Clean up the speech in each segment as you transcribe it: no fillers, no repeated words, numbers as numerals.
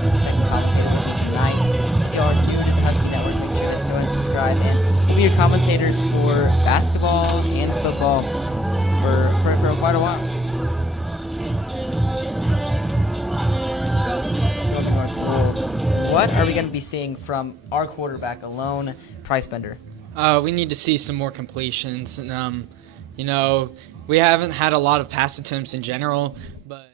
the second commentator will be tonight. If you are new to the Husky Network, make sure to go and subscribe. And we'll be your commentators for basketball and football for quite a while. What are we going to be seeing from our quarterback alone, Price Bender? We need to see some more completions. And, we haven't had a lot of pass attempts in general, but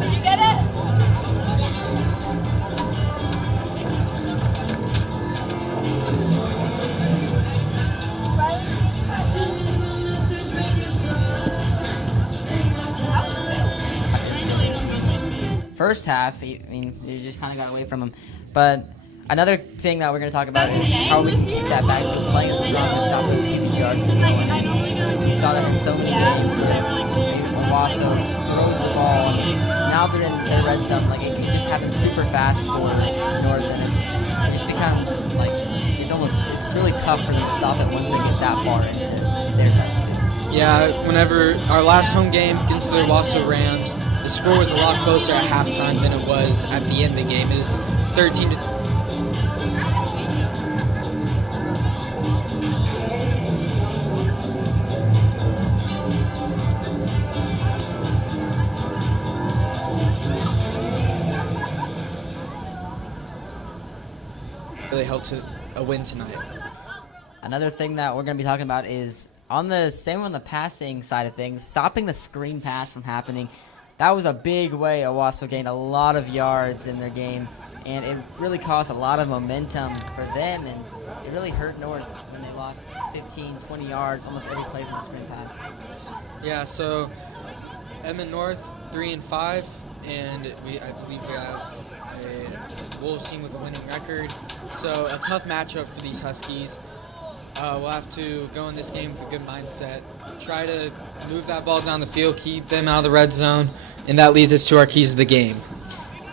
Did you get it? First half, I mean, you just kind of got away from him. But another thing that we're going to talk about is how we keep that back to playing it strong to stop those huge yards. We saw that in so many games where Owasso throws the ball. Now they're in their red zone, like it just happens super fast for North, and it just becomes like it's really tough for them to stop it once they get that far into their side. yeah, whenever our last home game against the Owasso Rams, the score was a lot closer at halftime than it was at the end of the game. It was 13 to really helped a win tonight. Another thing that we're going to be talking about is on the passing side of things, stopping the screen pass from happening. That was a big way Owasso gained a lot of yards in their game, and it really caused a lot of momentum for them, and it really hurt North when they lost 15, 20 yards almost every play from the screen pass. Yeah, so Edmond North 3-5, and I believe we have a Wolves team with a winning record. So a tough matchup for these Huskies. We'll have to go in this game with a good mindset, try to move that ball down the field, keep them out of the red zone, and that leads us to our keys of the game.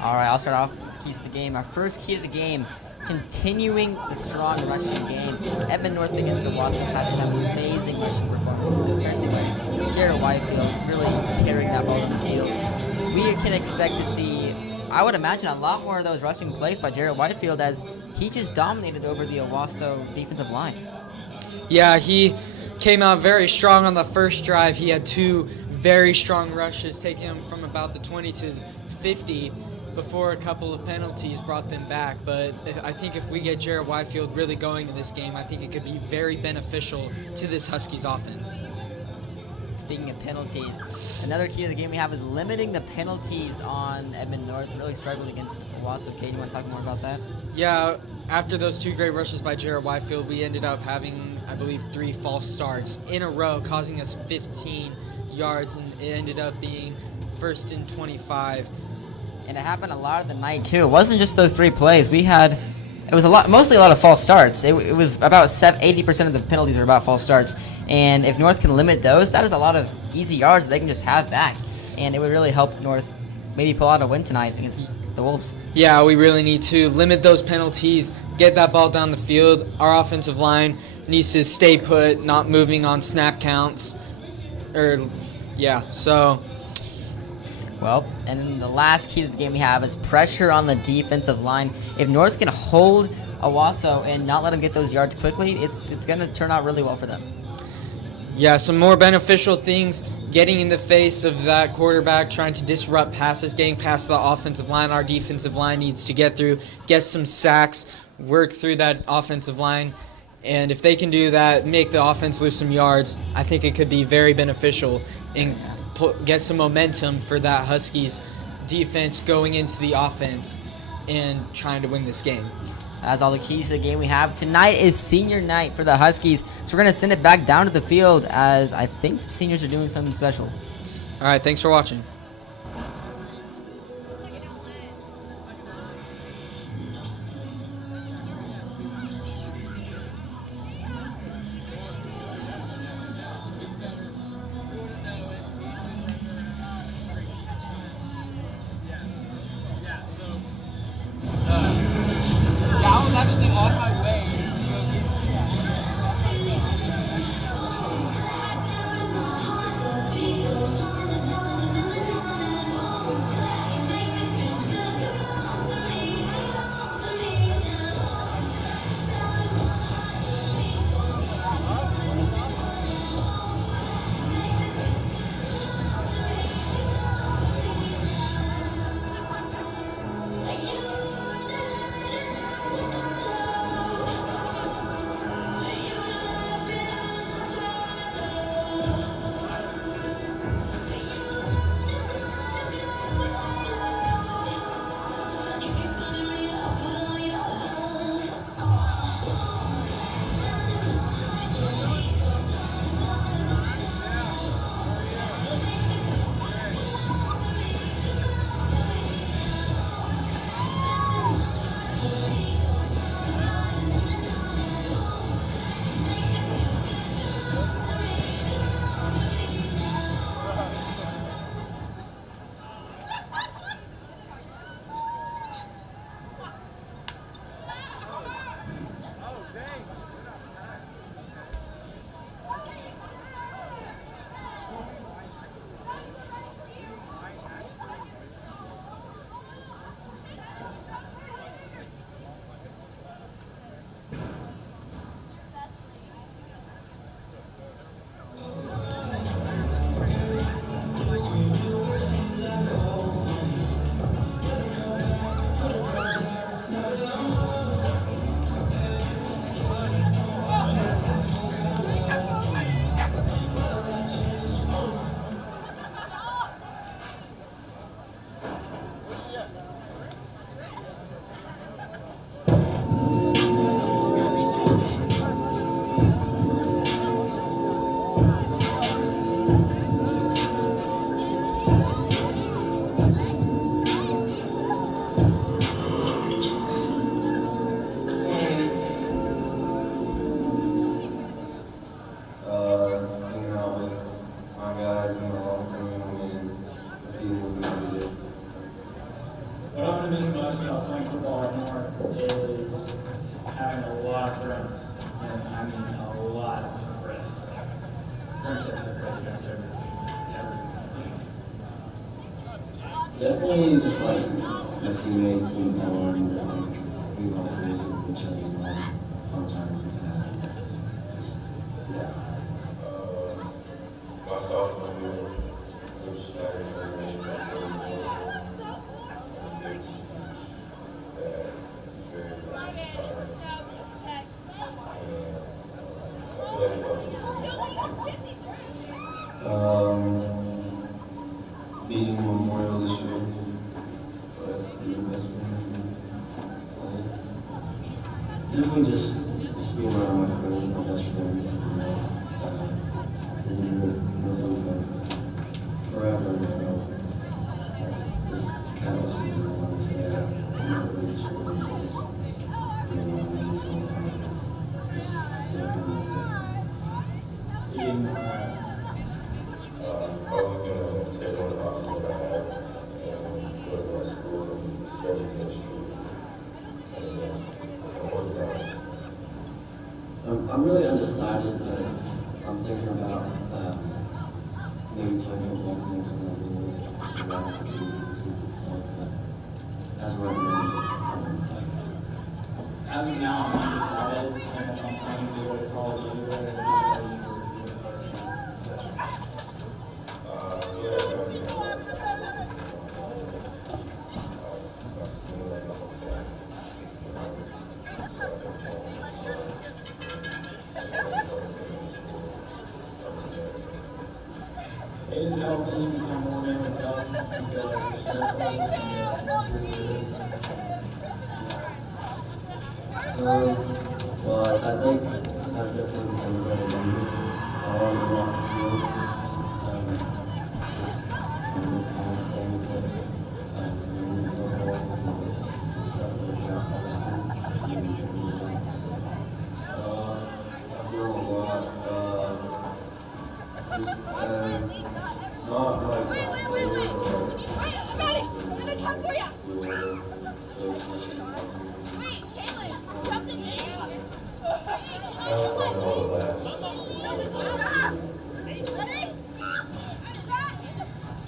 All right, I'll start off with the keys of the game. Our first key of the game, continuing the strong rushing game. Edmond North against Owasso had an amazing rushing performance, especially when Jared Whitefield really carrying that ball in the field. We can expect to see, I would imagine, a lot more of those rushing plays by Jared Whitefield as he just dominated over the Owasso defensive line. Yeah, he came out very strong on the first drive. He had two very strong rushes, taking him from about the 20 to 50 before a couple of penalties brought them back. But I think if we get Jared Whitefield really going in this game, I think it could be very beneficial to this Huskies offense. Speaking of penalties, another key to the game we have is limiting the penalties on Edmond North. Really struggled against Owasso. Kate, you want to talk more about that? Yeah, after those two great rushes by Jared Whitefield, we ended up having, I believe, 3 false starts in a row, causing us 15 yards, and it ended up being 1st and 25. And it happened a lot of the night too. It wasn't just those 3 plays. It was mostly a lot of false starts. It was about 80% of the penalties are about false starts. And if North can limit those, that is a lot of easy yards that they can just have back. And it would really help North maybe pull out a win tonight against the Wolves. Yeah, we really need to limit those penalties, get that ball down the field. Our offensive line needs to stay put, not moving on snap counts. Well, and then the last key to the game we have is pressure on the defensive line. If North can hold Owasso and not let them get those yards quickly, it's going to turn out really well for them. Yeah, some more beneficial things, getting in the face of that quarterback, trying to disrupt passes, getting past the offensive line. Our defensive line needs to get through, get some sacks, work through that offensive line. And if they can do that, make the offense lose some yards, I think it could be very beneficial and get some momentum for that Huskies defense going into the offense and trying to win this game. That's all the keys to the game we have. Tonight is senior night for the Huskies, so we're going to send it back down to the field as I think the seniors are doing something special. All right, thanks for watching. I was actually on my way. is having a lot of friends, and I mean a lot of friends. Friendships are crazy out there. Definitely just like my teammates and bond, like we all agree with each other all the time. Yeah. Myself, which being Memorial this year, that's the best one. Definitely just being around my friends, my best friends, forever, so that's just kind of what I want to say. I'm not really sure what it is. Probably going to take one of the options that I have and go to my school and study history. And work on it. I'm really undecided, but I'm thinking about maybe playing football for the next level. As we're As of now, I'm undecided, and if I'm planning to go to college anyway, it is helping become more mental health well, I think I've definitely become a better leader. I want to walk the field. I feel a lot, just not like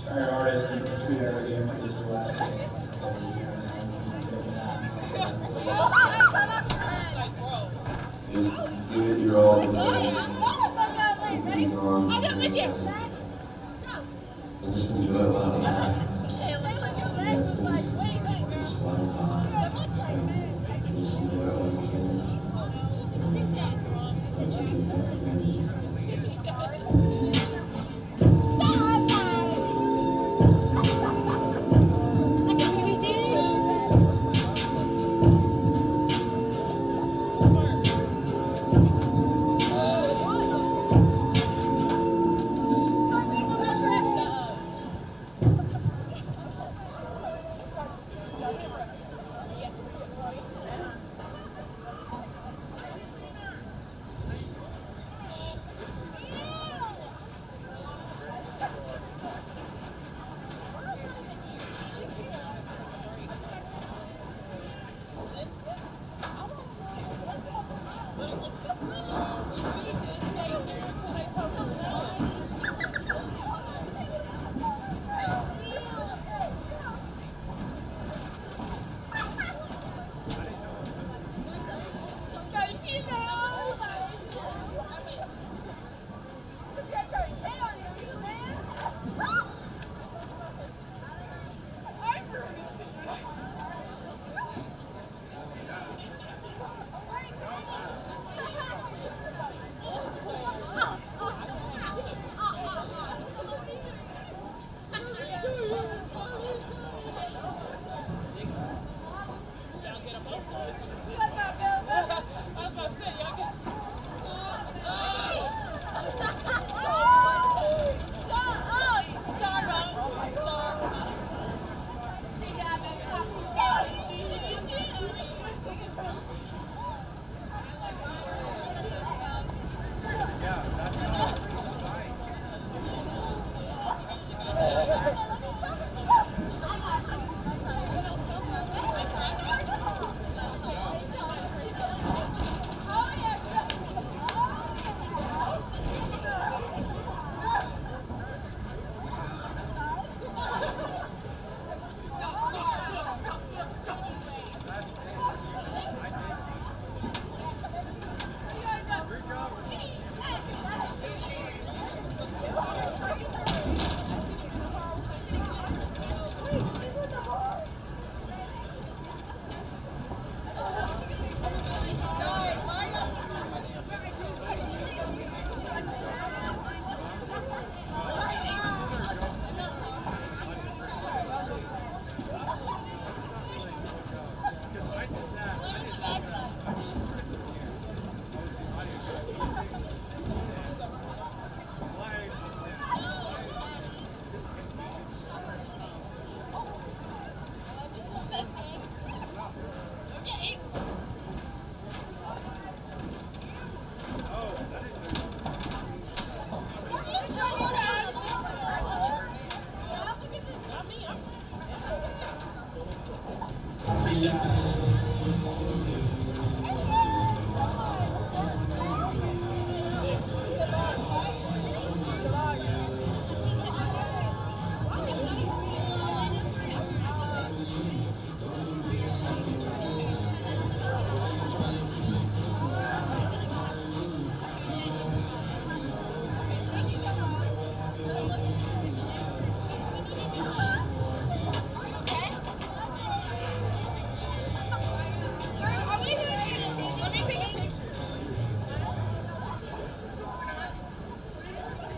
try your hardest and treat every game like just relaxing. just give it your all because I'll get with you. and just enjoy it while it lasts. Okay, your leg was like, wait, girl. Just while it lasts. So, just enjoy it while you can.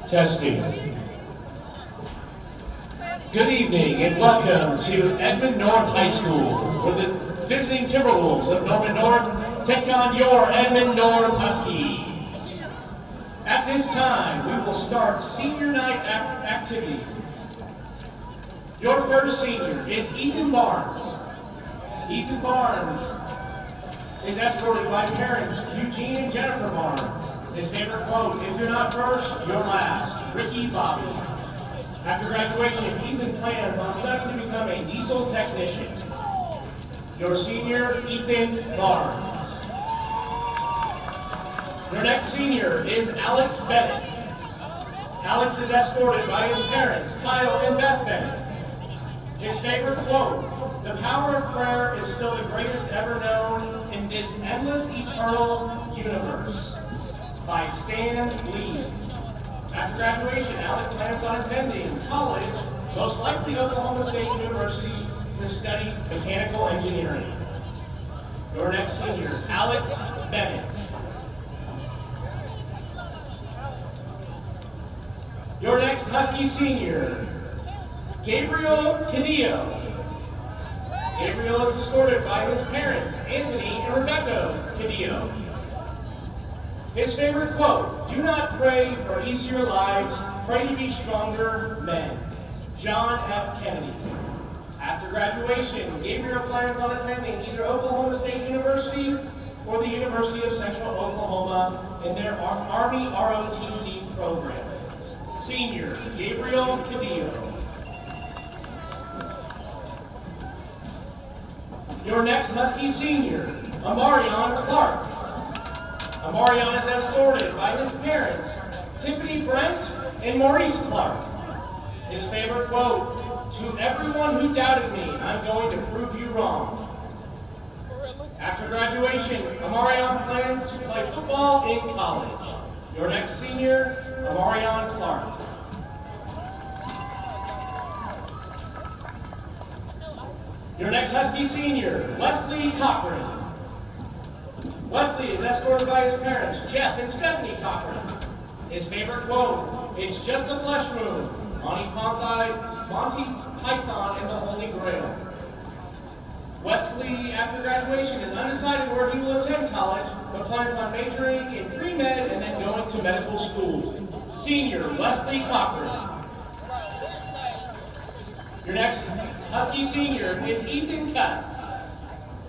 Testing. Good evening and welcome to Edmond North High School, where the visiting Timberwolves of Norman North take on your Edmond North Huskies. At this time, we will start senior night activities. Your first senior is Ethan Barnes. Ethan Barnes is escorted by parents Eugene and Jennifer Barnes. His favorite quote, "If you're not first, you're last." Ricky Bobby. After graduation, Ethan plans on studying to become a diesel technician. Your senior, Ethan Barnes. Your next senior is Alex Bennett. Alex is escorted by his parents, Kyle and Beth Bennett. His favorite quote, "The power of prayer is still the greatest ever known in this endless eternal universe," by Stan Lee. After graduation, Alex plans on attending college, most likely Oklahoma State University, to study mechanical engineering. Your next senior, Alex Bennett. Your next Husky senior, Gabriel Cadillo. Gabriel is escorted by his parents, Anthony and Rebecca Cadillo. His favorite quote, "Do not pray for easier lives, pray to be stronger men." John F. Kennedy. After graduation, Gabriel plans on attending either Oklahoma State University or the University of Central Oklahoma in their Army ROTC program. Senior, Gabriel Cadillo. Your next Husky senior, Amarion Clark. Amarion is escorted by his parents, Tiffany Brent and Maurice Clark. His favorite quote, "To everyone who doubted me, I'm going to prove you wrong." After graduation, Amarion plans to play football in college. Your next senior, Amarion Clark. Your next Husky senior, Wesley Cochran. Wesley is escorted by his parents, Jeff and Stephanie Cochran. His favorite quote, "It's just a flesh wound. Monty Python and the Holy Grail." Wesley, after graduation, is undecided where he will attend college, but plans on majoring in pre-med and then going to medical school. Senior, Wesley Cochran. Your next Husky senior is Ethan Cutts.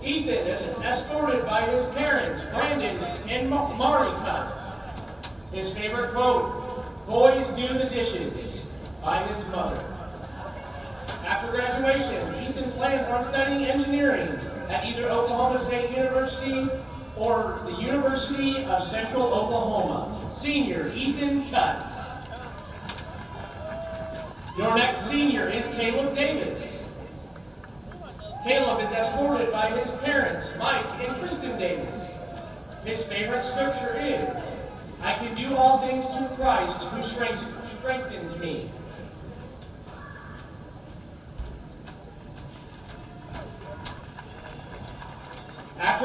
Ethan is escorted by his parents, Brandon and Mari Cutts. His favorite quote, "Boys do the dishes," by his mother. After graduation, Ethan plans on studying engineering at either Oklahoma State University or the University of Central Oklahoma. Senior, Ethan Cutts. Your next senior is Caleb Davis. Caleb is escorted by his parents, Mike and Kristen Davis. His favorite scripture is, "I can do all things through Christ who strengthens me,"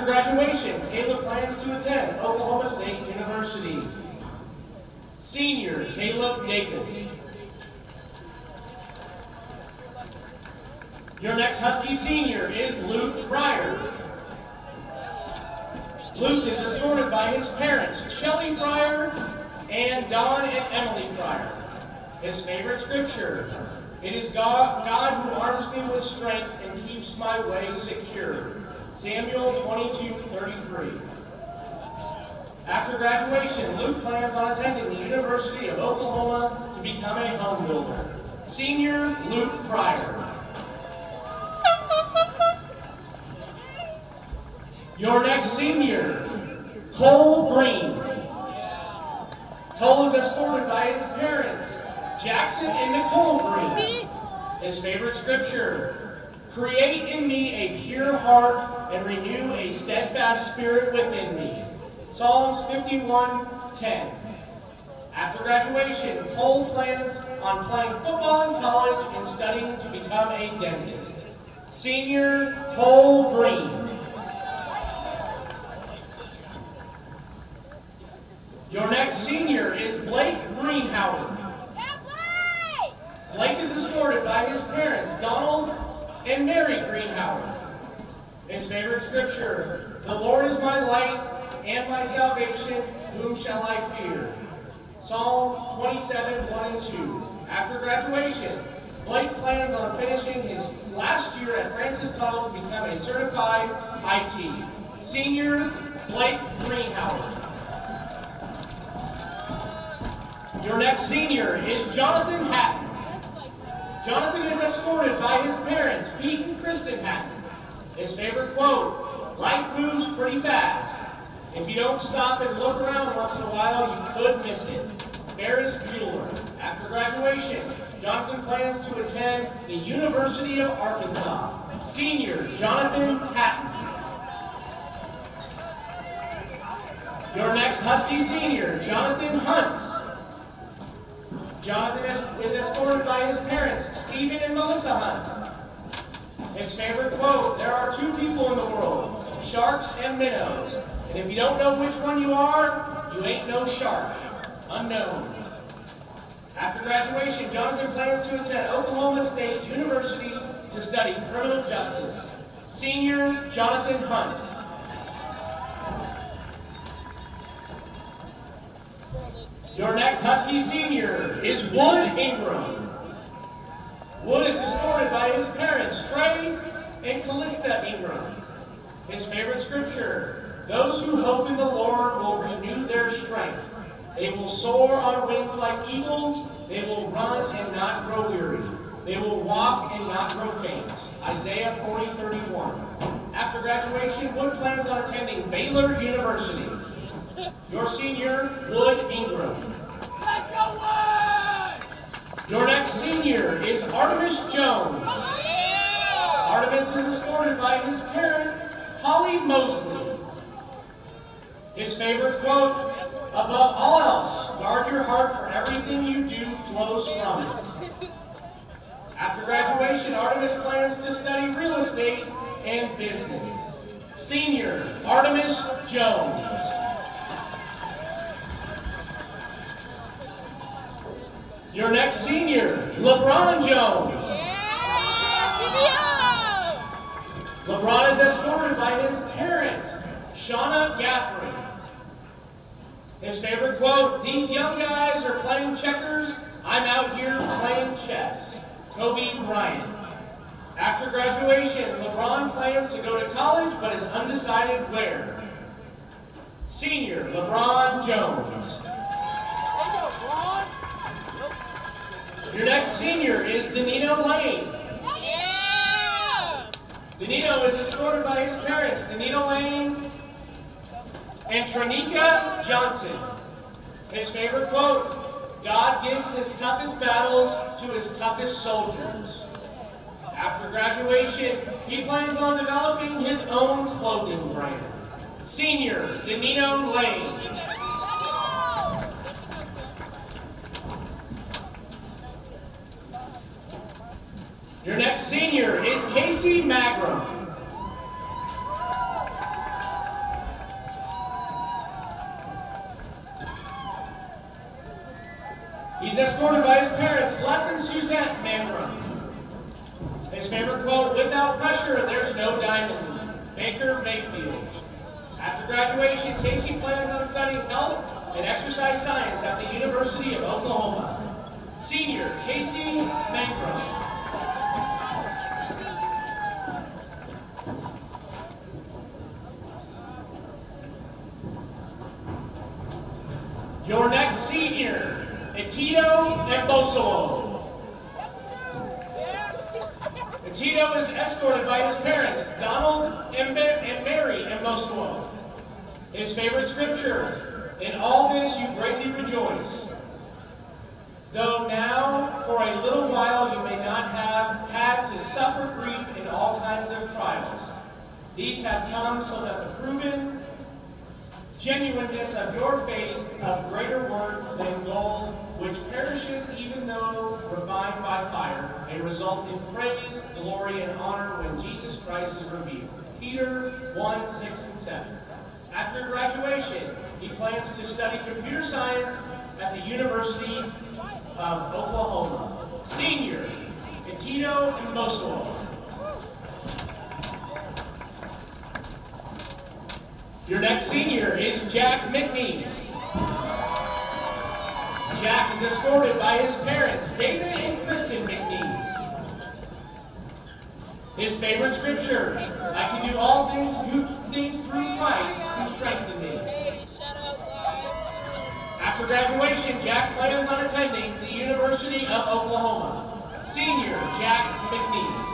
After graduation, Caleb plans to attend Oklahoma State University. Senior Caleb Dacus. Your next Husky senior is Luke Fryer. Luke is escorted by his parents, Shelley Fryer and Don and Emily Fryer. His favorite scripture: "It is God who arms me with strength and keeps my way secure." Samuel 22:33. After graduation, Luke plans on attending the University of Oklahoma to become a home builder. Senior Luke Fryer. Your next senior, Cole Green. Cole is escorted by his parents, Jackson and Nicole Green. His favorite scripture: "Create in me a pure heart and renew a steadfast spirit within me." Psalms 51:10. After graduation, Cole plans on playing football in college and studying to become a dentist. Senior Cole Green. Your next senior is Blake Greenhouser. Blake is escorted by his parents, Donald and Mary Greenhouser. His favorite scripture: "The Lord is my light and my salvation, whom shall I fear?" Psalm 27:1-2. After graduation, Blake plans on finishing his last year at Francis Tuttle to become a certified IT. Senior Blake Greenhouser. Your next senior is Jonathan Hatton. Jonathan is escorted by his parents, Pete and Kristen Hatton. His favorite quote: "Life moves pretty fast. If you don't stop and look around once in a while, you could miss it." Ferris Bueller. After graduation, Jonathan plans to attend the University of Arkansas. Senior Jonathan Hatton. Your next Husky senior, Jonathan Hunt. Jonathan is escorted by his parents, Stephen and Melissa Hunt. His favorite quote: "There are two people in the world, sharks and minnows. And if you don't know which one you are, you ain't no shark." Unknown. After graduation, Jonathan plans to attend Oklahoma State University to study criminal justice. Senior Jonathan Hunt. Your next Husky senior is Wood Ingram. Wood is escorted by his parents, Trey and Callista Ingram. His favorite scripture: "Those who hope in the Lord will renew their strength. They will soar on wings like eagles. They will run and not grow weary. They will walk and not grow faint." Isaiah 40:31. After graduation, Wood plans on attending Baylor University. Your senior, Wood Ingram. Let's go, Wood! Your next senior is Artemis Jones. Artemis is escorted by his parent, Holly Mosley. His favorite quote: "Above all else, guard your heart, for everything you do flows from it." After graduation, Artemis plans to study real estate and business. Senior Artemis Jones. Your next senior, LeBron Jones. LeBron is escorted by his parent, Shauna Gaffrey. His favorite quote: "These young guys are playing checkers. I'm out here playing chess." Kobe Bryant. After graduation, LeBron plans to go to college but is undecided where. Senior LeBron Jones. Your next senior is Danilo Lane. Danilo is escorted by his parents, Danilo Lane and Tranika Johnson. His favorite quote: "God gives his toughest battles to his toughest soldiers." After graduation, he plans on developing his own clothing brand. Senior Danilo Lane. Your next senior is Casey Magram. escorted by his parents, Lesson Suzette Mangrum. His favorite quote, "Without pressure, there's no diamonds." Baker Mayfield. After graduation, Casey plans on studying health and exercise science at the University of Oklahoma. Senior, Casey Mangrum. Your next senior, Etito Mboso. Etito is escorted by his parents, Donald and Mary Mboso. His favorite scripture, "In all this you greatly rejoice. Though now, for a little while, you may not have had to suffer grief in all kinds of trials. These have come so that the proven genuineness of your faith, of greater worth than gold, which perishes even though refined by fire, may result in praise, glory, and honor when Jesus Christ is revealed." Peter 1, 6, and 7. After graduation, he plans to study computer science at the University of Oklahoma. Senior, Etito Mboso. Your next senior is Jack McNeese. Jack is escorted by his parents, David and Kristen McNeese. His favorite scripture, "I can do all things through Christ who strengthens me." After graduation, Jack plans on attending the University of Oklahoma. Senior, Jack McNeese.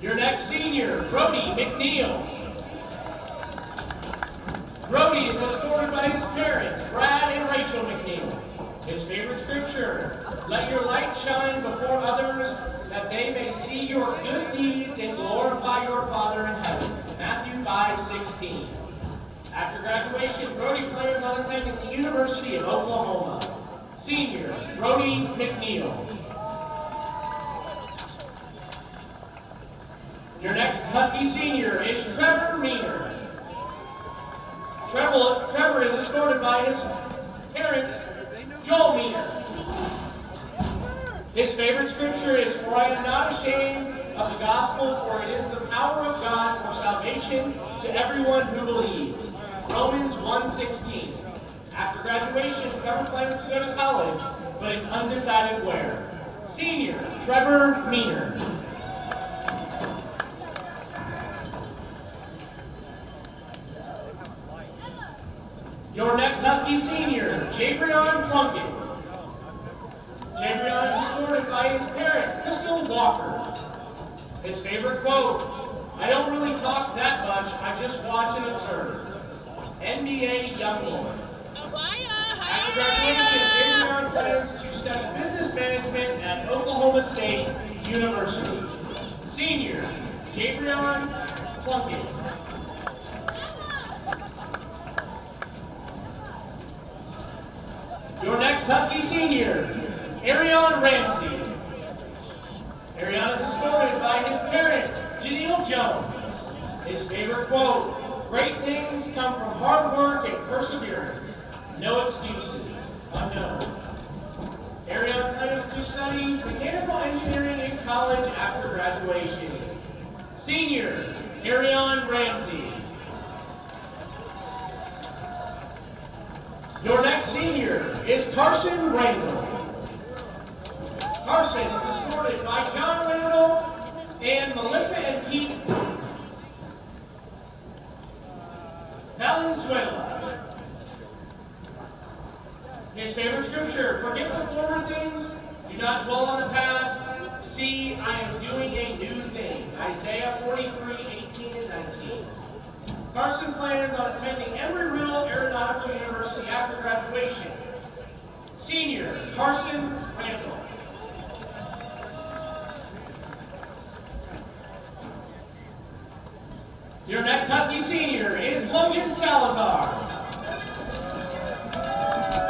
Your next senior, Brody McNeil. Brody is escorted by his parents, Brad and Rachel McNeil. His favorite scripture, "Let your light shine before others, that they may see your good deeds and glorify your Father in heaven." Matthew 5:16. After graduation, Brody plans on attending the University of Oklahoma. Senior, Brody McNeil. Your next Husky senior is Trevor Meaner. Trevor is escorted by his parents, Joel Meaner. His favorite scripture is, "For I am not ashamed of the gospel, for it is the power of God for salvation to everyone who believes." Romans 1:16. After graduation, Trevor plans to go to college, but is undecided where. Senior, Trevor Meaner. Your next Husky senior, Jabrion Plunkett. Jabrion is escorted by his parent, Crystal Walker. His favorite quote, "I don't really talk that much, I just watch and observe." NBA Youngboy. After graduation, Jabrion plans to study business management at Oklahoma State University. Senior, Jabrion Plunkett. Your next Husky senior, Arion Ramsey. Arion is escorted by his parent, Janelle Jones. His favorite quote, "Great things come from hard work and perseverance. No excuses. Unknown." Arion plans to study mechanical engineering in college after graduation. Senior, Arion Ramsey. Your next senior is Carson Randall. Carson is escorted by John Randall and Melissa and Pete Valenzuela. His favorite scripture, "Forget the former things, do not dwell on the past. See, I am doing a new thing." Isaiah 43:18 and 19. Carson plans on attending Embry-Riddle Aeronautical University after graduation. Senior, Carson Randall. Your next Husky senior is Logan Salazar.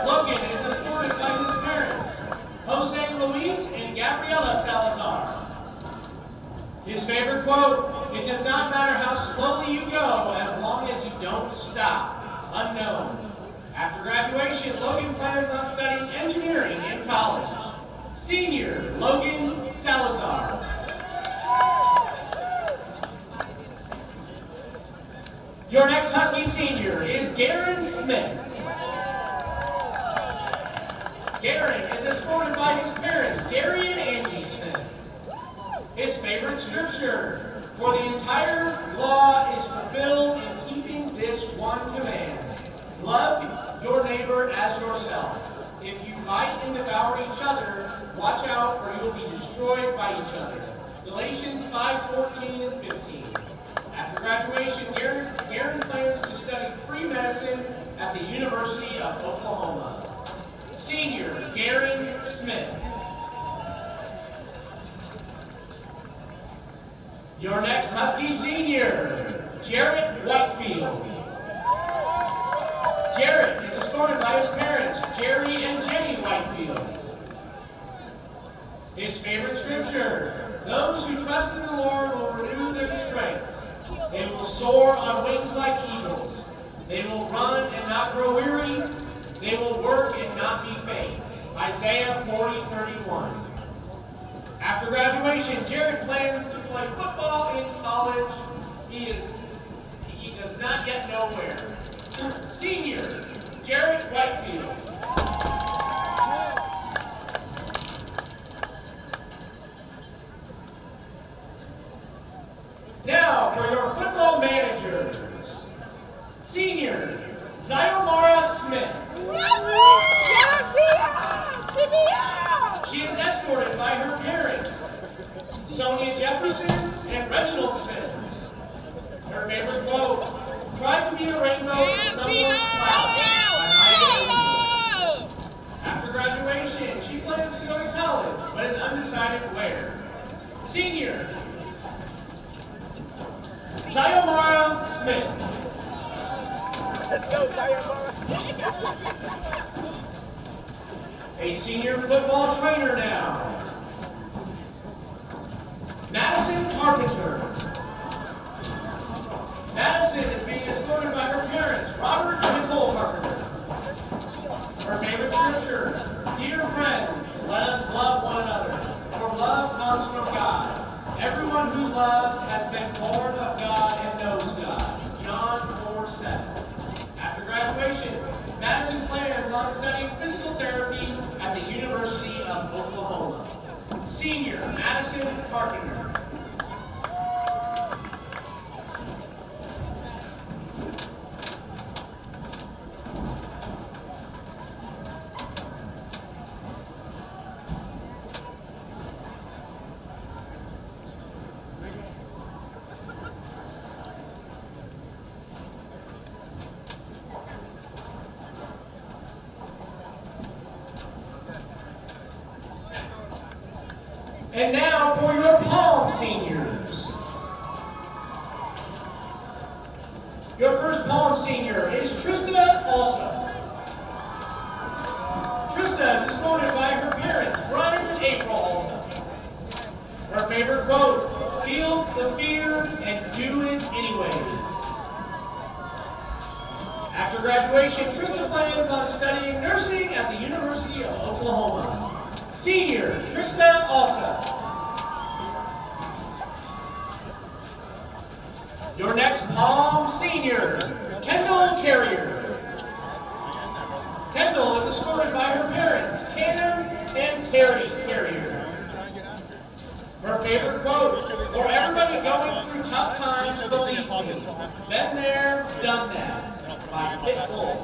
Logan is escorted by his parents, Jose Luis and Gabriela Salazar. His favorite quote, "It does not matter how slowly you go as long as you don't stop." Unknown. After graduation, Logan plans on studying engineering in college. Senior, Logan Salazar. Your next Husky senior is Garen Smith. Garen is escorted by his parents, Gary and Angie Smith. His favorite scripture: for the entire law is fulfilled in keeping this one command: love your neighbor as yourself. If you fight and devour each other, watch out, or you will be destroyed by each other. Galatians 5:14 and 15. After graduation, Garen plans to study pre-medicine at the University of Oklahoma. Senior, Garen Smith. Your next Husky senior, Jarrett Whitefield. Jarrett is escorted by his parents, Jerry and Jenny Whitefield. His favorite scripture: those who trust in the Lord will renew their strength. They will soar on wings like eagles. They will run and not grow weary. They will work and not be faint. Isaiah 40:31. After graduation, Jared plans to play football in college. He does not yet know where. Senior, Jared Whitefield. Now for your football managers. Senior, Zyomara Smith. She is escorted by her parents, Sonia Jefferson and Reginald Smith. Her favorite quote: try to be a rainbow in someone's cloud. After graduation, she plans to go to college, but is undecided where. Senior, Zyomara Smith. Let's go, Zyomara. A senior football trainer now. Madison Carpenter. Madison is being escorted by her parents, Robert and Nicole Carpenter. Her favorite scripture: dear friends, let us love one another, for love comes from God. Everyone who loves has been born of God and knows God. John 4:7. After graduation, Madison plans on studying physical therapy at the University of Oklahoma. Senior, Madison Carpenter. And now for your Palm seniors. Your first Palm senior is Trista Alsa. Trista is escorted by her parents, Brian and April Alsa. Her favorite quote: feel the fear and do it anyways. After graduation, Trista plans on studying nursing at the University of Oklahoma. Senior, Trista Alsa. Your next Palm senior, Kendall Carrier. Kendall is escorted by her parents, Cam and Terry Carrier. Her favorite quote: for everybody going through tough times, believe me. Been there, done that. By Pitbull.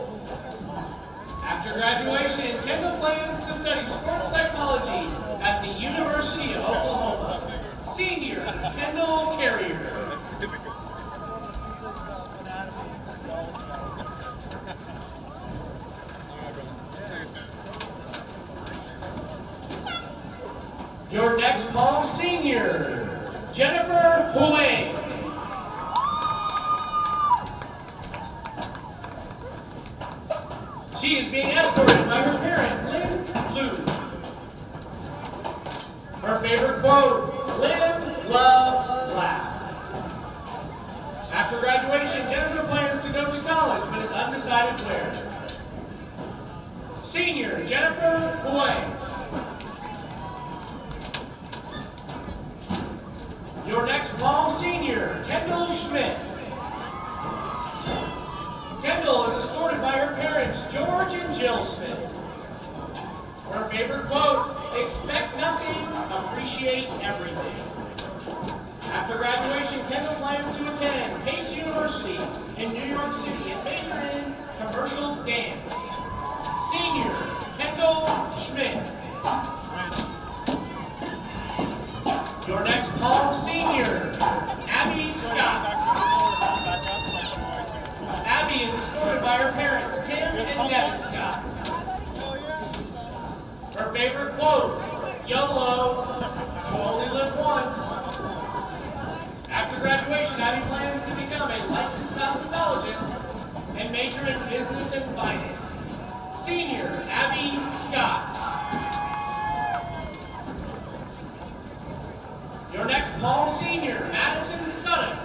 After graduation, Kendall plans to study sports psychology at the University of Oklahoma. Senior, Kendall Carrier. Your next Palm senior, Jennifer Huang. She is being escorted by her parent, Lynn Blue. Her favorite quote: live, love, laugh. After graduation, Jennifer plans to go to college, but is undecided where. Senior Jennifer Boulay. Your next mom senior, Kendall Schmidt. Kendall is escorted by her parents, George and Jill Smith. Her favorite quote, expect nothing, appreciate everything. After graduation, Kendall plans to attend Pace University in New York City and major in commercial dance. Senior, Kendall Schmidt. Your next tall senior, Abby Scott. Abby is escorted by her parents, Tim and Devin Scott. Her favorite quote, YOLO, you only live once. After graduation, Abby plans to become a licensed cosmetologist and major in business and finance. Senior, Abby Scott. Your next mall senior, Madison Sutton.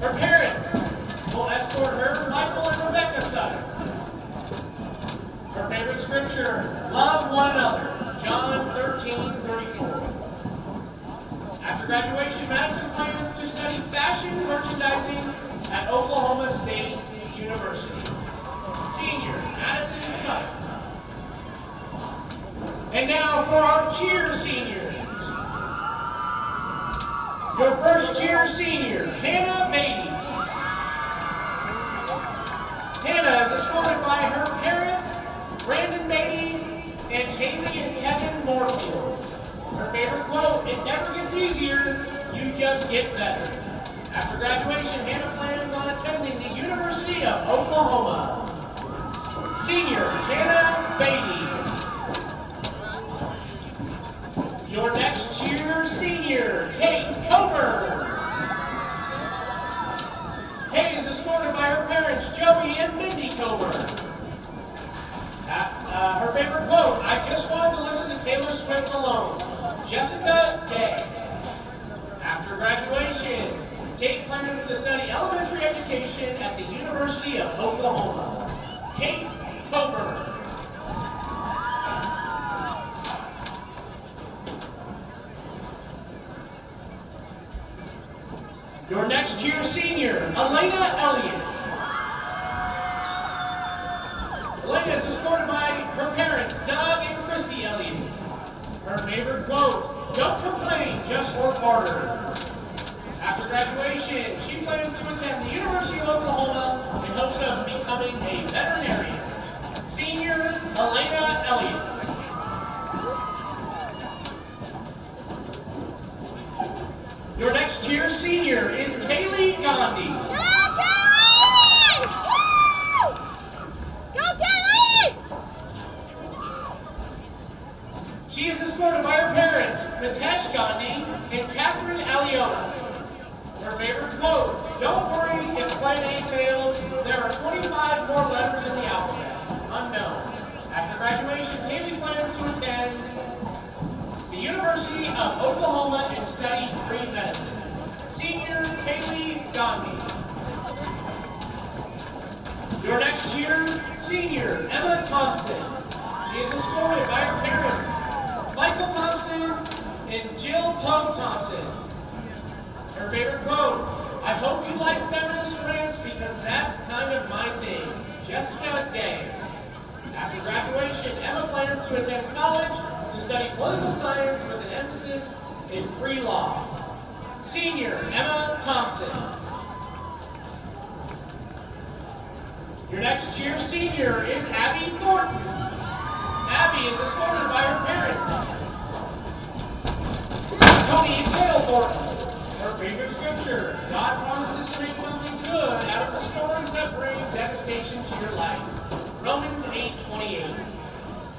Her parents will escort her, Michael and Rebecca Sutton. Her favorite scripture, love one another, John 13:34. After graduation, Madison plans to study fashion merchandising at Oklahoma State University. Senior, Madison Sutton. And now for our cheer seniors. Your first cheer senior, Hannah Beatty. Hannah is escorted by her parents, Brandon Beatty and Haley and Kevin Moorfield. Her favorite quote, it never gets easier, you just get better. After graduation, Hannah plans on attending the University of Oklahoma. Senior, Hannah Beatty. Your next cheer senior, Kate Comer. Kate is escorted by her parents, Joey and Mindy Comer. Her favorite quote, I just wanted to listen to Taylor Swift alone. Jessica Day. After graduation, Kate plans to study elementary education at the University of Oklahoma. Kate Comer. Your next cheer senior, Elena Elliott. Elena is escorted by her parents, Doug and Christy Elliott. Her favorite quote, don't complain, just work harder. After graduation, she plans to attend the University of Oklahoma in hopes of becoming a veterinarian. Senior, Elena Elliott. Your next cheer senior is Kaylee Gandhi. Go, Kaylee! Woo! Go, Kaylee! She is escorted by her parents, Mitesh Gandhi and Catherine Aliota. Her favorite quote, don't worry if plan A fails, there are 25 more letters in the alphabet. Unknown. After graduation, Kaylee plans to attend the University of Oklahoma and study pre-medicine. Senior, Kaylee Gandhi. Your next year, senior, Emma Thompson. She is escorted by her parents, Michael Thompson and Jill Poe Thompson. Her favorite quote, I hope you like feminist rants because that's kind of my thing. Jessica Day. After graduation, Emma plans to attend college to study political science with an emphasis in pre-law. Senior, Emma Thompson. Your next year senior is Abby Thornton. Abby is escorted by her parents, Tony and Gail Thornton. Her favorite scripture, God promises to make something good out of the storms that bring devastation to your life. Romans 8:28.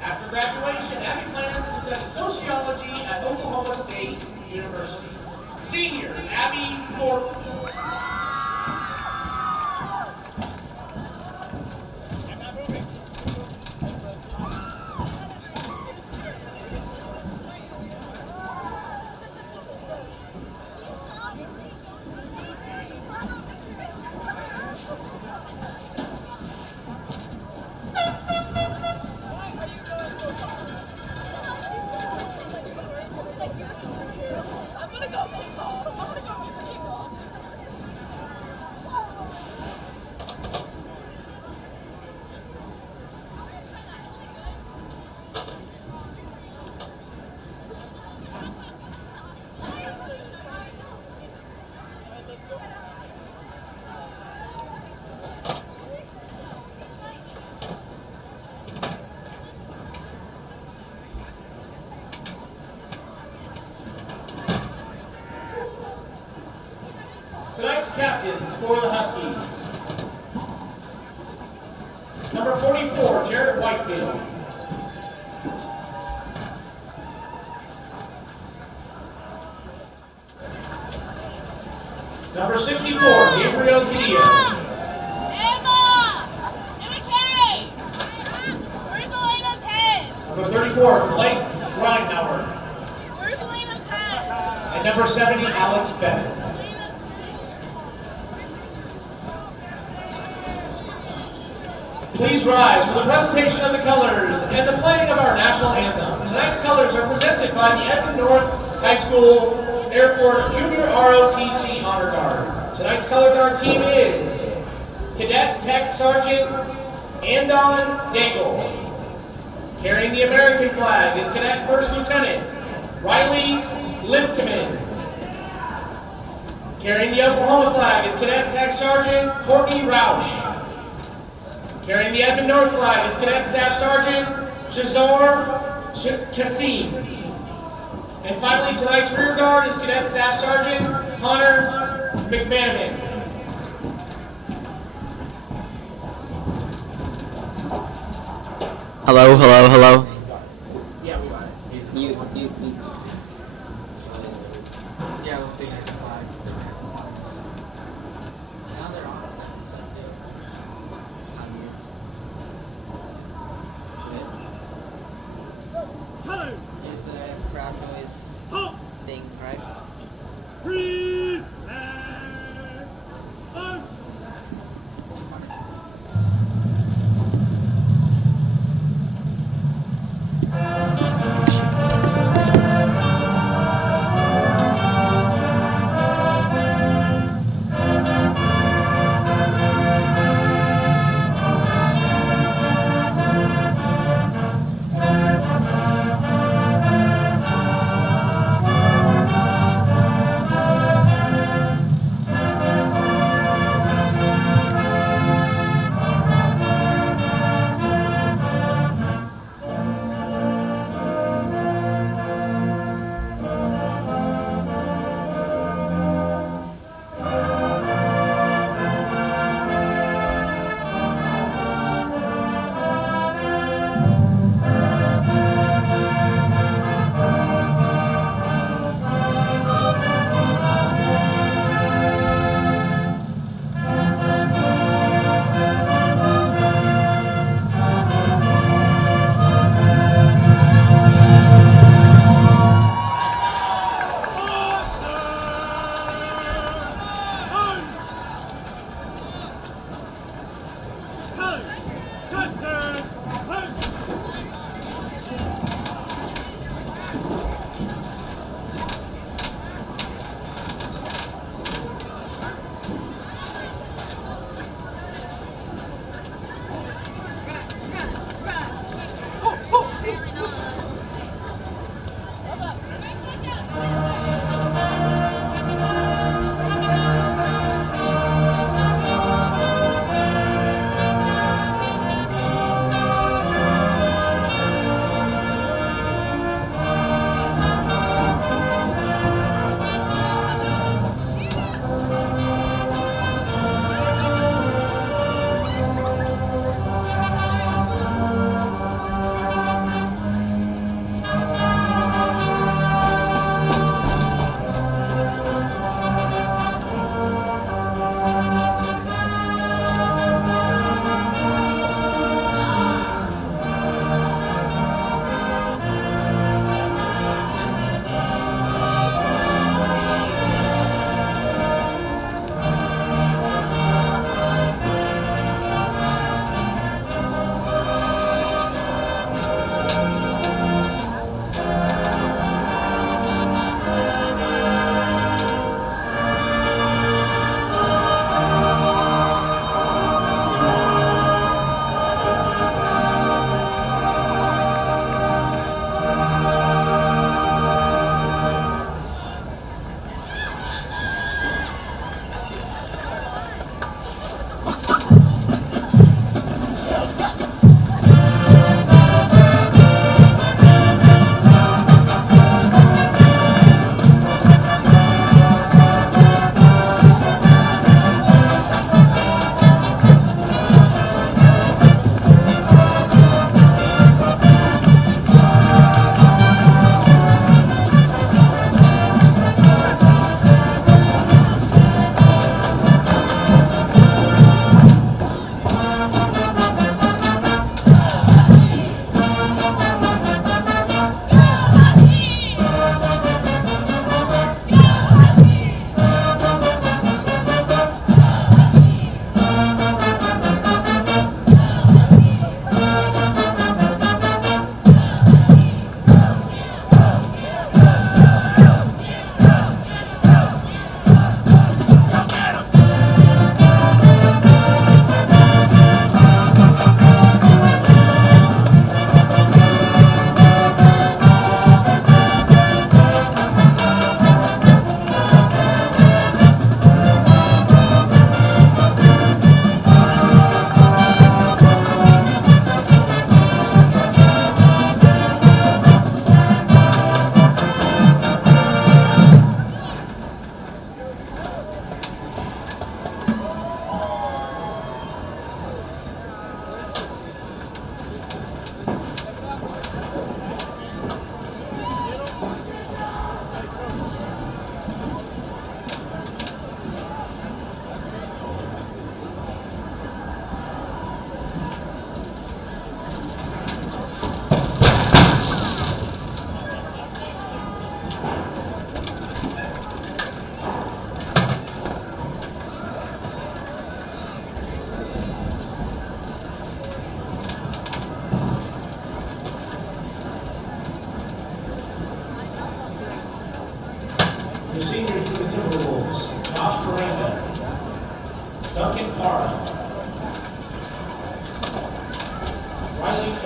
After graduation, Abby plans to study sociology at Oklahoma State University. Senior, Abby Thornton. captains for the Huskies. Number 44, Jared Whitefield. Number 64, Gabriel Gidio. Emma! Emma K! Where's Elena's head? Number 34, Blake Reinhauer. Where's Elena's head? And number 70, Alex Bennett. Please rise for the presentation of the colors and the playing of our national anthem. Tonight's colors are presented by the Edmond North High School Air Force Junior ROTC Honor Guard. Tonight's color guard team is Cadet Tech Sergeant Andon Daigle. Carrying the American flag is Cadet First Lieutenant Riley Lipkeman. Carrying the Oklahoma flag is Cadet Tech Sergeant Courtney Roush. Carrying the Edmond North flag is Cadet Staff Sergeant Shazor Kassim. And finally, tonight's rear guard is Cadet Staff Sergeant Connor McManaman. Hello, hello, hello. Yeah, we are. You. Yeah, we'll figure it out. Now they're on something. Is the crowd noise thing, right? Freeze!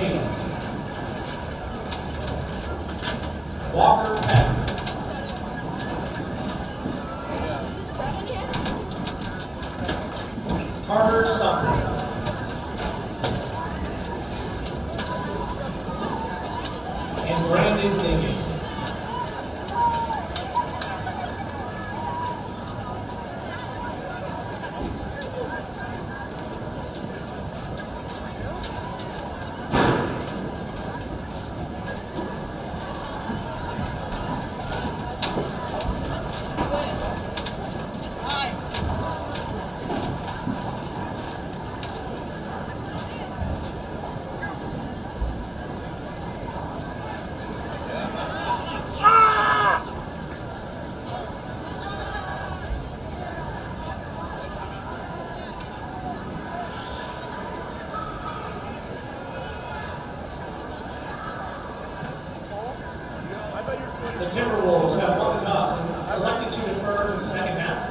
13. Walker F. Carter Sumner. And Brandon Dingus. The Timberwolves have one toss and elected to defer in the second half.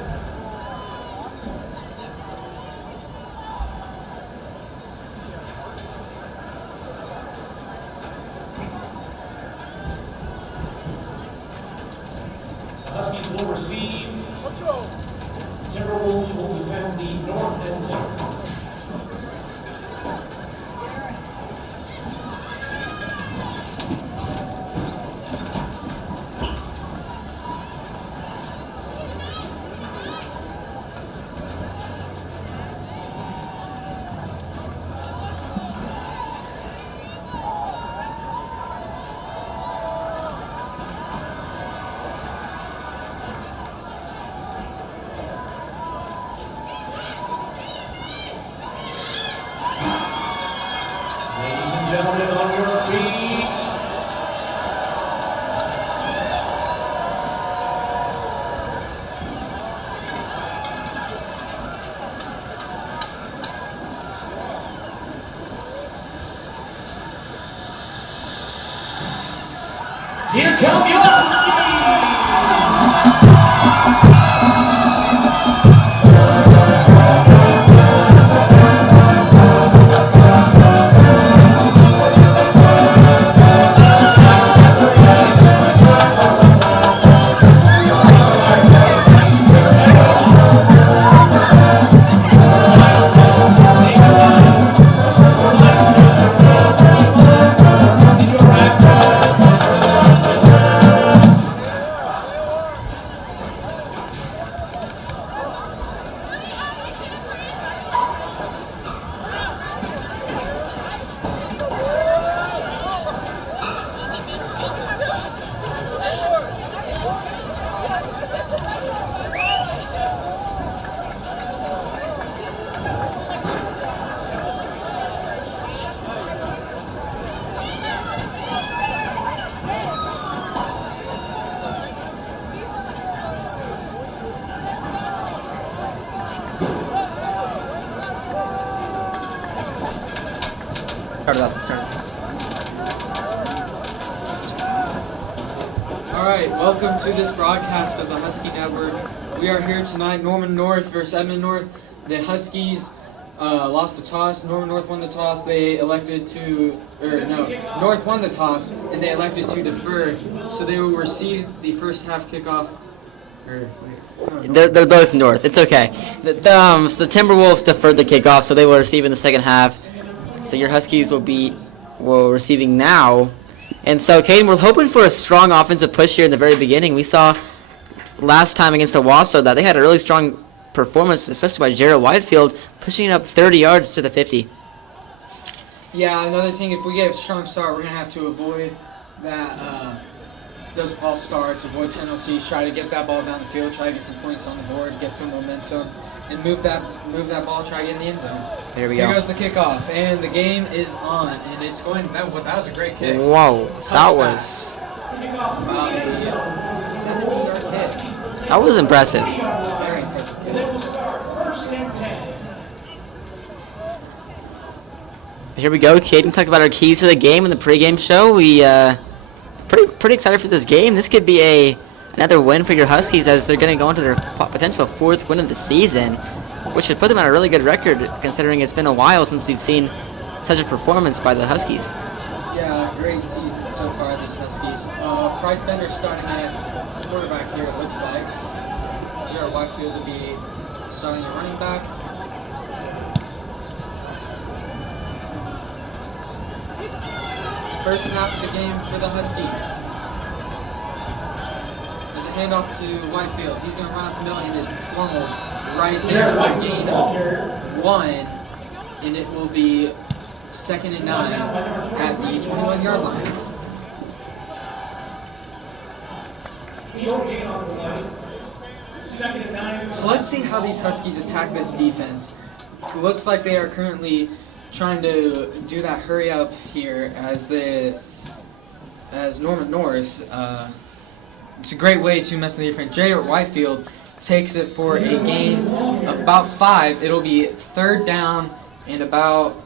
The Huskies will receive. Timberwolves will defend the north end zone. Ladies and gentlemen, on your feet. Here come your Start it off. All right, welcome to this broadcast of the Husky Network. We are here tonight, Norman North versus Edmond North. The Huskies lost the toss. Norman North won the toss. They elected to, North won the toss, and they elected to defer. So they will receive the first half kickoff. They're both North. It's okay. So the Timberwolves deferred the kickoff, so they will receive in the second half. So your Huskies will be receiving now. And so, Caden, we're hoping for a strong offensive push here in the very beginning. We saw last time against the Wausau that they had a really strong performance, especially by Jared Whitefield, pushing it up 30 yards to the 50. Yeah, another thing, if we get a strong start, we're going to have to avoid that, those false starts, avoid penalties, try to get that ball down the field, try to get some points on the board, get some momentum, and move that ball, try to get in the end zone. Here we go. Here goes the kickoff, and the game is on, and it's going. That was a great kick. Whoa, that was About a 70-yard kick. that was impressive. Very impressive And kick. they will start first and 10. Here we go. Caden talked about our keys to the game in the pregame show. We pretty excited for this game. This could be another win for your Huskies as they're going to go into their potential 4th win of the season, which should put them on a really good record considering it's been a while since we've seen such a performance by the Huskies. Yeah, great season so far, these Huskies. Price Bender starting at quarterback here, it looks like. Jared Whitefield will be starting at running back. First snap of the game for the Huskies. There's a handoff to Whitefield. He's going to run up the middle and is pummeled right there for a gain of 1. And it will be 2nd and 9 at the 21-yard line. Short gain on the line. 2nd and 9. So let's see how these Huskies attack this defense. It looks like they are currently trying to do that hurry up here as Norman North. It's a great way to mess with the defense. Jared Whitefield takes it for a gain of about 5. It'll be 3rd down and about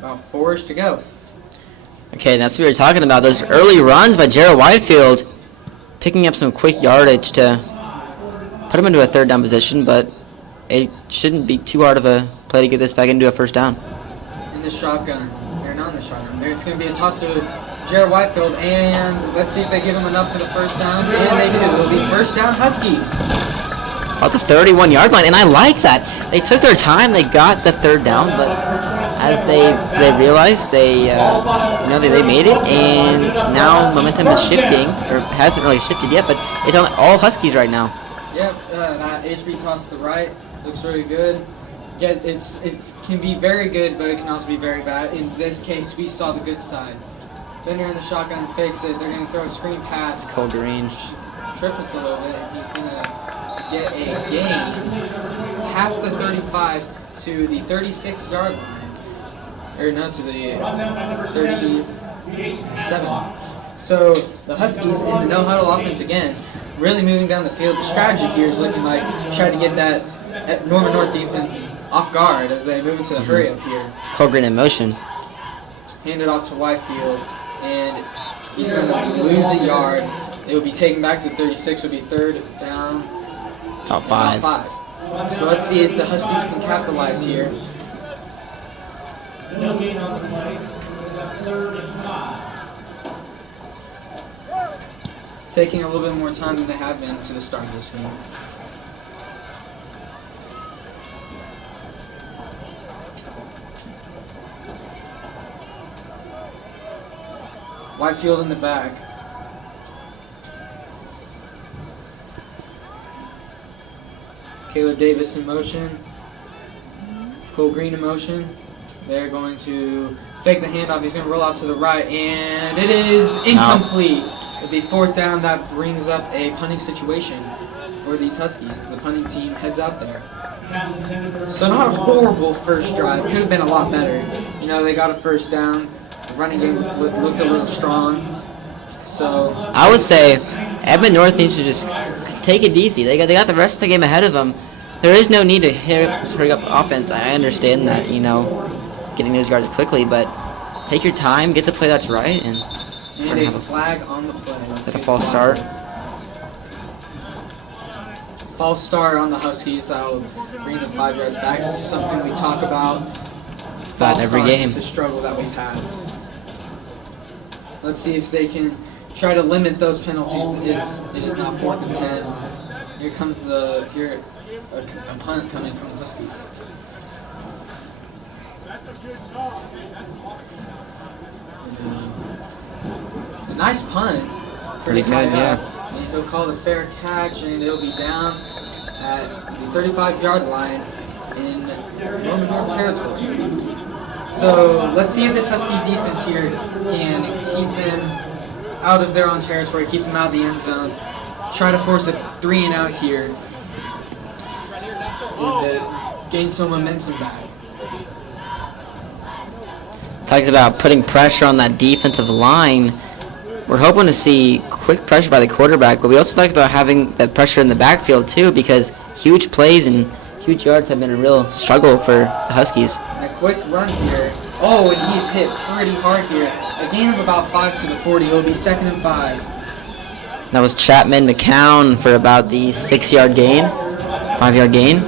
4-ish to go. Okay, that's what we were talking about. Those early runs by Jared Whitefield, picking up some quick yardage to put him into a 3rd down position, but it shouldn't be too hard of a play to get this back into a 1st down. In the shotgun. They're not in the shotgun. It's going to be a toss to Jared Whitefield, and let's see if they give him enough for the 1st down. And they do. It'll be 1st down Huskies. About the 31-yard line, and I like that. They took their time. They got the 3rd down, but as they realized they made it, and now momentum is shifting, or hasn't really shifted yet, but it's on all Huskies right now. Yep, that HB toss to the right looks really good. Yeah, it can be very good, but it can also be very bad. In this case, we saw the good side. Bender in the shotgun fakes it. They're going to throw a screen pass. Cold range. Triples a little bit. He's going to get a gain past the 35 to the 36-yard line. Or no, to the 37. So the Huskies in the no-huddle offense again, really moving down the field. The strategy here is looking like try to get that Norman North defense off guard as they move into the hurry up here. It's cold green in motion. Hand it off to Whitefield, and he's going to lose a yard. It will be taken back to the 36. It will be 3rd down. About 5. About 5. So let's see if the Huskies can capitalize here. No gain on the play. 3rd and 5. Taking a little bit more time than they have been to the start of this game. Whitefield in the back. Caleb Davis in motion. Cole Green in motion. They're going to fake the handoff. He's going to roll out to the right, and it is incomplete. It'll be 4th down. That brings up a punting situation for these Huskies as the punting team heads out there. So not a horrible first drive. Could have been a lot better. You know, they got a 1st down. The running game looked a little strong. So I would say Edmond North needs to just take it easy. They got the rest of the game ahead of them. There is no need to hurry up offense. I understand that, getting those guards quickly, but take your time, get the play that's right, and a flag on the play. Like a false start. False start on the Huskies. That'll bring them 5 yards back. This is something we talk about. That every game. It's a struggle that we've had. Let's see if they can try to limit those penalties. It is now 4th and 10. Here comes a punt coming from the Huskies. A nice punt. Pretty good, yeah. And they'll call the fair catch, and it'll be down at the 35-yard line in Norman North territory. So let's see if this Huskies defense here can keep them out of their own territory, keep them out of the end zone, try to force a 3-and-out here, and gain some momentum back. Talks about putting pressure on that defensive line. We're hoping to see quick pressure by the quarterback, but we also talked about having that pressure in the backfield too, because huge plays and huge yards have been a real struggle for the Huskies. And a quick run here. Oh, and he's hit pretty hard here. A gain of about 5 to the 40. It will be 2nd and 5. That was Chapman McCown for about the 6-yard gain, 5-yard gain.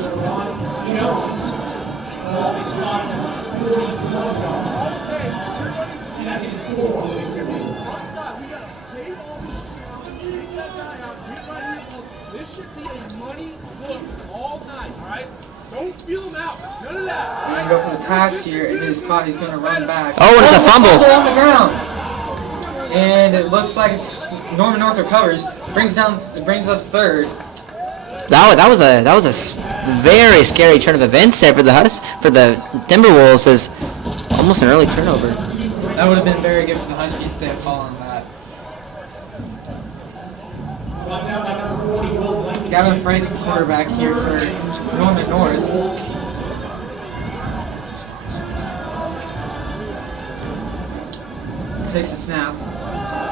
pass here, and it is caught. He's going to run back. Oh, and it's a fumble. On the ground. And it looks like it's Norman North recovers. Brings up third. That was a very scary turn of events there for the Timberwolves. As almost an early turnover. That would have been very good for the Huskies if they had fallen on that. Gavin Frank's the quarterback here for Norman North. Takes a snap.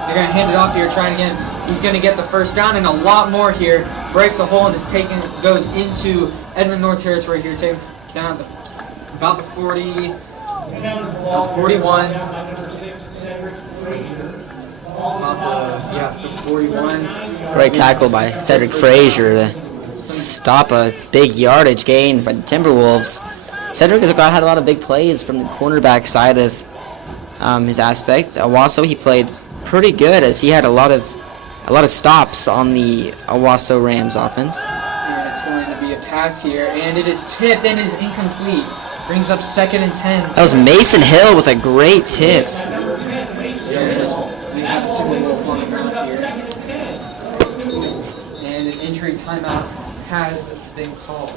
They're going to hand it off here, trying again. He's going to get the first down and a lot more here. Breaks a hole and goes into Edmond North territory here. Taking down about the 40, 41. The 41. Great tackle by Cedric Frazier to stop a big yardage gain by the Timberwolves. Cedric has had a lot of big plays from the cornerback side of his aspect. Owasso, he played pretty good as he had a lot of stops on the Owasso Rams offense. And it's going to be a pass here, and it is tipped and is incomplete. Brings up 2nd and 10. That was Mason Hill with a great tip. We have a Timberwolf on the ground here. And an injury timeout has been called.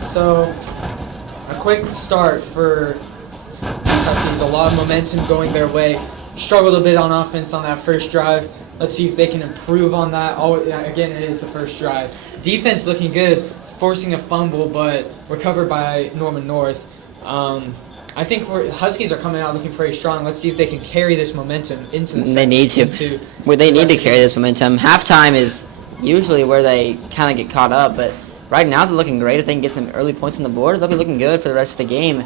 So, a quick start for Huskies. A lot of momentum going their way. Struggled a bit on offense on that first drive. Let's see if they can improve on that. Again, it is the first drive. Defense looking good, forcing a fumble, but recovered by Norman North. I think Huskies are coming out looking pretty strong. Let's see if they can carry this momentum into the They need to. They need to carry this momentum. Halftime is usually where they kind of get caught up, but right now they're looking great. If they can get some early points on the board, they'll be looking good for the rest of the game.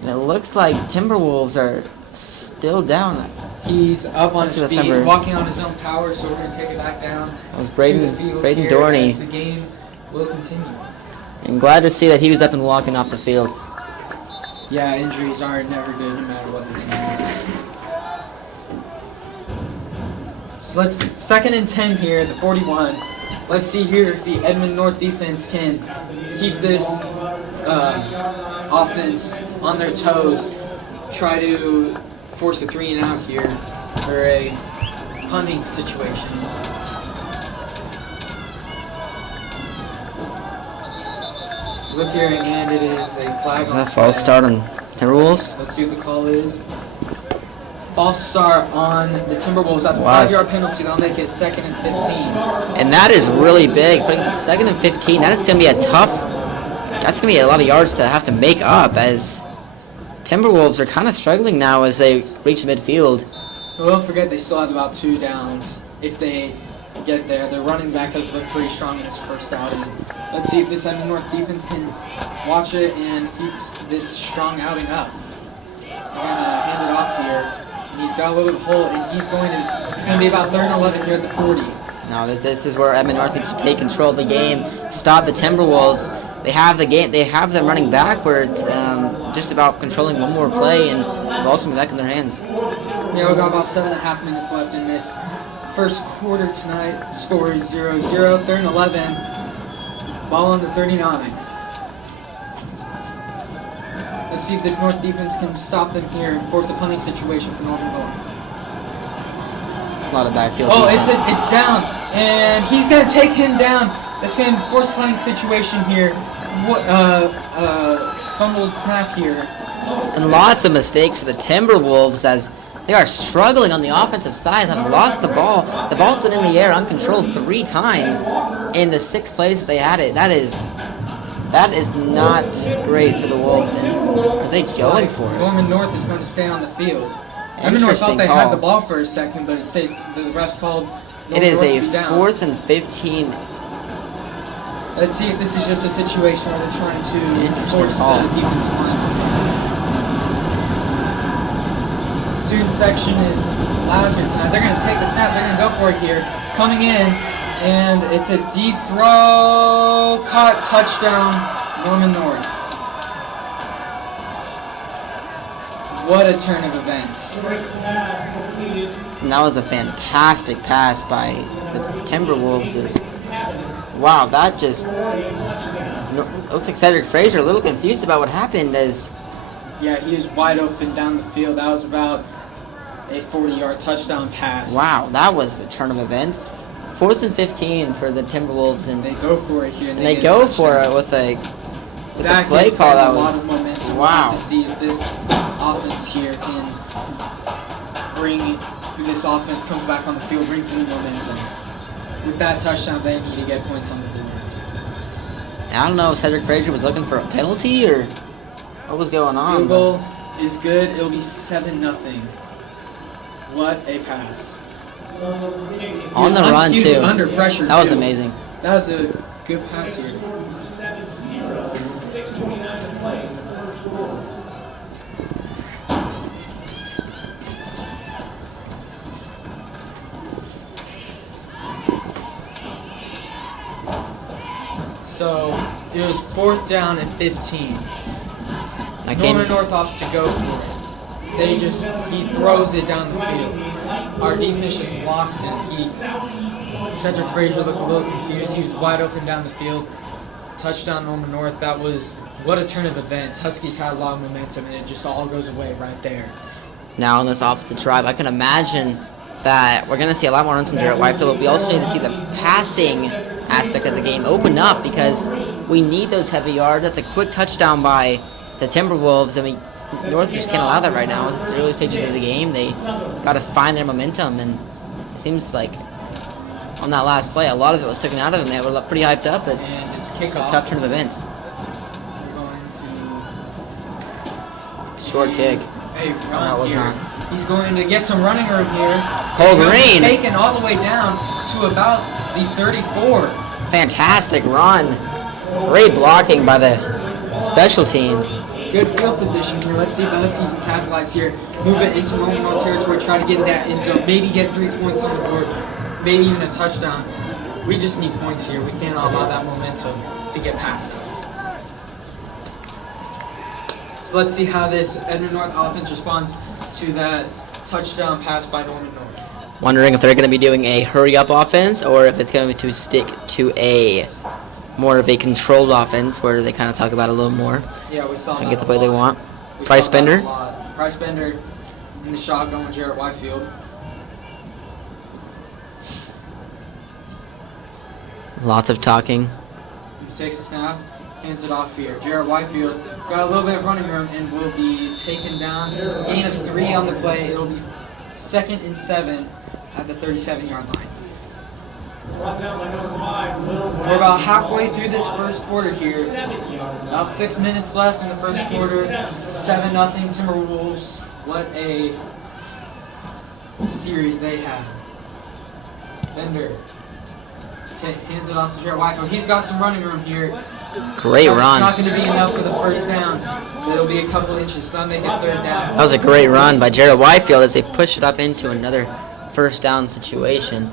And it looks like Timberwolves are still down. He's up on his feet, walking on his own power, so we're going to take it back down. That was Braden Dorney. As the game will continue. I'm glad to see that he was up and walking off the field. Yeah, injuries are never good no matter what the team is. So let's 2nd and 10 here, the 41. Let's see here if the Edmond North defense can keep this offense on their toes. Try to force a 3 and out here for a punting situation. Look here, and it is a flag. Is that a false start on Timberwolves? Let's see what the call is. False start on the Timberwolves. That's a 5-yard penalty. That'll make it 2nd and 15. And that is really big. Putting 2nd and 15, that is going to be that's going to be a lot of yards to have to make up, as Timberwolves are kind of struggling now as they reach midfield. But don't forget, they still have about 2 downs if they get there. Their running back has looked pretty strong in his first outing. Let's see if this Edmond North defense can watch it and keep this strong outing up. They're going to hand it off here. And he's got a little hole, and it's going to be about 3rd and 11 here at the 40. Now this is where Edmond North needs to take control of the game, stop the Timberwolves. They have the game. They have them running backwards, just about controlling one more play, and the ball's going to be back in their hands. Yeah, we've got about 7.5 minutes left in this first quarter tonight. Score is 0-0, 3rd and 11. Ball on the 39. Let's see if this North defense can stop them here and force a punting situation for Northern North. A lot of backfield. Oh, it's down, and he's going to take him down. That's going to force a punting situation here. Fumbled snap here. And lots of mistakes for the Timberwolves as they are struggling on the offensive side. Have lost the ball. The ball's been in the air uncontrolled 3 times in the 6 plays that they had it. That is not great for the Wolves. And are they going for it? Norman North is going to stay on the field. Norman North thought they had the ball for a second, but it says the refs called. It is a 4th and 15. Let's see if this is just a situation where they're trying to force call. the defensive line. Student section is loud here tonight. They're going to take the snap. They're going to go for it here. Coming in, and it's a deep throw. Caught, touchdown, Norman North. What a turn of events. And that was a fantastic pass by the Timberwolves. Wow, that just No, it looks like Cedric Frazier a little confused about what happened as Yeah, he was wide open down the field. That was about a 40-yard touchdown pass. wow, that was a turn of events. 4th and 15 for the Timberwolves, and They go for it here. and they go for it with a That play gives call them that a lot was of momentum. wow. To see if this offense here can bring this offense comes back on the field, brings any momentum. With that touchdown, they need to get points on the board. I don't know if Cedric Frazier was looking for a penalty or what was going on. Field goal is good. It'll be 7-0. What a pass! On the run He was too. under pressure. That was too. amazing. That was a good pass here. 6:29 to play in the first quarter. So it was 4th down and 15. I Norman can't. North opts to go for it. He throws it down the field. Our defense just lost it. Cedric Frazier looked a little confused. He was wide open down the field. Touchdown Norman North. That was, what a turn of events. Huskies had a lot of momentum and it just all goes away right there. Now on this offensive drive, I can imagine that we're going to see a lot more runs from Jarrett Whitefield, but we also need to see the passing aspect of the game open up because we need those heavy yards. That's a quick touchdown by the Timberwolves. I mean, North just can't allow that right now. It's the early stages of the game. They got to find their momentum, and it seems like on that last play, a lot of it was taken out of them. They were pretty hyped up, but And it's it's a kickoff. tough turn of events. We're going to Short kick. a run That was here. not. He's going to get some running room here. It's Cole He'll be Green. Taken all the way down to about the 34. Fantastic run. Great blocking by the special teams. Good field position here. Let's see if the Huskies can capitalize here. Move it into Norman North territory. Try to get in that end zone. Maybe get 3 points on the board. Maybe even a touchdown. We just need points here. We can't allow that momentum to get past us. So let's see how this Edmond North offense responds to that touchdown pass by Norman North. Wondering if they're going to be doing a hurry-up offense or if it's going to stick to a more of a controlled offense where they kind of talk about it a little more Yeah, we saw and that get the a play they lot. want. We Price saw that a Bender. lot. Price Bender in the shotgun with Jarrett Whitefield. Lots of talking. He takes a snap, hands it off here. Jarrett Whitefield got a little bit of running room and will be taken down. Gain of 3 on the play. It'll be 2nd and 7 at the 37-yard line. We're about halfway through this first quarter here. About 6 minutes left in the first quarter. 7-0 Timberwolves. What a series they had. Bender hands it off to Jarrett Whitefield. He's got some running room here. Great It's not run. going to be enough for the first down. It'll be a couple inches. So that'll make it 3rd down. That was a great run by Jarrett Whitefield as they push it up into another first down situation.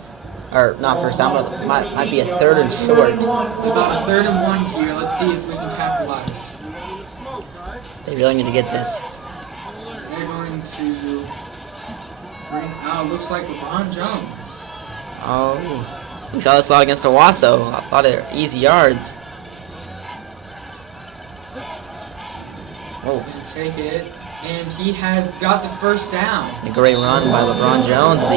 Or not first down, but it might be a 3rd and short. About a 3rd and 1 here. Let's see if we can capitalize. They really need to get this. They're going to bring out, looks like LeBron Jones. Oh. We saw this a lot against Owasso. A lot of easy yards. Oh, Going to take it, and he has got the first down. a great run by LeBron Jones as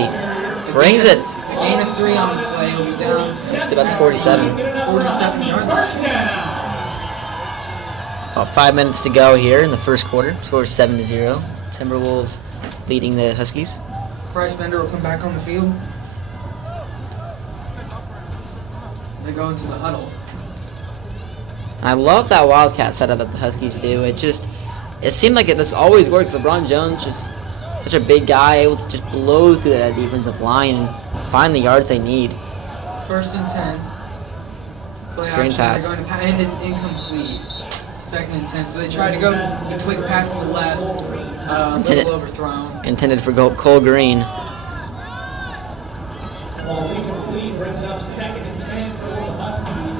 he brings it. A gain of 3 on the play. He'll be down Just about the 47. 47-yard line. About 5 minutes to go here in the first quarter. Score is 7-0. Timberwolves leading the Huskies. Price Bender will come back on the field. They go into the huddle. I love that Wildcat setup that the Huskies do. It seemed like it just always works. LeBron Jones, just such a big guy, able to just blow through that defensive line and find the yards they need. 1st and 10. Play Screen action, pass. they're going to and it's incomplete. 2nd and 10. So they try to go the quick pass to the left. Intended- Little overthrown. Intended for Cole Green. Ball's incomplete, brings up 2nd and 10 for the Huskies.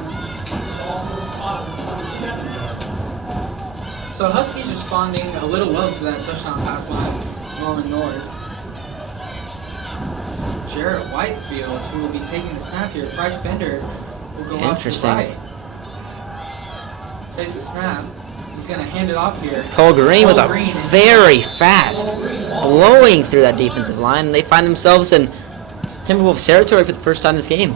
Ball to the spot at the 47. So Huskies responding a little well to that touchdown pass by Norman North. Jarrett Whitefield, who will be taking the snap here. Price Bender will go off to the Interesting. right. takes the snap. He's going to hand it off here. It's Cole Green with a Green. very fast blowing through that defensive line, and they find themselves in Timberwolves territory for the first time this game.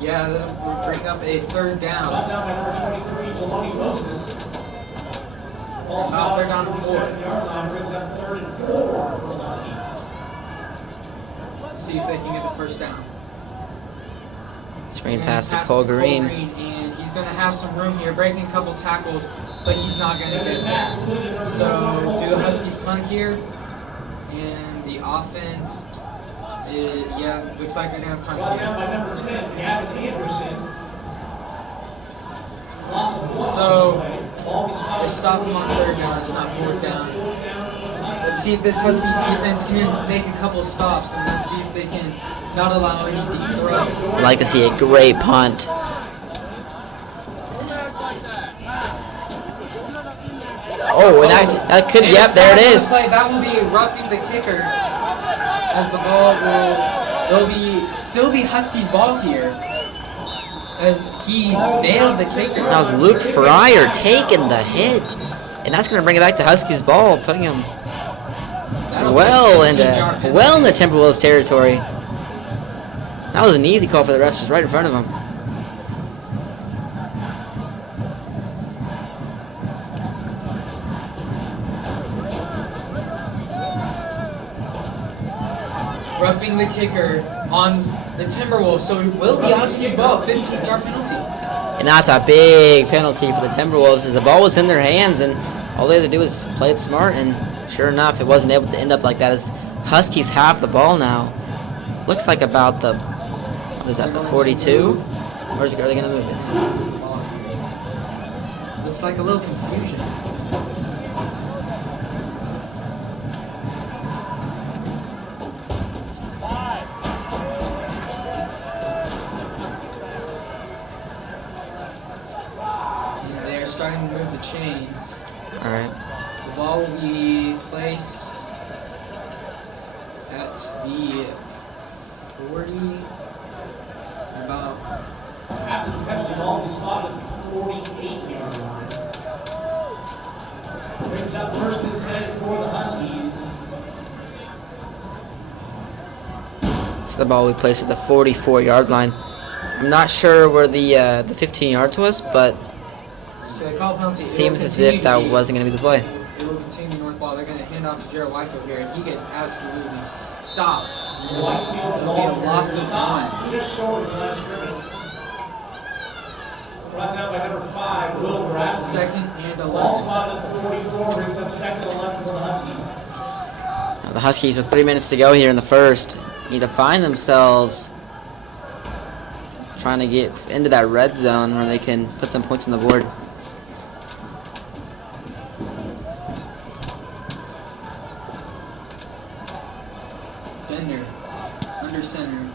Yeah, that'll bring up a third down. Brought down by number 23, Jelani Moses. Ball About third spotted down on and the 4. 7-yard line, brings up 3rd and 4 for the Huskies. See if they can get the first down. Screen And pass to Cole Green. And he's going to have some room here, breaking a couple tackles, but he's not going to get there. So do the Huskies punt here? And the offense, yeah, looks like they're going to punt Brought down here. by number 10, Gavin Anderson. Loss of 1. So Ball be they spotted. stop him on third down. It's not fourth down. Let's see if this Huskies defense can make a couple stops, and let's see if they can not allow any deep throws. I'd like to see a great punt. Oh, and that could, And yep, if there it that's is. the play, that will be roughing the kicker, as the ball will still be Huskies' ball here, as he nailed the kicker. That was Luke Fryer taking the hit, and that's going to bring it back to Huskies' ball, putting him That'll well be a 15-yard into penalty. the Timberwolves territory. That was an easy call for the refs, just right in front of him. Roughing the kicker on the Timberwolves, so it will be Huskies' ball, 15-yard penalty. And that's a big penalty for the Timberwolves, as the ball was in their hands, and all they had to do was just play it smart, and sure enough, it wasn't able to end up like that, as Huskies have the ball now. Looks like about the, what is that, the 42? Or are they going to move it? Looks like a little confusion. They're starting to move the chains. All right. The ball will be placed at the 40, about After the penalty, ball be spotted at the 48-yard line. Brings up 1st and 10 for the Huskies. So the ball we placed at the 44-yard line. I'm not sure where the 15 yards was, but so they call penalty. it seems as if that wasn't going to be the play. It will continue north ball. They're going to hand off to Jared Whitefield here, and he gets absolutely stopped. It'll be a loss of 1. Just short of the line of scrimmage. Brought down by number 5, Will Bradley. 2nd and Ball 11. spotted at the 44, brings up 2nd and 11 for the Huskies. Now the Huskies with 3 minutes to go here in the first need to find themselves trying to get into that red zone where they can put some points on the board. Bender, under center,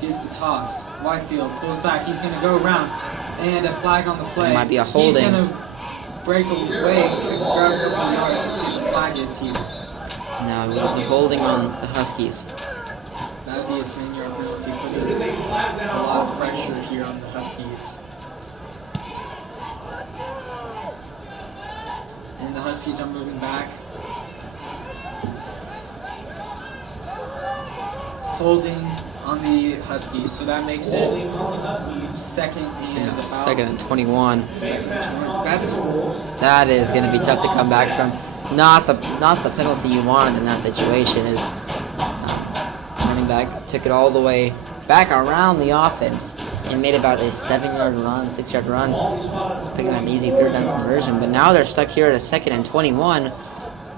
gives the toss. Whitefield pulls back. He's going to go around, and a flag on the play. It might be a holding. He's going to break away, grab a couple of yards. Let's see what the flag is here. Now it was a holding on the Huskies. That'd be a 10-yard penalty, putting a lot of pressure here on the Huskies. And the Huskies are moving back. Holding on the Huskies, so that makes it 2nd and about. 2nd and 21. That's That is going to be tough to come back from. Not the penalty you wanted in that situation. Is running back took it all the way back around the offense and made about a 7-yard run, 6-yard run, picking an easy 3rd down conversion. But now they're stuck here at a 2nd and 21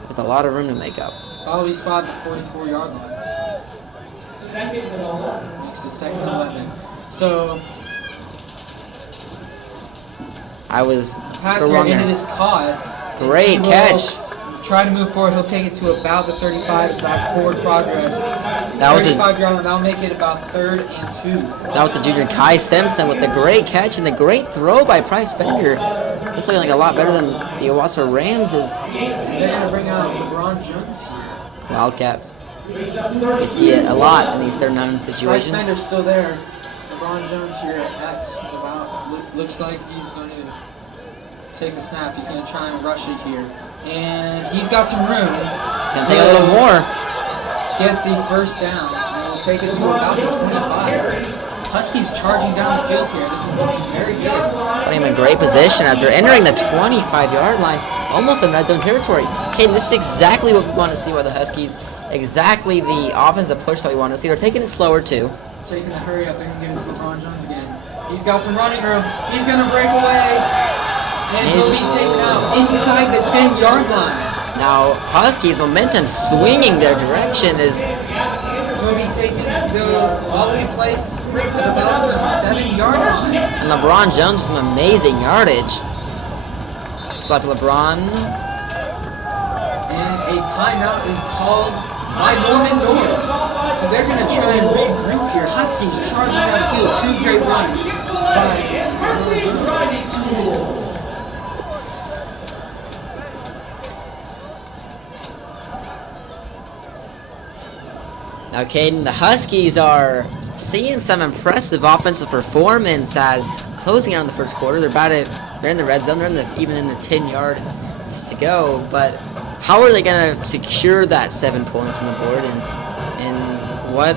with a lot of room to make up. probably spot the 44-yard line. 2nd and 11. Next to 2nd and 11. So I was pass the here wrong and it there. is caught. Great He will catch. Try to move forward. He'll take it to about the 35. Is that forward progress? That was a 35-yard line. That'll make it about 3rd and 2. That was the junior Kai Simpson with the great catch and the great throw by Price Bender. It's looking like a lot better than the Owasso Rams' They're going to bring out LeBron Jones here. Wildcat. You see it a lot in these 3rd down Price situations. Bender's still there. LeBron Jones here at about, looks like he's going to take the snap. He's going to try and rush it here. And he's got some room. Can take a little more. Get the first down. And we'll take it to about the 25. Huskies charging down the field here. This is looking very good. Putting them in great position as they're entering the 25-yard line, almost in red zone territory. Okay, this is exactly what we want to see by the Huskies. Exactly the offensive push that we want to see. They're taking it slower too. Taking the hurry up. They're going to give it to LeBron Jones again. He's got some running room. He's going to break away. And he'll be taken out inside the 10-yard line. Now, Huskies' momentum swinging their direction is... He'll be taken all the way to place at about the 7-yard line. And LeBron Jones with some amazing yardage. Slap LeBron. And a timeout is called by Norman North. So they're going to try and regroup here. Huskies charging down the field. 2 great runs by Now, Caden, the Huskies are seeing some impressive offensive performance as closing out in the first quarter. They're in the red zone. They're even in the 10-yard to go. But how are they going to secure that 7 points on the board? And what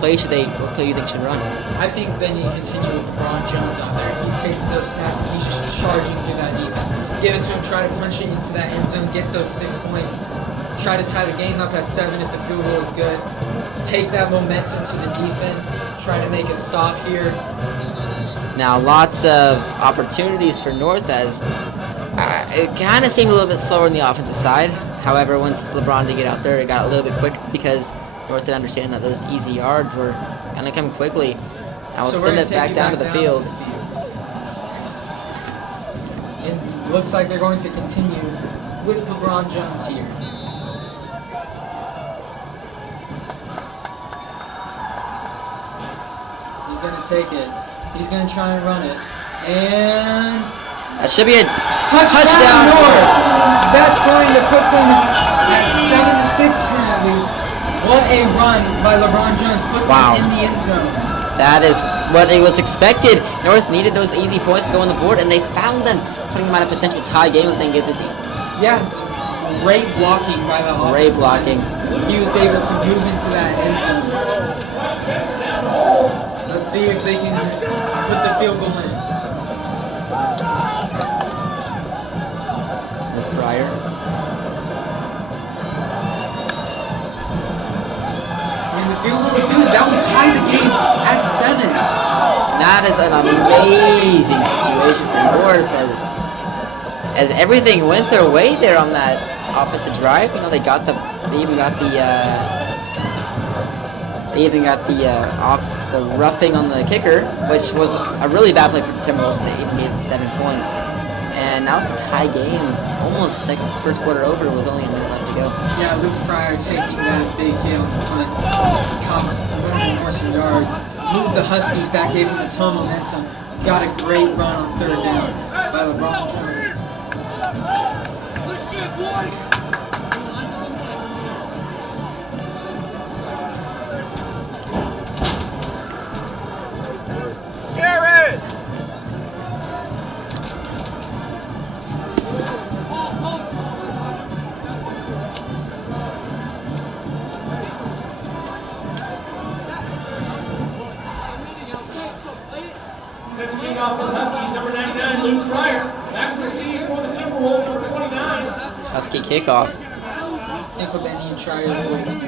play do you think should run? I think they need to continue with LeBron Jones out there. He's taking those snaps. He's just charging through that defense. Give it to him. Try to punch it into that end zone. Get those 6 points. Try to tie the game up at 7 if the field goal is good. Take that momentum to the defense. Try to make a stop here. Now, lots of opportunities for North as it kind of seemed a little bit slower on the offensive side. However, once LeBron did get out there, it got a little bit quick because North did understand that those easy yards were going to come quickly. Now we'll send it back down to the field. It looks like they're going to continue with LeBron Jones here. He's going to take it. He's going to try and run it. And that should be a touchdown North. That's going to put them at 7-6 currently. What a run by LeBron Jones. Puts them in the end zone. That is what it was expected. North needed those easy points to go on the board, and they found them, putting them at a potential tie game if they can get this. Yeah, it's great blocking by the offense. Great blocking. He was able to move into that end zone. Let's see if they can put the field goal in. Fryer. And the field goal is good. That would tie the game at 7. That is an amazing situation for North as everything went their way there on that offensive drive. You know, they even got the roughing on the kicker, which was a really bad play for Timberwolves. They even gave them 7 points. And now it's a tie game, almost first quarter over with only a minute left to go. Yeah, Luke Fryer taking that big hit on the punt, cost Norman more some yards. Moved the Huskies, that gave him a ton of momentum. Got a great run on 3rd down by LeBron Jones. Good shit, boy! Setting off for the Huskies, number 99, Luke Fryer. Back to receive for the Timberwolves, number 29. Husky kickoff. I think what they need to try to avoid is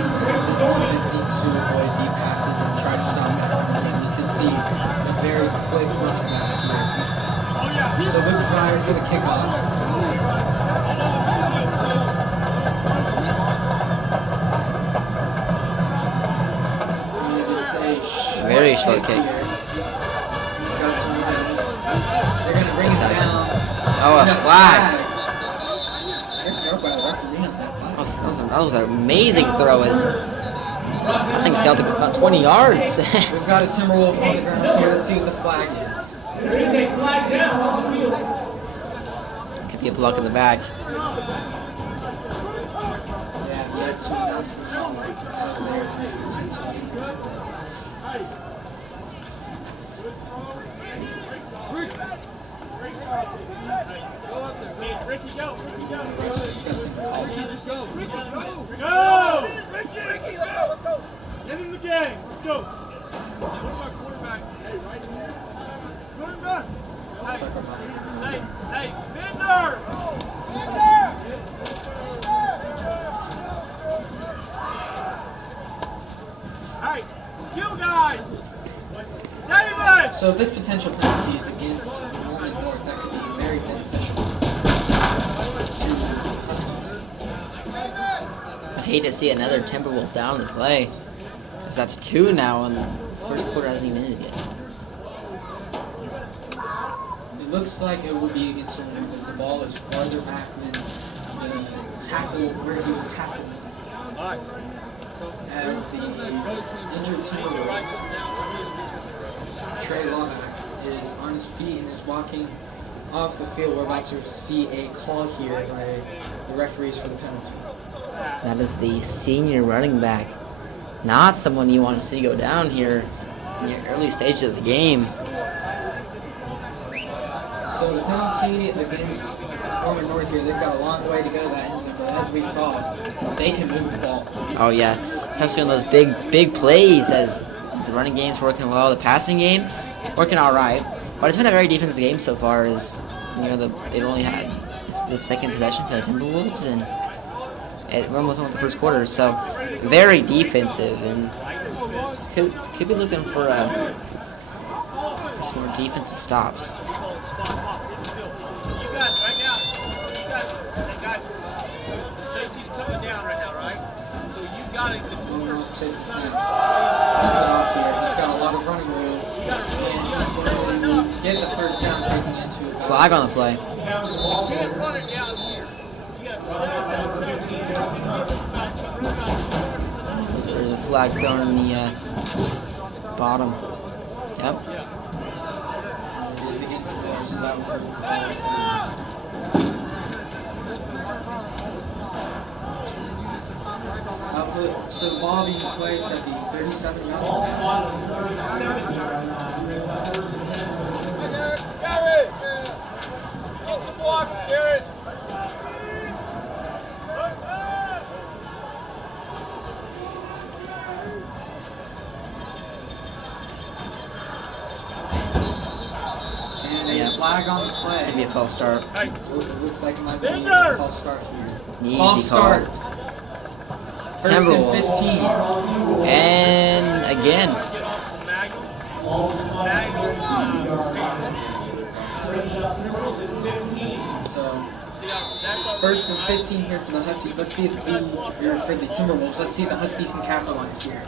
this defense needs to avoid deep passes and try to stop that running game. You can see a very quick running back here. So Luke Fryer for the kickoff. Very short kick. He's got some they're going to bring it down. Oh, a flag. That was an amazing throw. I think Celtic about 20 yards. We've got a Timberwolf on the ground here. Let's see what the flag is. There is a flag down on the field. Could be a block in the back. Yeah, we had to announce the call. That was there. Ricky, go! Ricky, go! Discussing the call. Let's go! Ricky, go! Go! Ricky, let's go! Get in the game! Let's go! One of our quarterbacks. Hey, right here. Run back! Hey, Bender! Alright, skill guys! Davis! So if this potential penalty is against Norman North, that could be very beneficial to Huskies. I hate to see another Timberwolf down the play. Because that's 2 now, and the first quarter hasn't even ended yet. It looks like it will be against Norman because the ball is farther back than the tackle where he was tackled. Alright. As the injured Timberwolves, Trey Lawback is on his feet and is walking off the field. We're about to see a call here by the referees for the penalty. That is the senior running back. Not someone you want to see go down here in the early stages of the game. So the penalty against Norman North here, they've got a long way to go that ends, but as we saw, they can move the ball. Oh yeah, especially on those big plays as the running game's working well, the passing game working all right. But it's been a very defensive game so far. As you know, they've only had the second possession for the Timberwolves, and we're almost done with the first quarter. So very defensive, and could be looking for some more defensive stops. You guys, right now, hey guys, the safety's coming down right now, right? So you got it, the corners. Takes the snap. Off here. He's got a lot of running room, and he's going to get the first down, taking into about Flag on the play. You gotta run it down here. You got 7 There's a flag thrown in the bottom. Yep. It is against the so that was so the ball being placed at the 37-yard line. Garrett! Get some blocks, Garrett! And a flag on the play. Maybe a false start. Hey, It looks like it might be a false start here. Easy False call. start. First and Timberwolves. 15. And again, So first and 15 here for the Huskies. Let's see if for the Timberwolves. Let's see if the Huskies can capitalize here.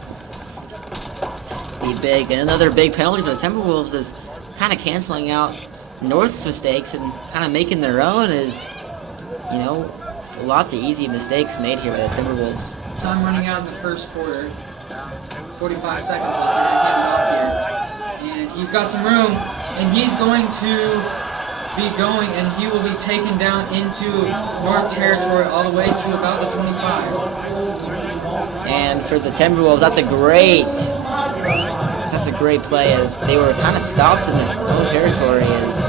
be big. And another big penalty for the Timberwolves is kind of canceling out North's mistakes and kind of making their own. Is, you know, lots of easy mistakes made here by the Timberwolves. Time running out in the first quarter. 45 seconds left. We're gonna hand it off here. And he's got some room, and he's going to be going, and he will be taken down into North territory all the way to about the 25. And for the Timberwolves, that's a great play, as they were kind of stopped in their own territory as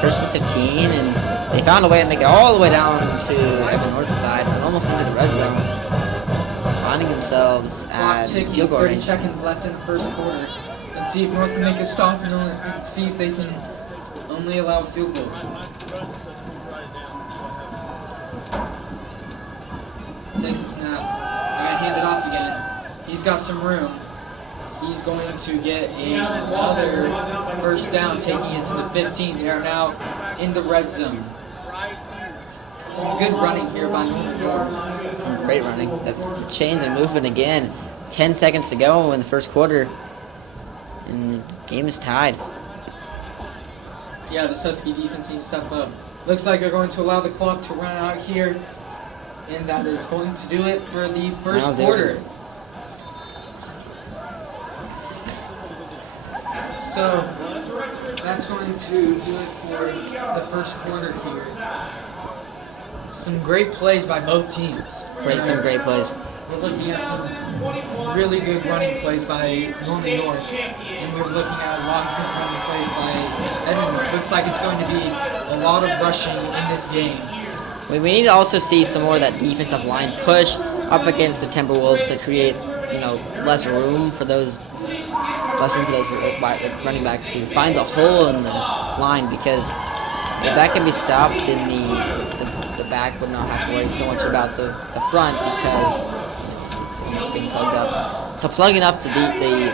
first and 15, and they found a way to make it all the way down to the north side, and almost into the red zone, finding themselves at Clock ticking, field goal 30 range. seconds left in the first quarter. Let's see if North can make a stop and see if they can only allow a field goal. Takes a snap. I gotta hand it off again. He's got some room. He's going to get another first down, taking it to the 15. They are now in the red zone. Some good running here by Norman North. Great running. The chains are moving again. 10 seconds to go in the first quarter, and the game is tied. Yeah, this Husky defense needs to step up. Looks like they're going to allow the clock to run out here, and that is going to do it for the first That'll do quarter. it. So that's going to do it for the first quarter here. Some great plays by both teams. Some great plays. We're looking at some really good running plays by Norman North, and we're looking at a lot of good running plays by Edmond. Looks like it's going to be a lot of rushing in this game. We need to also see some more of that defensive line push up against the Timberwolves to create, less room for those running backs to find a hole in the line, because if that can be stopped, then the back would not have to worry so much about the front, because it's almost being plugged up. So plugging up the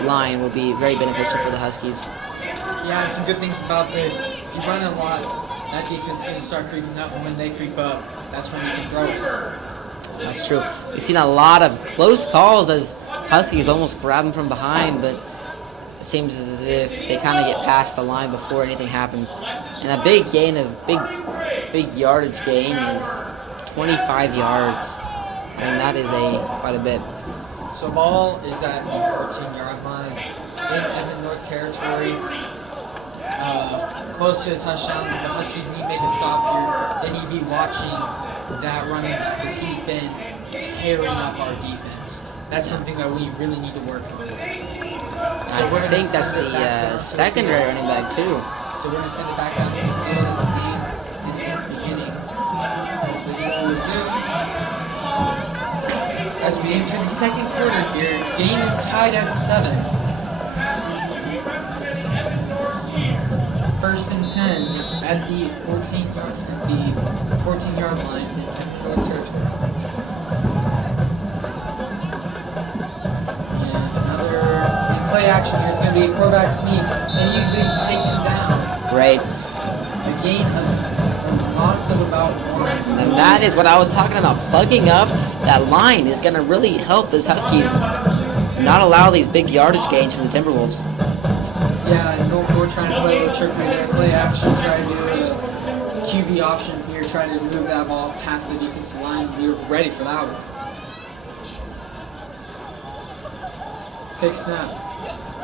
line will be very beneficial for the Huskies. Yeah, and some good things about this. If you run a lot, that defense is going to start creeping up, and when they creep up, that's when you can throw it. That's true. We've seen a lot of close calls as Huskies almost grab them from behind, but it seems as if they kind of get past the line before anything happens. And a big big yardage gain is 25 yards. I mean, that is quite a bit. So ball is at the 14-yard line in Edmond North territory. Close to the touchdown. The Huskies need to make a stop here. They need to be watching that running back, because he's been tearing up our defense. That's something that we really need to work on. I think that's the secondary running back too. So we're going to send it back out to the field as the game is beginning. As the game will resume. As we enter the second quarter here, game is tied at 7. First and 10 at the 14-yard line in North territory. And another in play action here is going to be a quarterback sneak, and you be taken down. Great. A gain of a loss of about 1. And that is what I was talking about. Plugging up that line is going to really help the Huskies not allow these big yardage gains from the Timberwolves. Yeah, and we're trying to play a little trickery there. Play action, try to do a QB option here, try to move that ball past the defensive line. We were ready for that one. Take snap.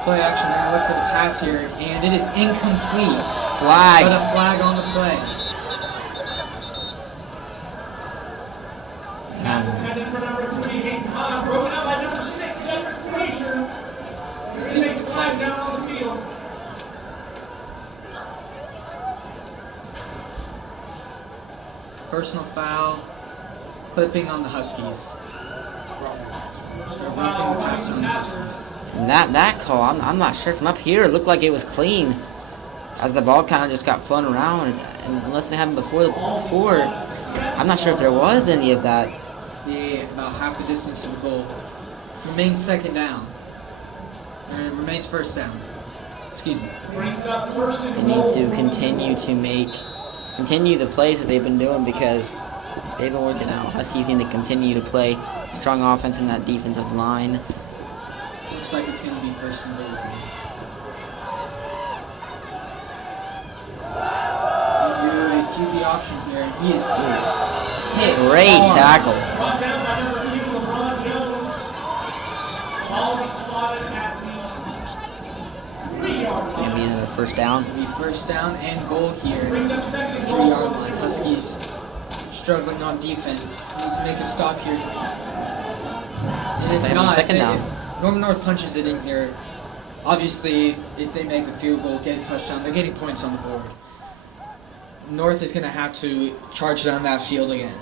Play action there. Looks at the pass here, and it is incomplete. Flag. But a flag on the play. Headed for number 3, Edmond, broken up by number 6, Edmond Frazier. Take the flag down on the field. Personal foul. Clipping on the Huskies. They're roughing the passer on the Huskies. And that call, I'm not sure. From up here, it looked like it was clean, as the ball kind of just got flown around. And unless it happened before, I'm not sure if there was any of that. Yeah, about half the distance to the goal. Remains second down. And it remains first down. Excuse me. Brings up first and They need to continue the plays that they've been doing, because they've been working out. Huskies need to continue to play strong offense in that defensive line. Looks like it's going to be first and goal. We do a QB option here, and he is hit Great hard. tackle. brought down by number 2, LeBron Jones. Ball will be spotted at the 3-yard line. Maybe another first down. It'll be first down and goal here. Brings up second and 3-yard goal. line. Huskies struggling on defense. Need to make a stop here. And if They have a not, second down. if Norman North punches it in here, obviously, if they make the field goal, get a touchdown, they're getting points on the board. North is going to have to charge down that field again.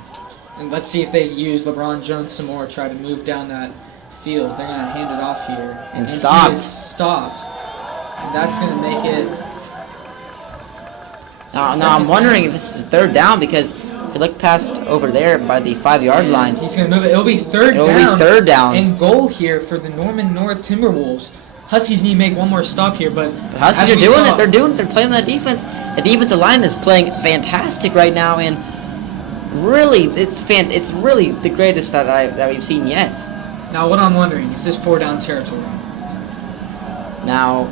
And let's see if they use LeBron Jones some more, try to move down that field. They're going to hand it off here. And he stopped. is stopped. And that's going to make it... Now I'm wondering if this is third down, because if you look past over there by the 5-yard And line, he's going to move it. It'll be third It'll down. be third down. And goal here for the Norman North Timberwolves. Huskies need to make one more stop here, but the Huskies as are we doing saw- it. They're playing that defense. The defensive line is playing fantastic right now, and really, it's really the greatest that we've seen yet. Now, what I'm wondering is this 4-down territory. Now,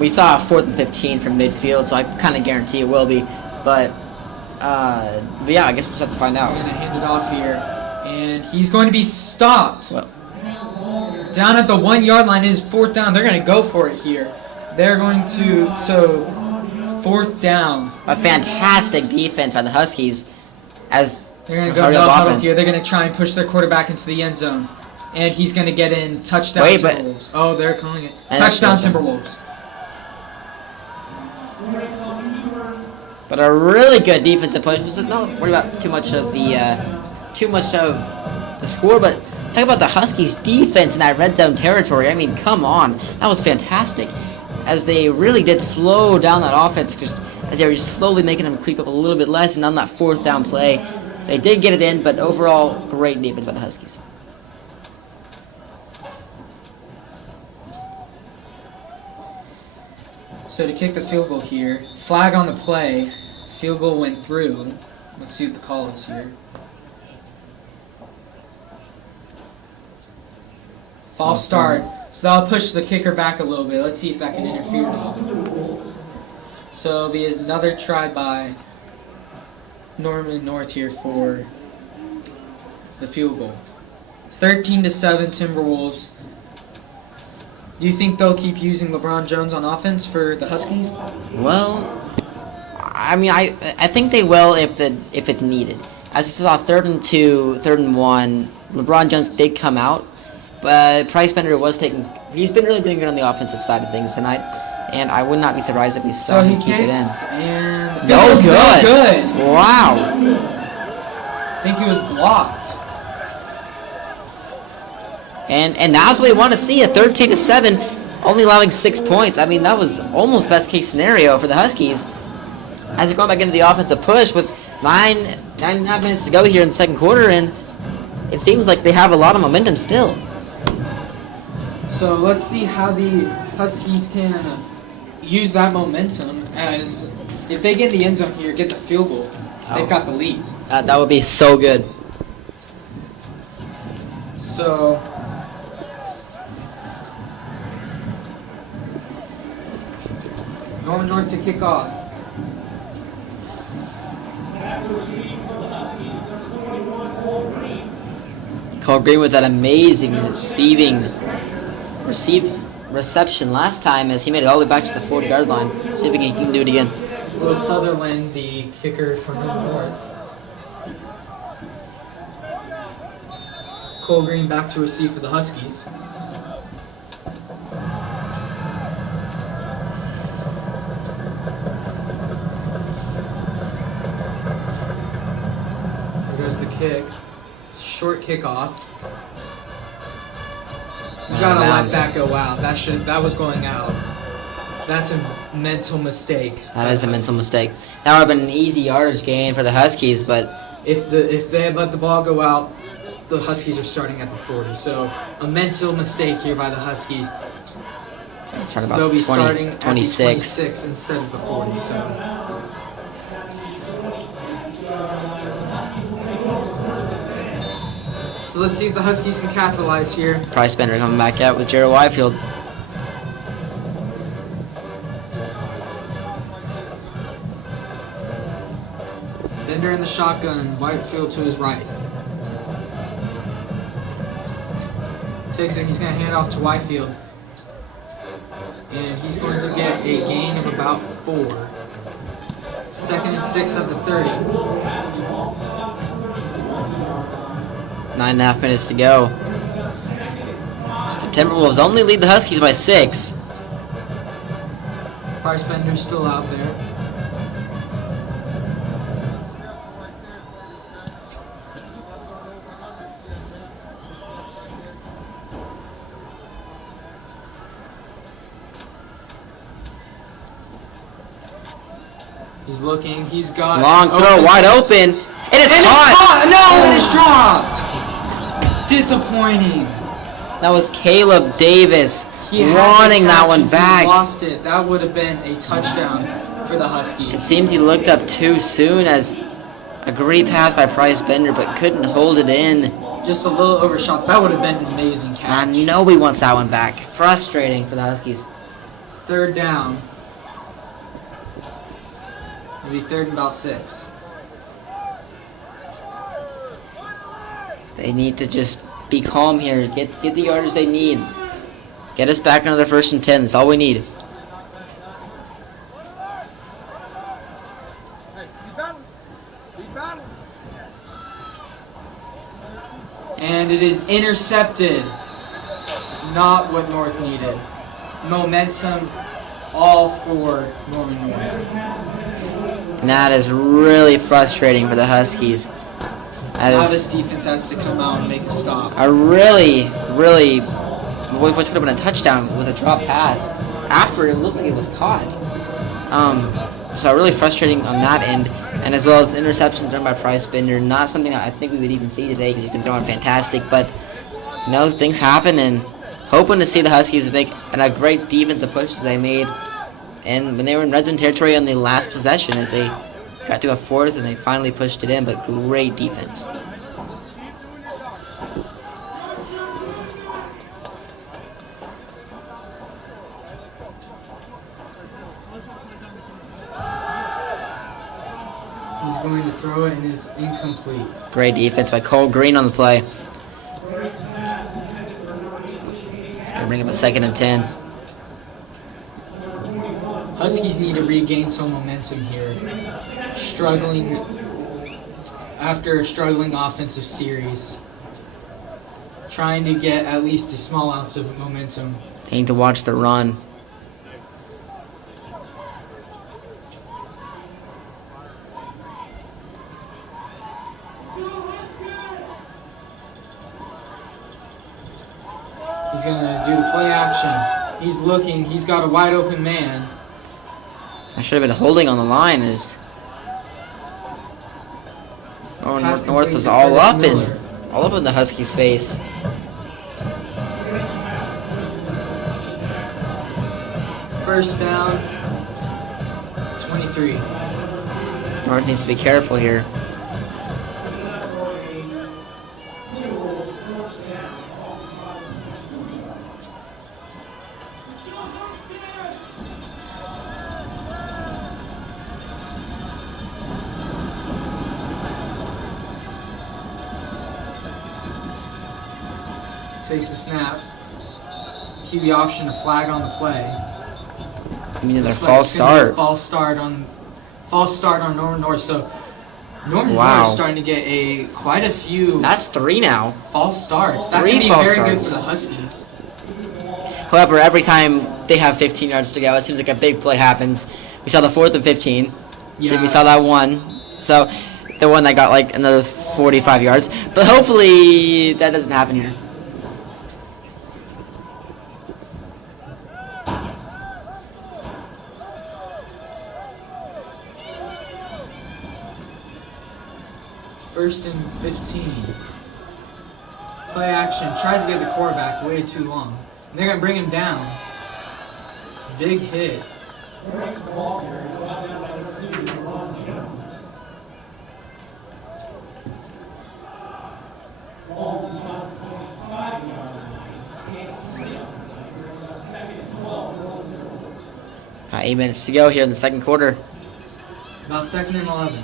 we saw a 4th and 15 from midfield, so I kind of guarantee it will be. But yeah, I guess we'll just have to find out. We're going to hand it off here, and he's going to be stopped. Well, Down at the 1-yard line, it is 4th down. They're going to go for it here. They're going to, so 4th down. a fantastic defense by the Huskies, as They're going to go hurry no up huddle offense. here. They're going to try and push their quarterback into the end zone. And he's going to get in. Touchdown Wait, but- Timberwolves. Oh, they're calling it. And that's Touchdown touchdown. Timberwolves. But a really good defensive push. Was not worried about too much of the score, but talk about the Huskies' defense in that red zone territory. I mean, come on, that was fantastic. As they really did slow down that offense, because as they were just slowly making them creep up a little bit less, and on that 4th down play, they did get it in. But overall, great defense by the Huskies. So to kick the field goal here, flag on the play, field goal went through. Let's see what the call is here. False start. So that'll push the kicker back a little bit. Let's see if that can interfere at all. So it'll be another try by Norman North here for the field goal. 13-7 Timberwolves. Do you think they'll keep using LeBron Jones on offense for the Huskies? Well, I mean, I think they will if it's needed. As you saw, 3rd and 2, 3rd and 1, LeBron Jones did come out, but Price Bender was taking. He's been really doing good on the offensive side of things tonight, and I would not be surprised if we saw him keep it in. And No good. Good. Wow. I think he was blocked. And that's what we want to see, a 13-7, only allowing 6 points. I mean, that was almost best case scenario for the Huskies. As they're going back into the offensive push with 9.5 minutes to go here in the 2nd quarter, and it seems like they have a lot of momentum still. So let's see how the Huskies can use that momentum, as if they get in the end zone here, get the field goal, they've got the lead. That would be so good. So Norman North to kick off. Cole Green with that amazing reception last time, as he made it all the way back to the 40-yard line. See if he can do it again. Will Sutherland, the kicker for Norman North. Cole Green back to receive for the Huskies. There goes the kick. Short kickoff. You gotta let that go out. That was going out. That's a mental mistake. That is a mental mistake. That would have been an easy yardage gain for the Huskies, but If they had let the ball go out, the Huskies are starting at the 40. So a mental mistake here by the Huskies. start So about they'll be 20, starting at the 26. 26 instead of the 40. So let's see if the Huskies can capitalize here. Price Bender coming back out with Jared Whitefield. Bender in the shotgun, Whitefield to his right. Takes it, he's going to hand off to Whitefield. And he's going to get a gain of about 4. 2nd and 6 at the 30. 9.5 minutes to go. The Timberwolves only lead the Huskies by 6. Price Bender's still out there. He's looking, he's got... Long throw, wide open. It is caught! No, it is dropped! Disappointing. That was Caleb Davis He had wanting the that catch one and back. He lost it. That would have been a touchdown for the It Huskies. seems he looked up too soon, as a great pass by Price Bender, but couldn't hold it in. Just a little overshot. That would have been an amazing I catch. know he wants that one back. Frustrating for the Huskies. 3rd down. It'll be 3rd and about 6. They need to just be calm here. Get the yardage they need. Get us back another 1st and 10. That's all we need. And it is intercepted. Not what North needed. Momentum all for Norman North. And that is really frustrating for the Huskies. Now this defense has to come out and make a stop. Which would have been a touchdown, was a drop pass after it looked like it was caught. So really frustrating on that end, and as well as interceptions thrown by Price Bender. Not something that I think we would even see today because he's been throwing fantastic, but you know, things happen, and hoping to see the Huskies make a great defensive push as they made, and when they were in red zone territory on the last possession as they got to a fourth and they finally pushed it in, but great defense. He's going to throw it and it's incomplete. Great defense by Cole Green on the play. It's going to bring him a 2nd and 10. Huskies need to regain some momentum here. Struggling after a struggling offensive series. Trying to get at least a small ounce of momentum. They need to watch the run. He's going to do the play action. He's looking. He's got a wide open man. I should have been holding on the line as North was all up in the Huskies' face. First down, 23. North needs to be careful here. Takes the snap. QB option, a flag on the play. I mean, their Looks like false it's gonna be a start. False start on Northern North. So Northern Wow. North is starting to get quite a few That's 3 now. false starts. That 3 could be false very good starts. for the Huskies. However, every time they have 15 yards to go, it seems like a big play happens. We saw the 4th and 15. Then we saw that one. So the one that got like another 45 yards. But hopefully that doesn't happen here. First and 15. Play action. Tries to get the quarterback way too long. And they're going to bring him down. Big hit. About 8 minutes to go here in the second quarter. About 2nd and 11.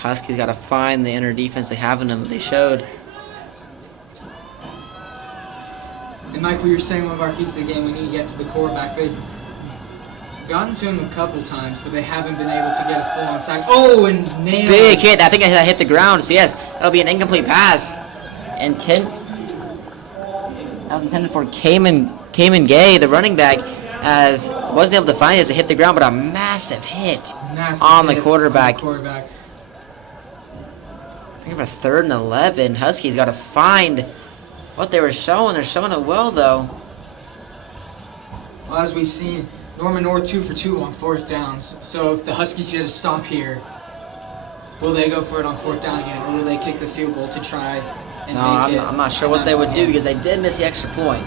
Huskies got to find the inner defense they have in them. They showed. And like we were saying one of our keys to the game, we need to get to the quarterback. They've gotten to him a couple times, but they haven't been able to get a full-on sack. Oh, and nailed Big it. hit. I think I hit the ground. So yes, that'll be an incomplete pass. And that was intended for Cayman Gay, the running back, as wasn't able to find it as it hit the ground, but a massive hit on the quarterback. I think for 3rd and 11, Huskies got to find what they were showing. They're showing it well, though. Well, as we've seen, Norman North 2 for 2 on 4th downs. So if the Huskies get a stop here, will they go for it on 4th down again, or will they kick the field goal to try and make it? I'm not sure what they would do because they did miss the extra point.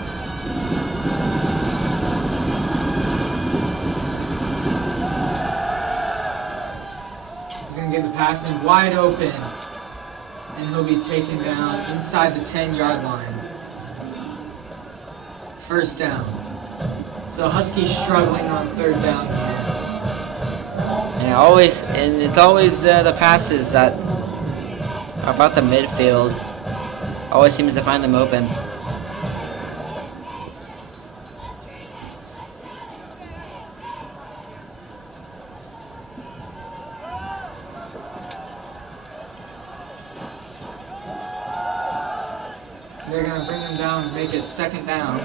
He's going to get the pass in wide open, and he'll be taken down inside the 10-yard line. First down. So Huskies struggling on 3rd down here. And it's always the passes that are about the midfield. Always seems to find them open. They're going to bring him down and make it 2nd down.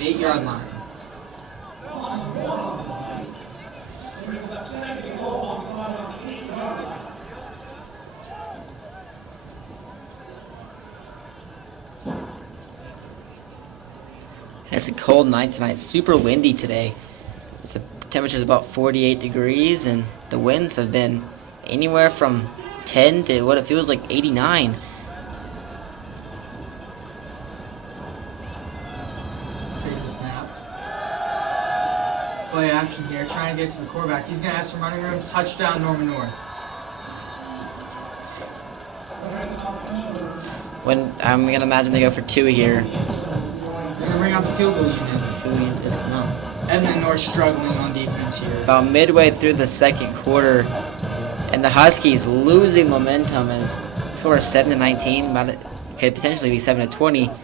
8-yard line. It's a cold night tonight. It's super windy today. The temperature's about 48 degrees, and the winds have been anywhere from 10 to what it feels like 89. Crazy snap. Play action here, trying to get to the quarterback. He's going to have some running room. Touchdown, Norman North. When I'm gonna imagine they go for 2 here. They're going to bring out the field goal unit. Is coming out. Edmond North struggling on defense here. About midway through the second quarter, and the Huskies losing momentum as score is 7-19. Could potentially be 7-20.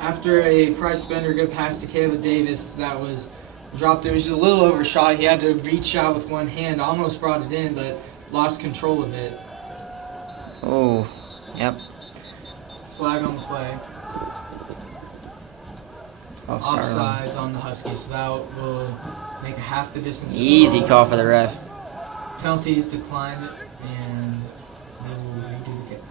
After a Price Bender good pass to Caleb Davis that was dropped, it was just a little overshot. He had to reach out with one hand, almost brought it in, but lost control of it. Oh, yep. Flag on the play. Offsides on the Huskies, so that will make a half the distance. Easy call for the ref. Penalties declined, and they will redo the kick.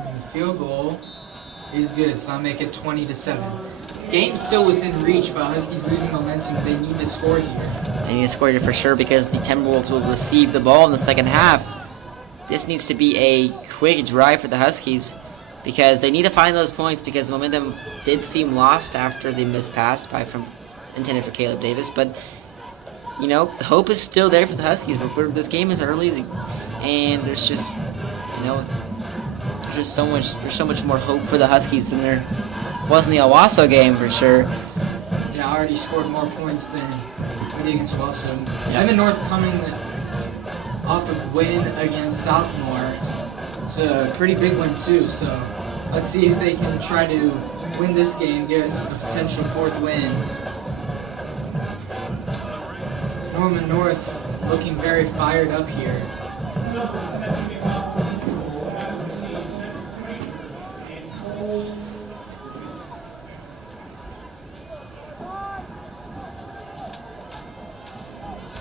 And the field goal is good, so I'll make it 20-7. Game's still within reach, but Huskies losing momentum. They need to score here. They need to score here for sure because the Timberwolves will receive the ball in the second half. This needs to be a quick drive for the Huskies because they need to find those points because momentum did seem lost after the missed pass intended for Caleb Davis. But, you know, the hope is still there for the Huskies. But this game is early, and there's just, you know, there's so much more hope for the Huskies than there was in the Owasso game for sure. Yeah, already scored more points than we did against Owasso. Edmond North coming off a win against Southmore. It's a pretty big one too, so let's see if they can try to win this game, get a potential 4th win. Norman North looking very fired up here.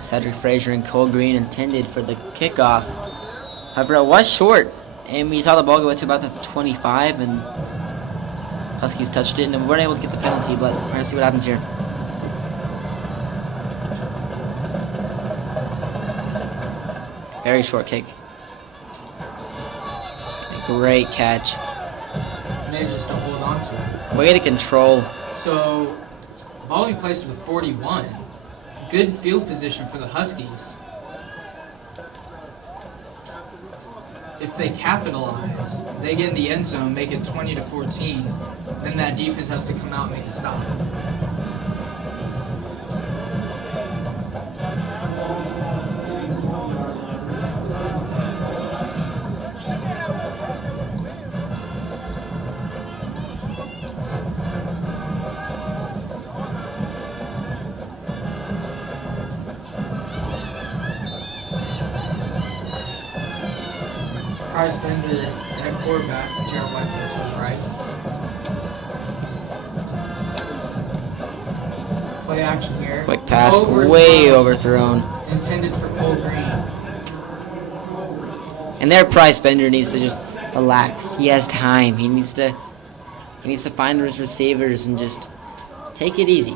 Cedric Frazier and Cole Green intended for the kickoff. However, it was short, and we saw the ball go to about the 25, and Huskies touched it, and we weren't able to get the penalty, but we're going to see what happens here. Very short kick. A great catch. Manages to hold on to it. Way to control. So, ball being placed to the 41. Good field position for the Huskies. If they capitalize, they get in the end zone, make it 20-14, then that defense has to come out and make a stop. Price Bender at quarterback, Jared Whitefield to his right. Play action here. Quick pass, Overthrown. way overthrown. Intended for Cole Green. And their Price Bender needs to just relax. He has time. He needs to find his receivers and just take it easy.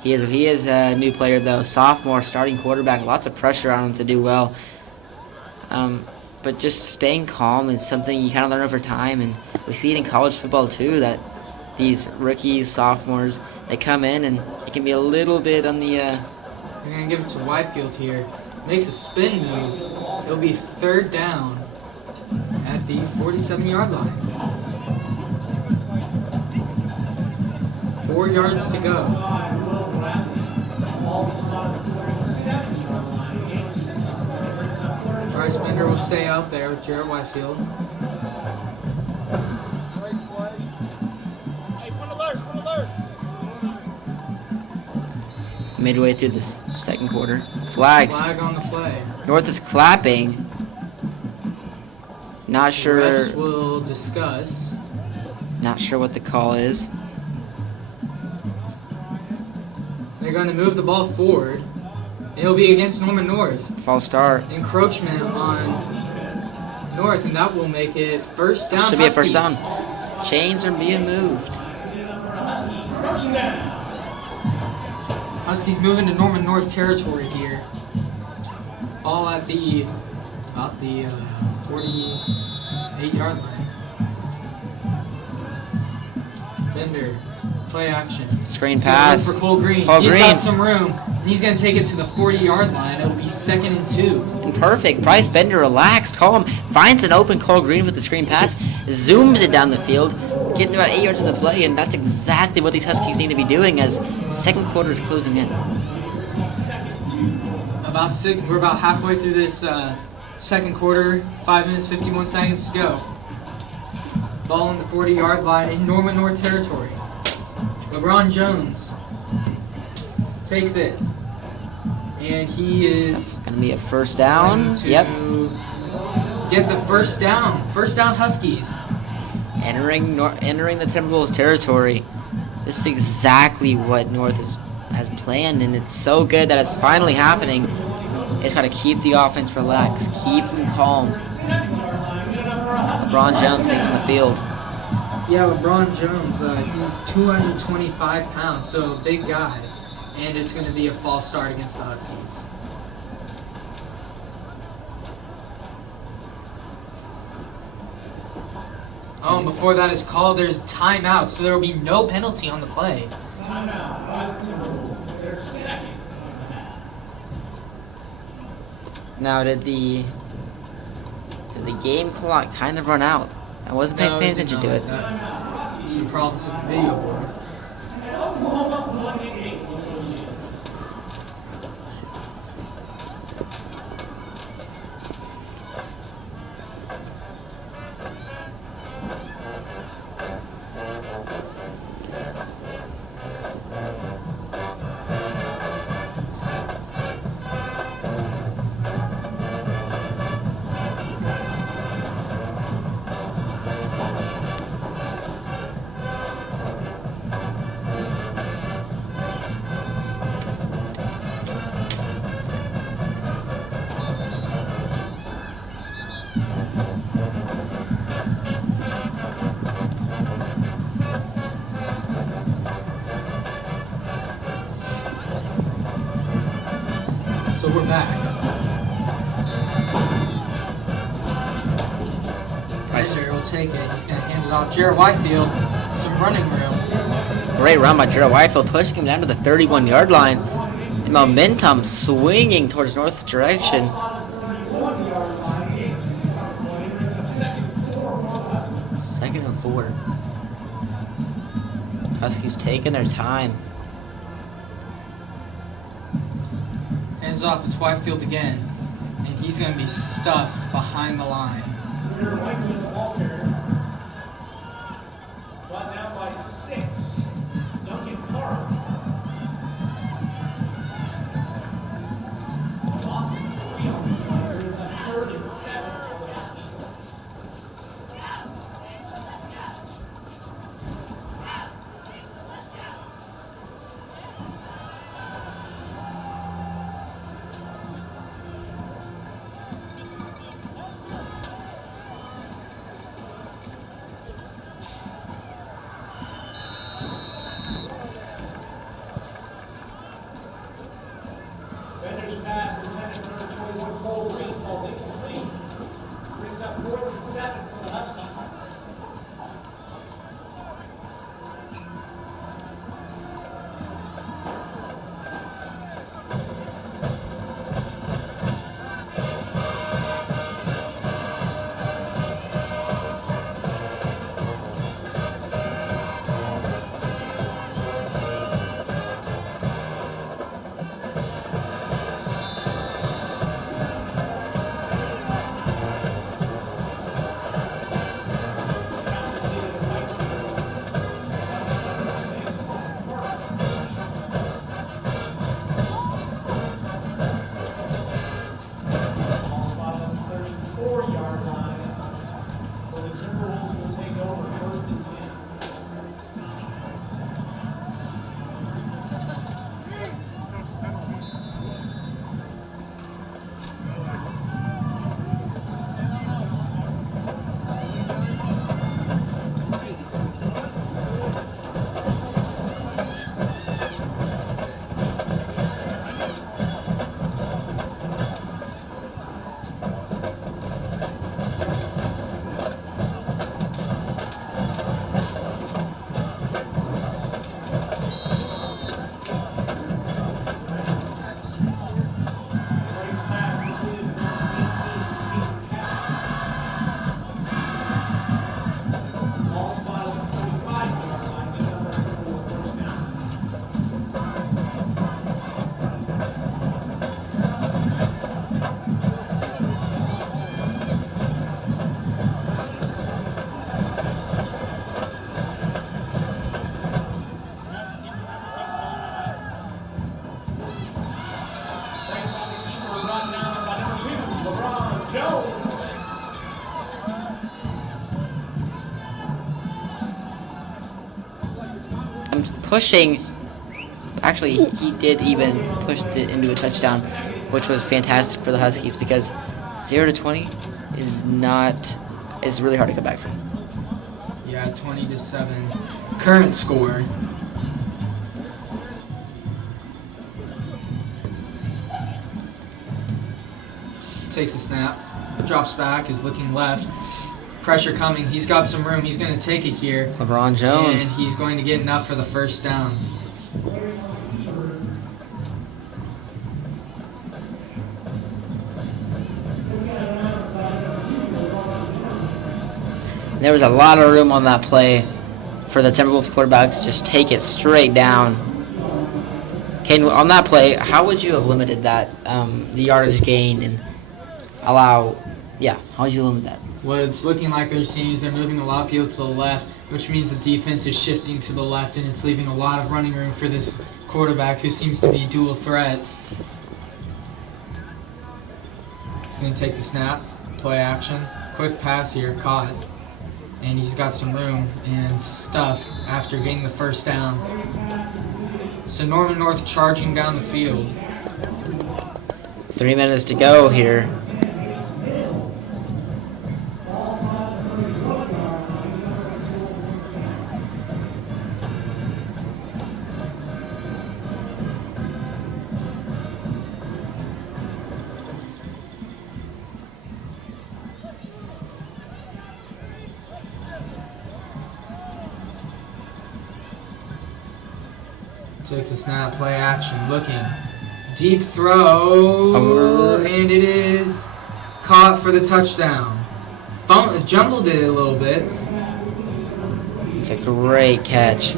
He is a new player though, sophomore, starting quarterback. Lots of pressure on him to do well. But just staying calm is something you kind of learn over time, and we see it in college football too, that these rookies, sophomores, they come in and it can be a little bit on the... They're going to give it to Whitefield here. Makes a spin move. It'll be 3rd down at the 47-yard line. 4 yards to go. Bryce Bender will stay out there with Jared Whitefield. midway through this second quarter. Flags. Flag on the play. North is clapping. Not sure. Refs will discuss. Not sure what the call is. They're going to move the ball forward. It'll be against Norman North. False start. Encroachment on North, and that will make it first down. Should be a first Huskies. down. Chains are being moved. Huskies moving to Norman North territory here. All at the about the 48-yard line. Bender, play action. Screen He's gonna pass. look for Cole Green. Cole He's Green. got some room, and he's going to take it to the 40-yard line. It'll be 2nd and 2. And perfect. Bryce Bender relaxed, calm, finds an open Cole Green with the screen pass, zooms it down the field, getting about 8 yards in the play, and that's exactly what these Huskies need to be doing as second quarter is closing in. We're about halfway through this second quarter. 5 minutes, 51 seconds to go. Ball on the 40-yard line in Norman North territory. LeBron Jones takes it, and he is Gonna be a first down. going to Yep. get the first down. First down, Huskies. Entering the Timberwolves territory. This is exactly what North has planned, and it's so good that it's finally happening. It's got to keep the offense relaxed, keep them calm. LeBron Jones takes on the field. Yeah, LeBron Jones, he's 225 pounds, so a big guy. And it's going to be a false start against the Huskies. Oh, and before that is called, there's timeout, so there will be no penalty on the play. Now, did the game clock kind of run out? I wasn't paying did attention to not. it. Some problems with the video board. So we're back. Bender will take it. He's going to hand it off. Jared Whitefield, some running room. Great run by Gerald Whitefield, pushing him down to the 31-yard line. And momentum swinging towards North direction. Second and 4. Huskies taking their time. Hands off to Whitefield again. And he's going to be stuffed behind the line. Brought down by 6. Duncan Clark. Lost 3 on the third and 7 for the Huskies. pushing. Actually, he did even push it into a touchdown, which was fantastic for the Huskies because 0-20 is really hard to come back from. Yeah, 20-7. Current score. Takes a snap, drops back, is looking left. Pressure coming. He's got some room. He's going to take it here. LeBron Jones. And he's going to get enough for the first down. There was a lot of room on that play for the Timberwolves quarterback to just take it straight down. Kane, on that play, how would you have limited that, the yardage gain, and how would you limit that? What it's looking like they're seeing is they're moving a lot of people to the left, which means the defense is shifting to the left, and it's leaving a lot of running room for this quarterback who seems to be dual threat. He's going to take the snap, play action, quick pass here, caught. And he's got some room and stuff after getting the first down. So Norman North charging down the field. 3 minutes to go here. Takes a snap, play action, looking. Deep throw, and it is caught for the touchdown. Jumbled it a little bit. It's a great catch.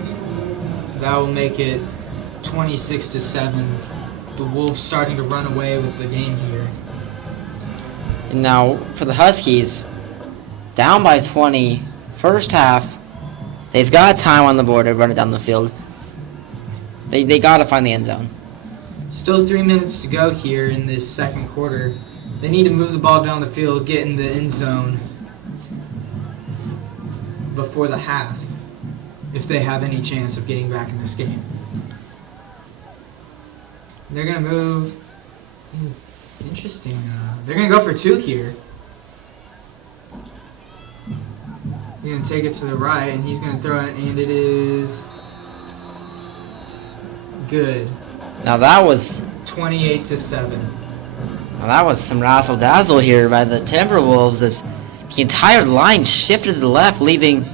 That will make it 26-7. The Wolves starting to run away with the game here. And now for the Huskies, down by 20, first half. They've got time on the board to run it down the field. They got to find the end zone. Still 3 minutes to go here in this second quarter. They need to move the ball down the field, get in the end zone before the half if they have any chance of getting back in this game. They're going to move. Interesting. They're going to go for 2 here. He's going to take it to the right, and he's going to throw it, and it is good. Now that was 28-7. Now that was some razzle dazzle here by the Timberwolves as the entire line shifted to the left, leaving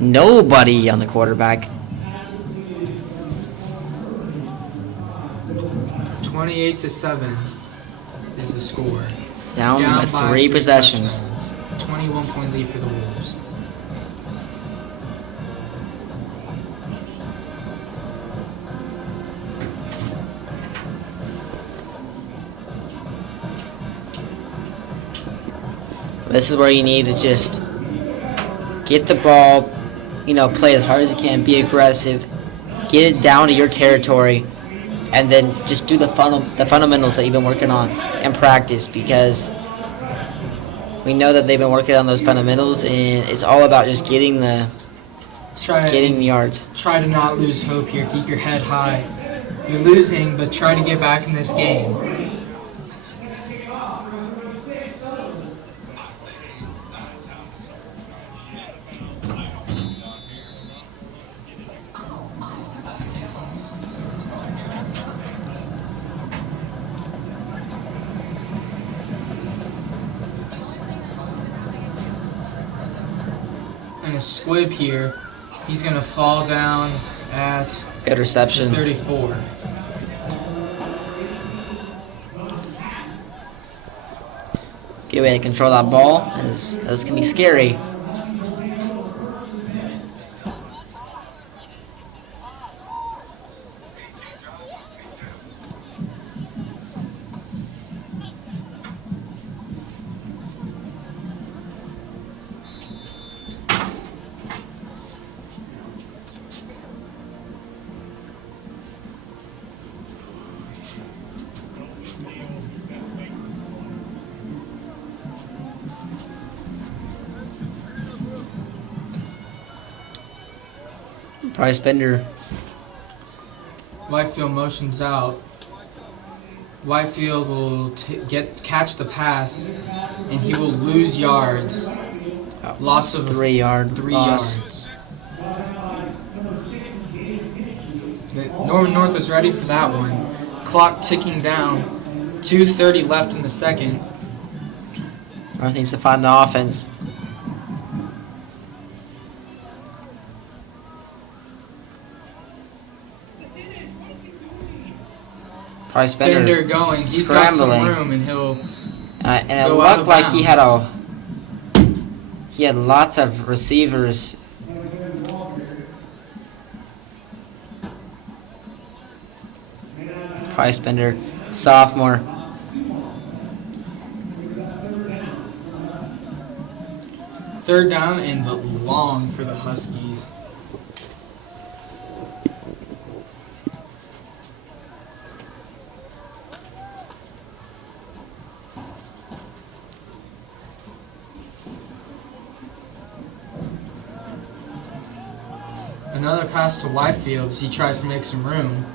nobody on the quarterback. 28-7 is the score. Down by 3 possessions. 21-point lead for the Wolves. This is where you need to just get the ball, play as hard as you can, be aggressive, get it down to your territory, and then just do the fundamentals that you've been working on in practice, because we know that they've been working on those fundamentals, and it's all about just getting the yards. Try to not lose hope here. Keep your head high. You're losing, but try to get back in this game. And a squib here. He's going to fall down at Good reception. 34. Good way to control that ball, as those can be scary. Price Bender. Whitefield motions out. Whitefield will catch the pass, and he will lose yards. Loss of 3 yard 3 loss. yards. Norman North is ready for that one. Clock ticking down. 2:30 left in the second. North needs to find the offense. Price Bender Bender going. He's got some scrambling. room, and he'll And it go out looked of like he bounds. had lots of receivers. Price Bender, sophomore. Third down and long for the Huskies. Another pass to Whitefield as he tries to make some room.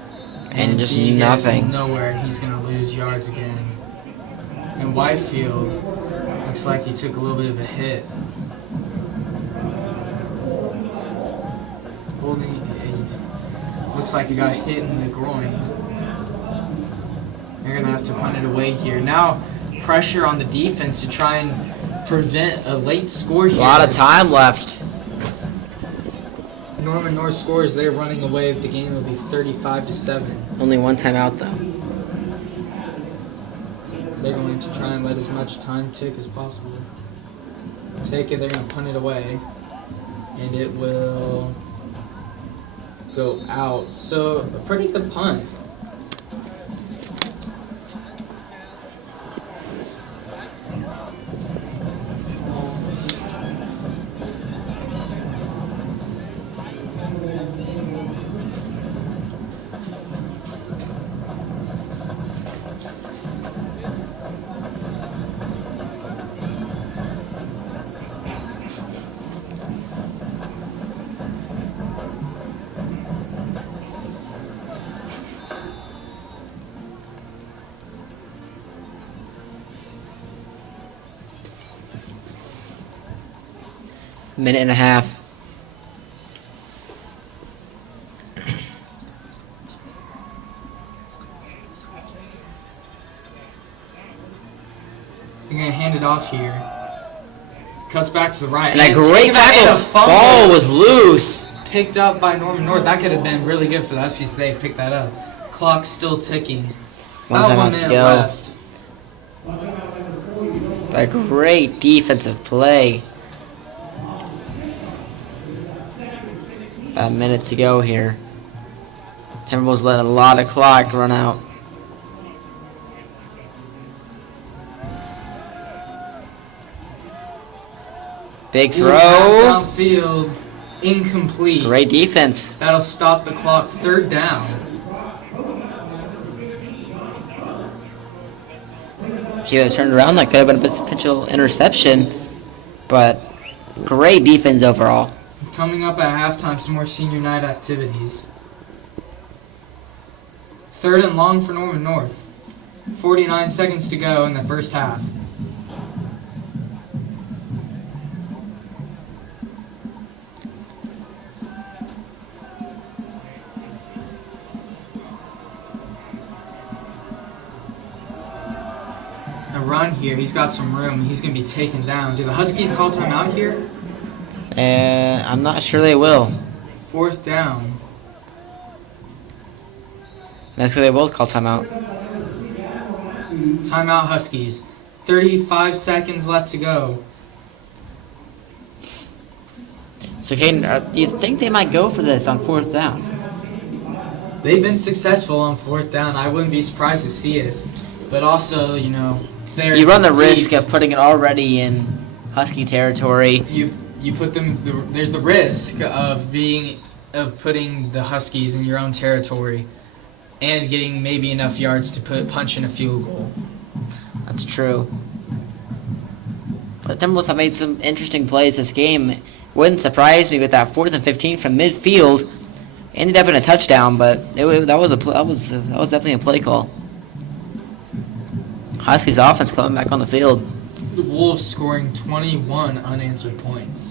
And just he gets nothing. Nowhere. He's going to lose yards again. And Whitefield looks like he took a little bit of a hit. Looks like he got hit in the groin. They're going to have to punt it away here. Now, pressure on the defense to try and prevent a late score A here. lot of time left. Norman North scores, they're running away. The game will be 35-7. Only one timeout though. They're going to try and let as much time tick as possible. Take it, they're going to punt it away. And it will go out. So, a pretty good punt. Minute and a half. They're going to hand it off here. Cuts back to the right. And a it's great taken out and a tackle. fumble. Ball was loose. Picked up by Norman North. That could have been really good for the Huskies. They picked that up. Clock's still ticking. One About timeout 1 to minute go. left. A great defensive play. About a minute to go here. Timberwolves let a lot of clock run out. Big Pass throw. downfield. Incomplete. Great defense. That'll stop the clock. Third down. He would have turned around. That could have been a potential interception. But great defense overall. Coming up at halftime, some more senior night activities. Third and long for Norman North. 49 seconds to go in the first half. A run here. He's got some room. He's going to be taken down. Do the Huskies call timeout here? I'm not sure they will. Fourth down. Next they will call timeout. Timeout Huskies. 35 seconds left to go. So, Caden, do you think they might go for this on fourth down? They've been successful on fourth down. I wouldn't be surprised to see it. But also, you know, they're You run the deep. risk of putting it already in Husky territory. You put them. There's the risk of putting the Huskies in your own territory, and getting maybe enough yards to punch in a field goal. That's true. But the Timberwolves have made some interesting plays this game. wouldn't surprise me with that 4th and 15 from midfield. Ended up in a touchdown, but that was definitely a play call. Huskies offense coming back on the field. The Wolves scoring 21 unanswered points.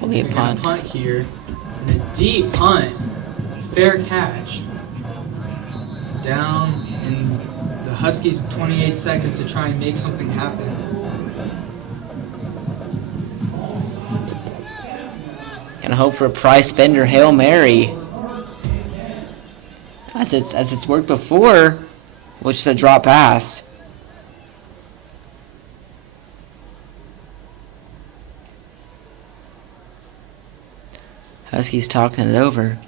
We'll They're gonna punt here. And a deep punt. Fair catch. Down in the Huskies 28 seconds to try and make something happen. Gonna hope for a prize spender Hail Mary. As it's worked before, which is a drop pass. Huskies talking it over.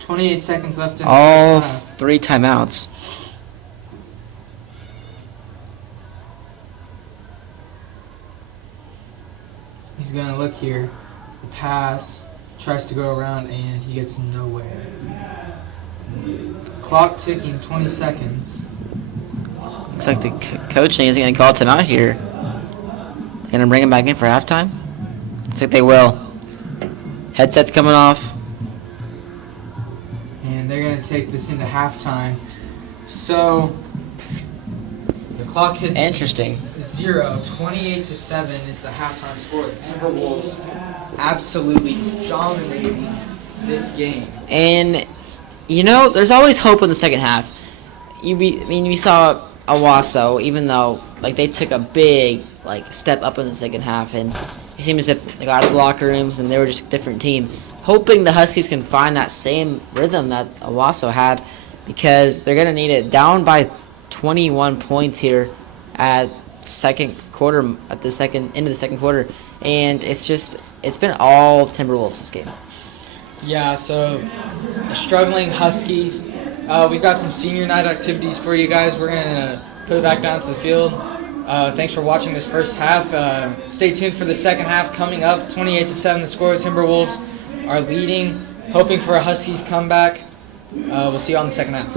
.28 seconds left in the All first half. 3 timeouts. He's gonna look here. The pass tries to go around and he gets nowhere. Clock ticking, 20 seconds. Looks like the coaching isn't going to call a timeout here. They're going to bring him back in for halftime? Looks like they will. Headset's coming off. And they're gonna take this into halftime. So the clock hits Interesting. 0. 28-7 is the halftime score. The Timberwolves absolutely dominating this game. And, you know, there's always hope in the second half. We saw Owasso, even though, like, they took a big, like, step up in the second half, and it seemed as if they got out of the locker rooms and they were just a different team. Hoping the Huskies can find that same rhythm that Owasso had, because they're going to need it. Down by 21 points here at second quarter, end of the second quarter, and it's been all Timberwolves this game. Yeah, so struggling Huskies. We've got some senior night activities for you guys. We're gonna put it back down to the field. Thanks for watching this first half. Stay tuned for the second half coming up. 28-7 the score. Timberwolves are leading, hoping for a Huskies comeback. We'll see you on the second half.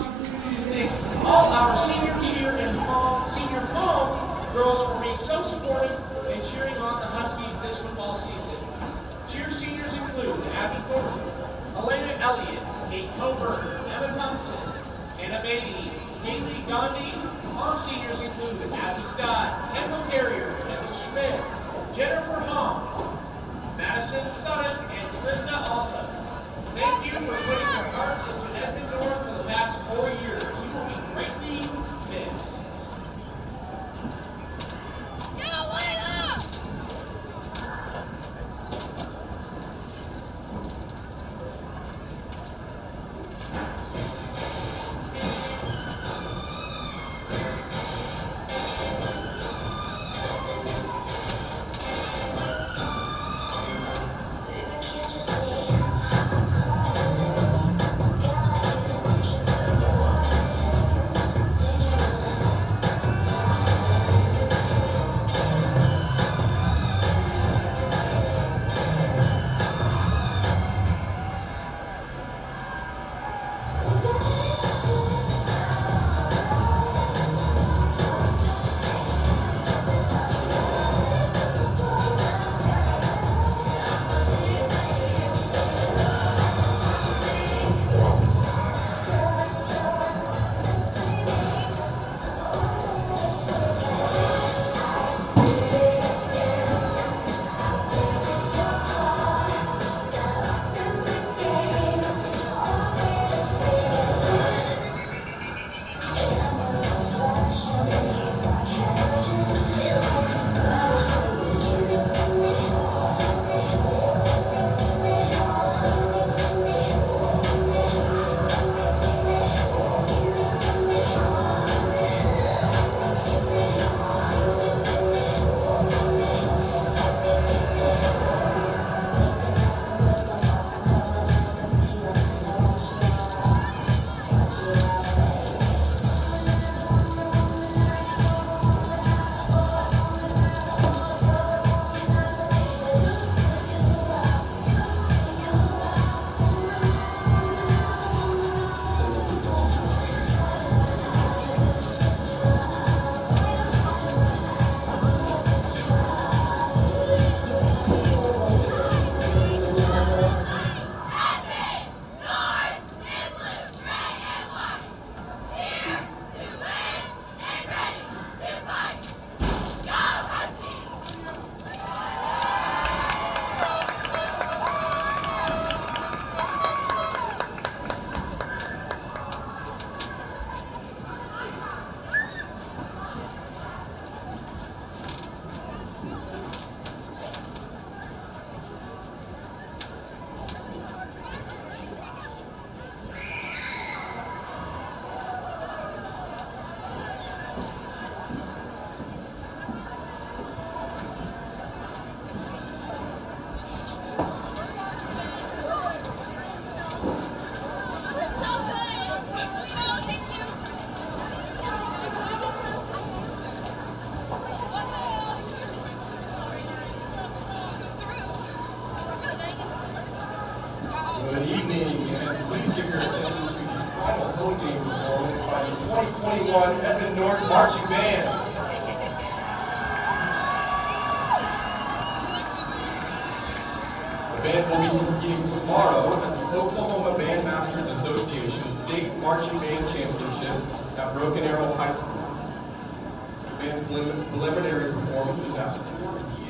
All our senior cheer and senior prom girls for being so supportive and cheering on the Huskies this football season. Cheer seniors include Abby Thornton, Elena Elliott, Kate Coburn, Emma Thompson, Anna Beatty, Haley Gandhi. Prom seniors include Abby Scott, Kendall Carrier, Kevin Schmidt, Jennifer Hong, Madison Sutton, and Krista also. Thank you for putting your hearts into Edmond North for the past 4 years. You will be greatly missed. 2021 Edmond North Marching Band. The band will be competing tomorrow at the Oklahoma Bandmasters Association State Marching Band Championship at Broken Arrow High School. The band's preliminary performance is after the begin.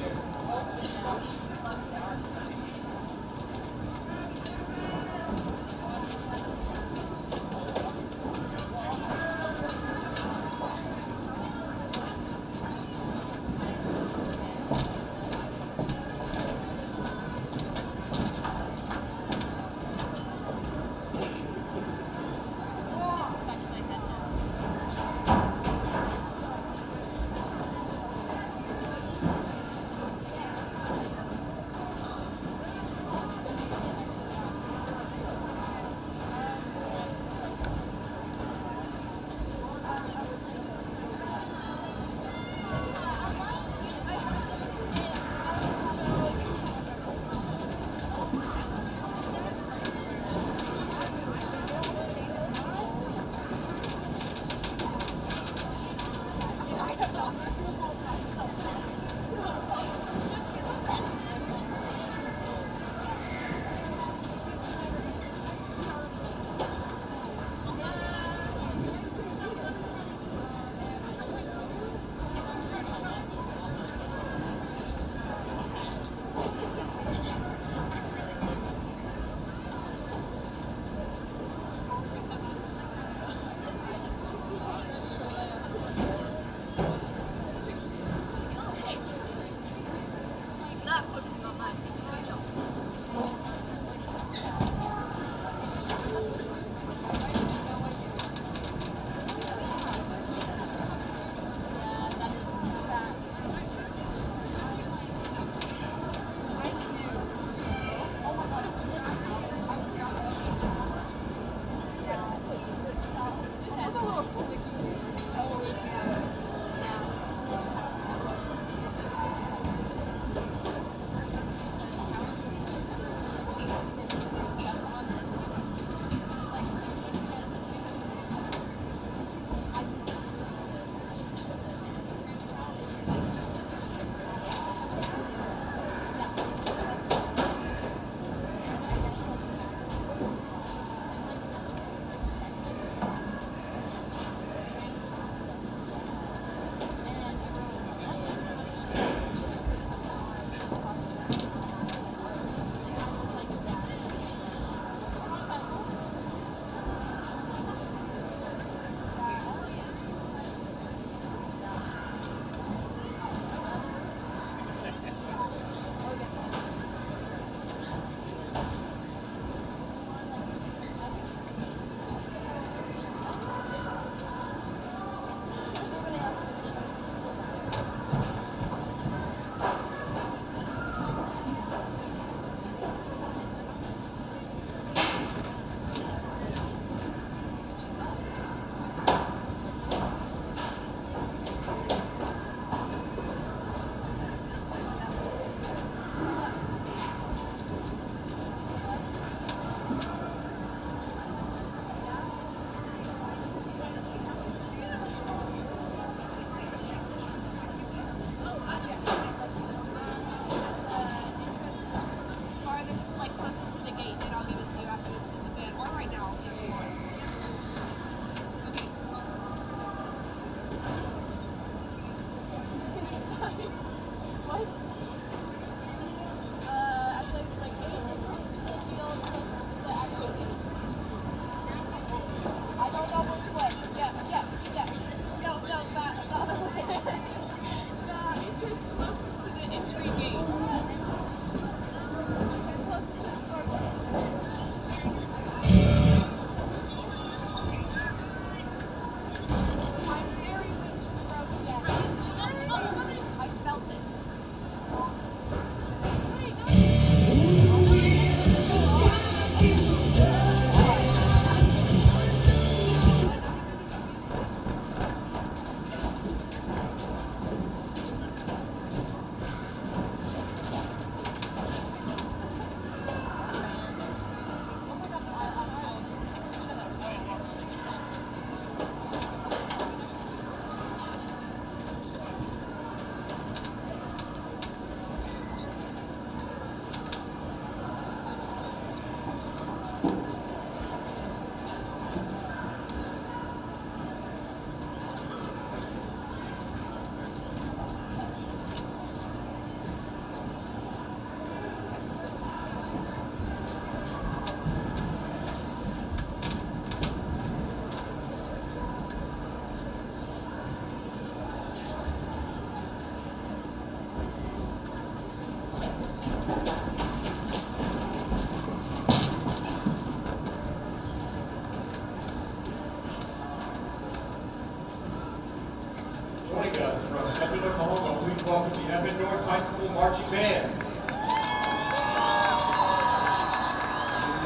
From Edmond, Oklahoma, please welcome the Edmond North High School Marching Band.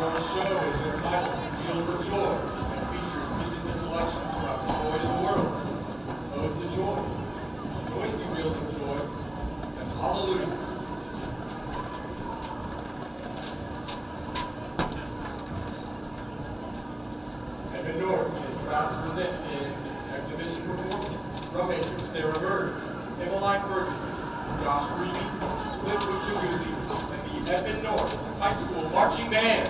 This show is entitled Wheels of Joy and features musical selections from Joy to the World, Ode to Joy, Noisy Wheels of Joy, and Hallelujah. Edmond North is proud to present an exhibition performance from majors Sarah Bird, Emmeline Ferguson, Josh Greavy, Cliff Uchiguzi, and the Edmond North High School Marching Band.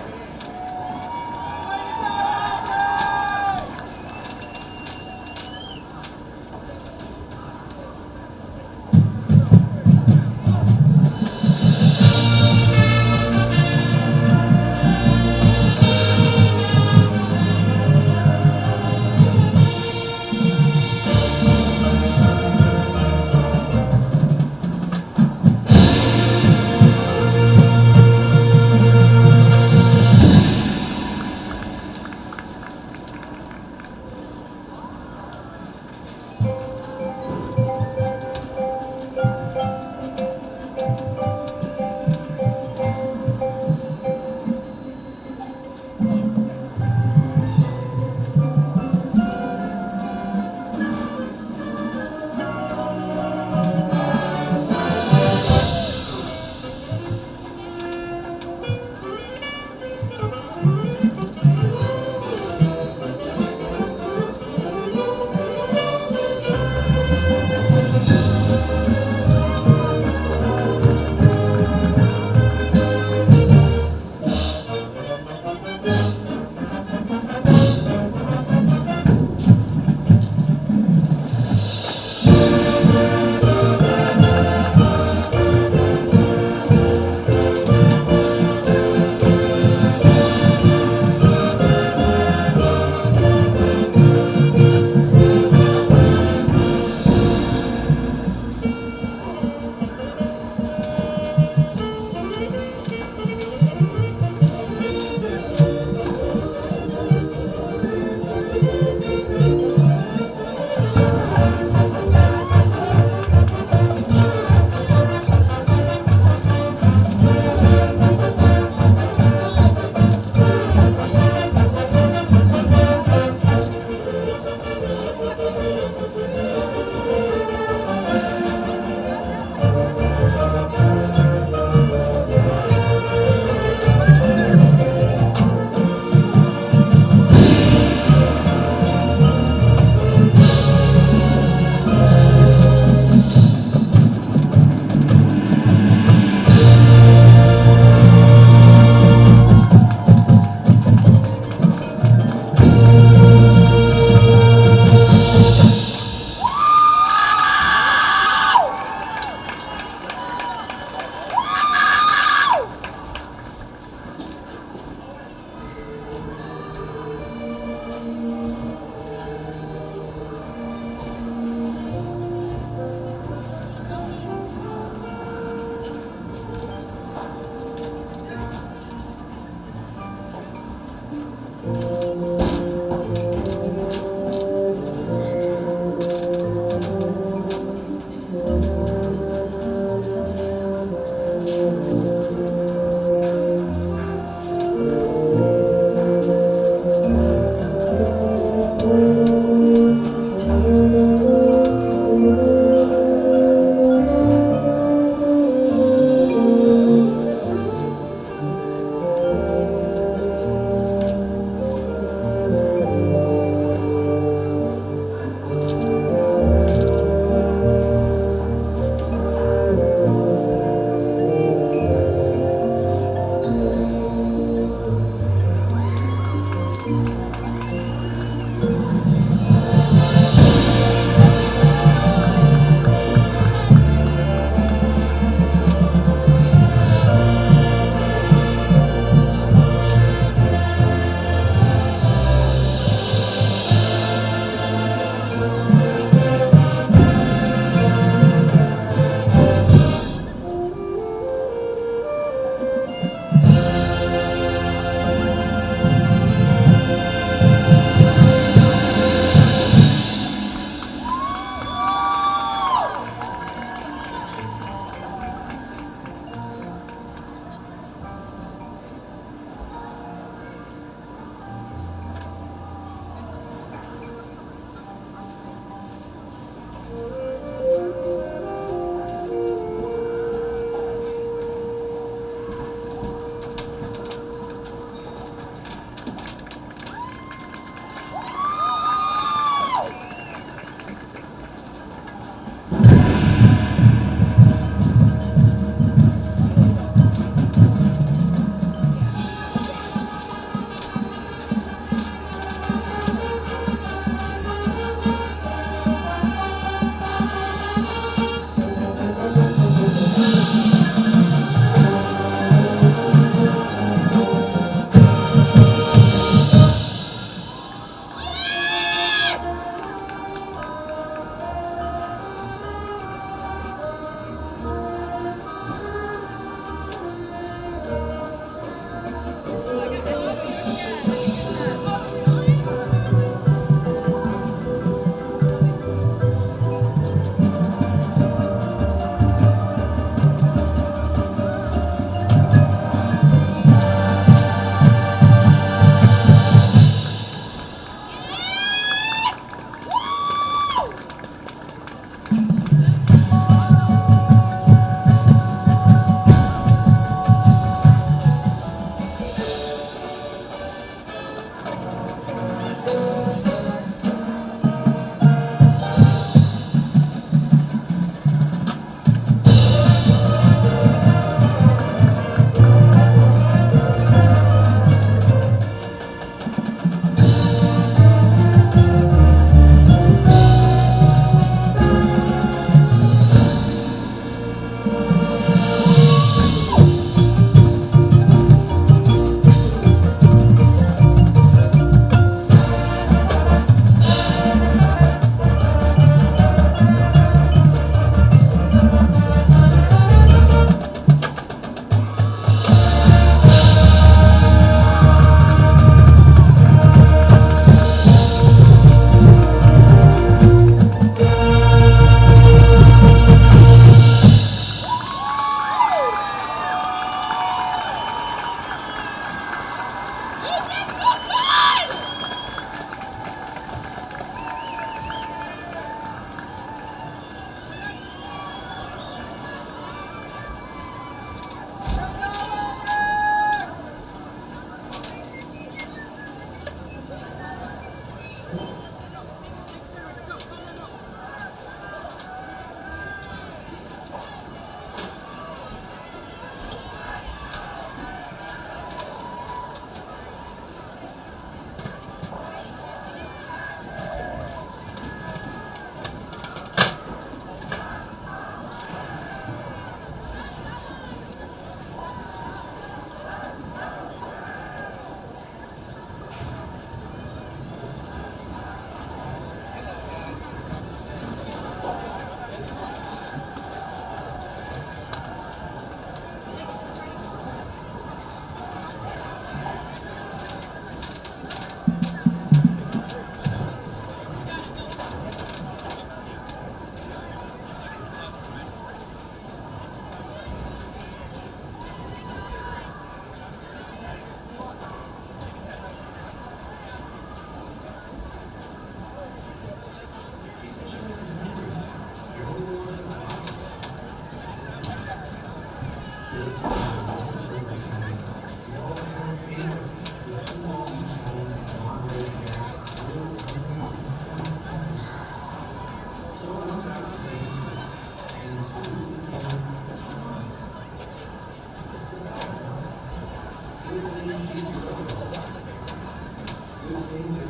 Edmond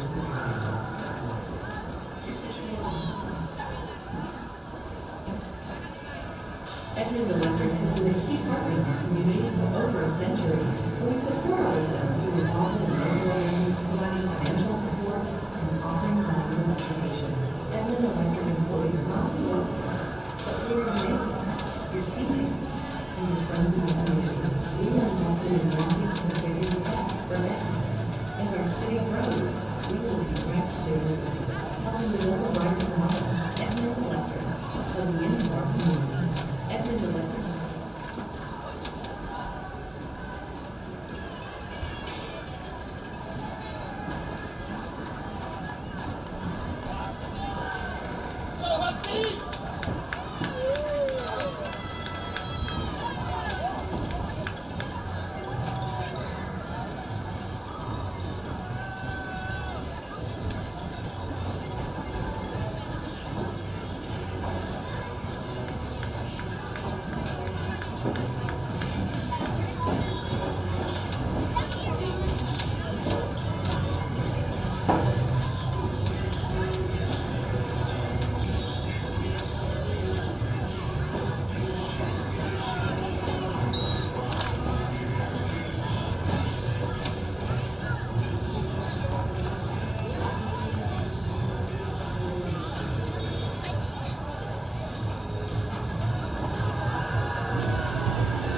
Electric has been a key partner in our community for over a century, and we support our residents through involvement in local areas, providing financial support and offering valuable education. Edmond Electric employees not only work for us, but for your neighbors, your teammates, and your friends in the community. We are invested in wanting to create the best for them. As our city grows, we will be right there with you, helping deliver right to water. Edmond Electric, plugging into our community. Edmond Electric.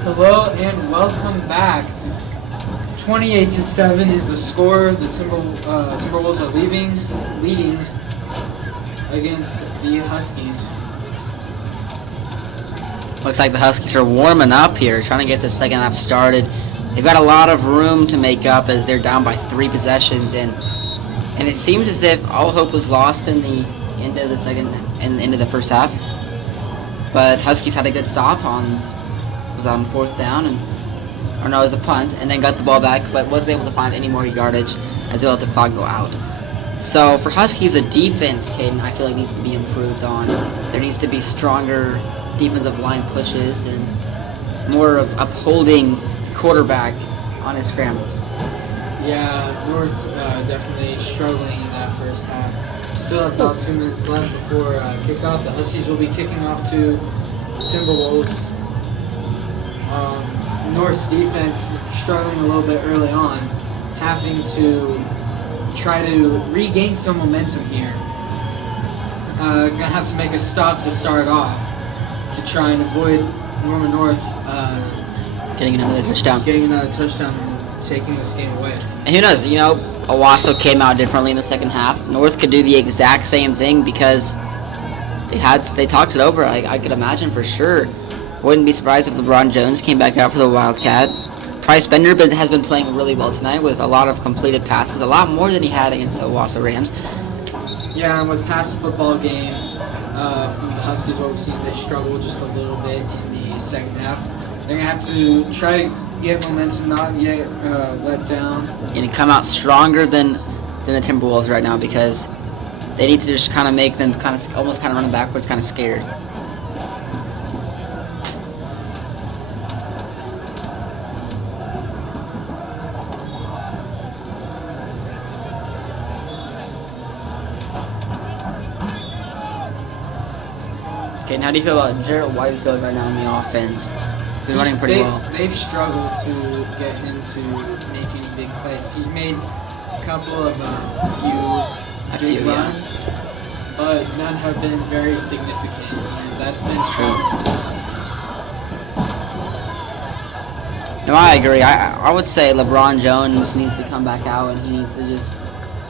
Hello and welcome back. 28-7 is the score. The Timberwolves are leading against the Huskies. Looks like the Huskies are warming up here, trying to get the second half started. They've got a lot of room to make up as they're down by 3 possessions, and it seemed as if all hope was lost in the end of the second and into the first half. But Huskies had a good stop on 4th down, it was a punt, and then got the ball back, but wasn't able to find any more yardage as they let the clock go out. So for Huskies, a defense, Caden, I feel like needs to be improved on. There needs to be stronger defensive line pushes and more of upholding quarterback on his scrambles. Yeah, North definitely struggling in that first half. Still have about 2 minutes left before kickoff. The Huskies will be kicking off to Timberwolves. North's defense struggling a little bit early on, having to try to regain some momentum here. Gonna have to make a stop to start off to try and avoid Norman North Getting another touchdown and taking this game away. And who knows, Owasso came out differently in the second half. North could do the exact same thing because they talked it over, I could imagine for sure. Wouldn't be surprised if LeBron Jones came back out for the Wildcat. Price Bender has been playing really well tonight with a lot of completed passes, a lot more than he had against the Owasso Rams. Yeah, and with past football games from the Huskies, what we've seen, they struggle just a little bit in the second half. They're going to have to try to get momentum, not yet let down. And come out stronger than the Timberwolves right now because they need to just kind of make them almost running backwards, kind of scared. Okay, and how do you feel about Jarrett Whitefield right now in the offense? He's running pretty well. They've struggled to get him to making big plays. He's made a couple of few runs, but none have been very significant. And that's been true. No, I agree. I would say LeBron Jones needs to come back out and he needs to just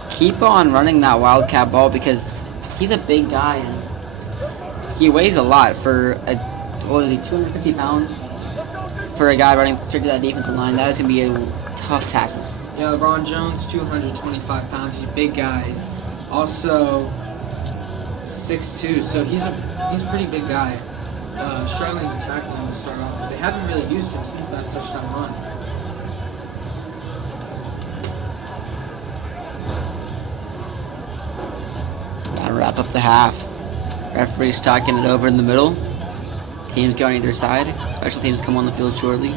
keep on running that Wildcat ball because he's a big guy and he weighs a lot for 250 pounds? For a guy running through that defensive line, that is going to be a tough tackle. Yeah, LeBron Jones, 225 pounds. He's a big guy. He's also 6'2", so he's a pretty big guy. Struggling to tackle him to start off. They haven't really used him since that touchdown run. That'll wrap up the half. Referee's talking it over in the middle. Teams go on either side. Special teams come on the field shortly.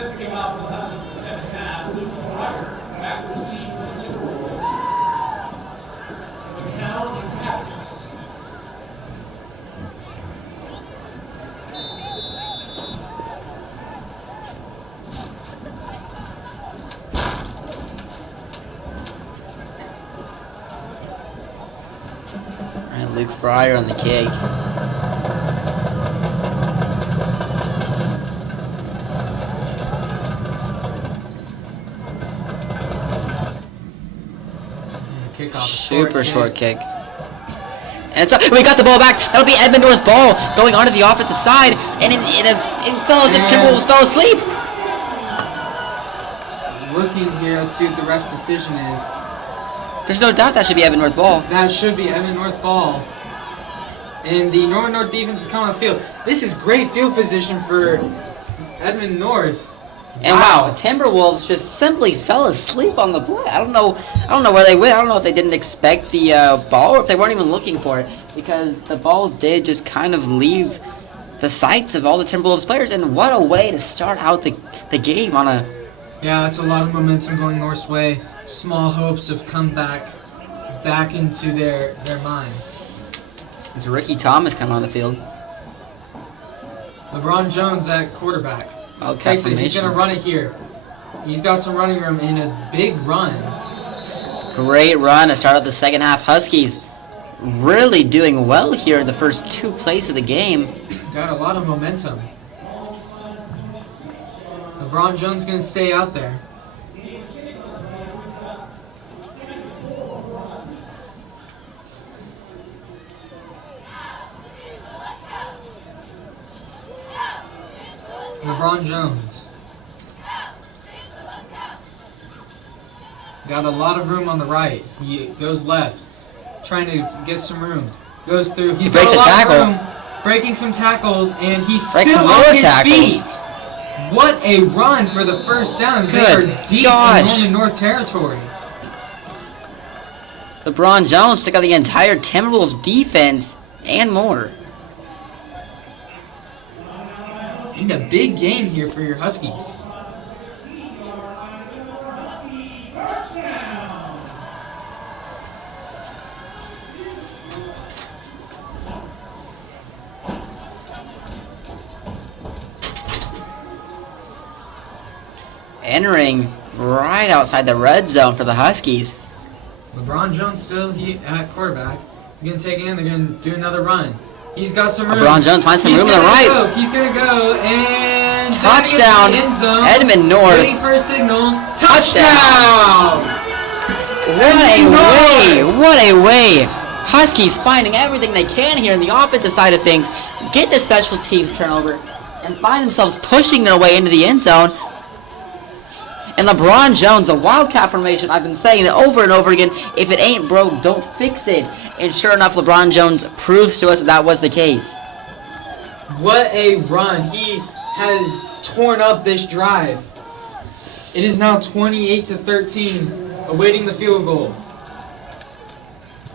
Set to kick off for the Huskies in the second half. Luke Fryer back to receive for the Timberwolves. McCown and Captains. And Luke Fryer on the kick. Kickoff. Super short kick. And it's up. We got the ball back. That'll be Edmond North ball going onto the offensive side. And it fell as if Timberwolves fell asleep. Looking here, let's see what the ref's decision is. There's no doubt that should be Edmond North ball. That should be Edmond North ball. And the Northern North defense is coming on the field. This is great field position for Edmond North. And wow, Timberwolves just simply fell asleep on the play. I don't know where they went. I don't know if they didn't expect the ball or if they weren't even looking for it, because the ball did just kind of leave the sights of all the Timberwolves players. And what a way to start out the game on a... Yeah, that's a lot of momentum going North's way. Small hopes have come back into their minds. It's Ricky Thomas coming on the field. LeBron Jones at quarterback. Oh, Takes it. He's formation. going to run it here. He's got some running room in a big run. Great run to start out the second half. Huskies really doing well here in the first 2 plays of the game. Got a lot of momentum. LeBron Jones going to stay out there. LeBron Jones. Got a lot of room on the right. He goes left. Trying to get some room. Goes through. He's got breaks a a lot tackle. of room. Breaking some tackles, and he's Breaks still some on more his tackles. feet. What a run for the first down as they Good are deep gosh. in Northern North territory. LeBron Jones took out the entire Timberwolves defense and more. And a big game here for your Huskies. Entering right outside the red zone for the Huskies. LeBron Jones still at quarterback. He's going to take it in. They're going to do another run. He's got some room. LeBron Jones finds some room on the right. He's going to go and Touchdown, end zone. Edmond North. Waiting for a signal. Touchdown. What a way. Huskies finding everything they can here in the offensive side of things. Get the special teams turnover and find themselves pushing their way into the end zone. And LeBron Jones, a wildcat formation, I've been saying it over and over again, if it ain't broke, don't fix it. And sure enough, LeBron Jones proves to us that was the case. What a run. He has torn up this drive. It is now 28-13, awaiting the field goal.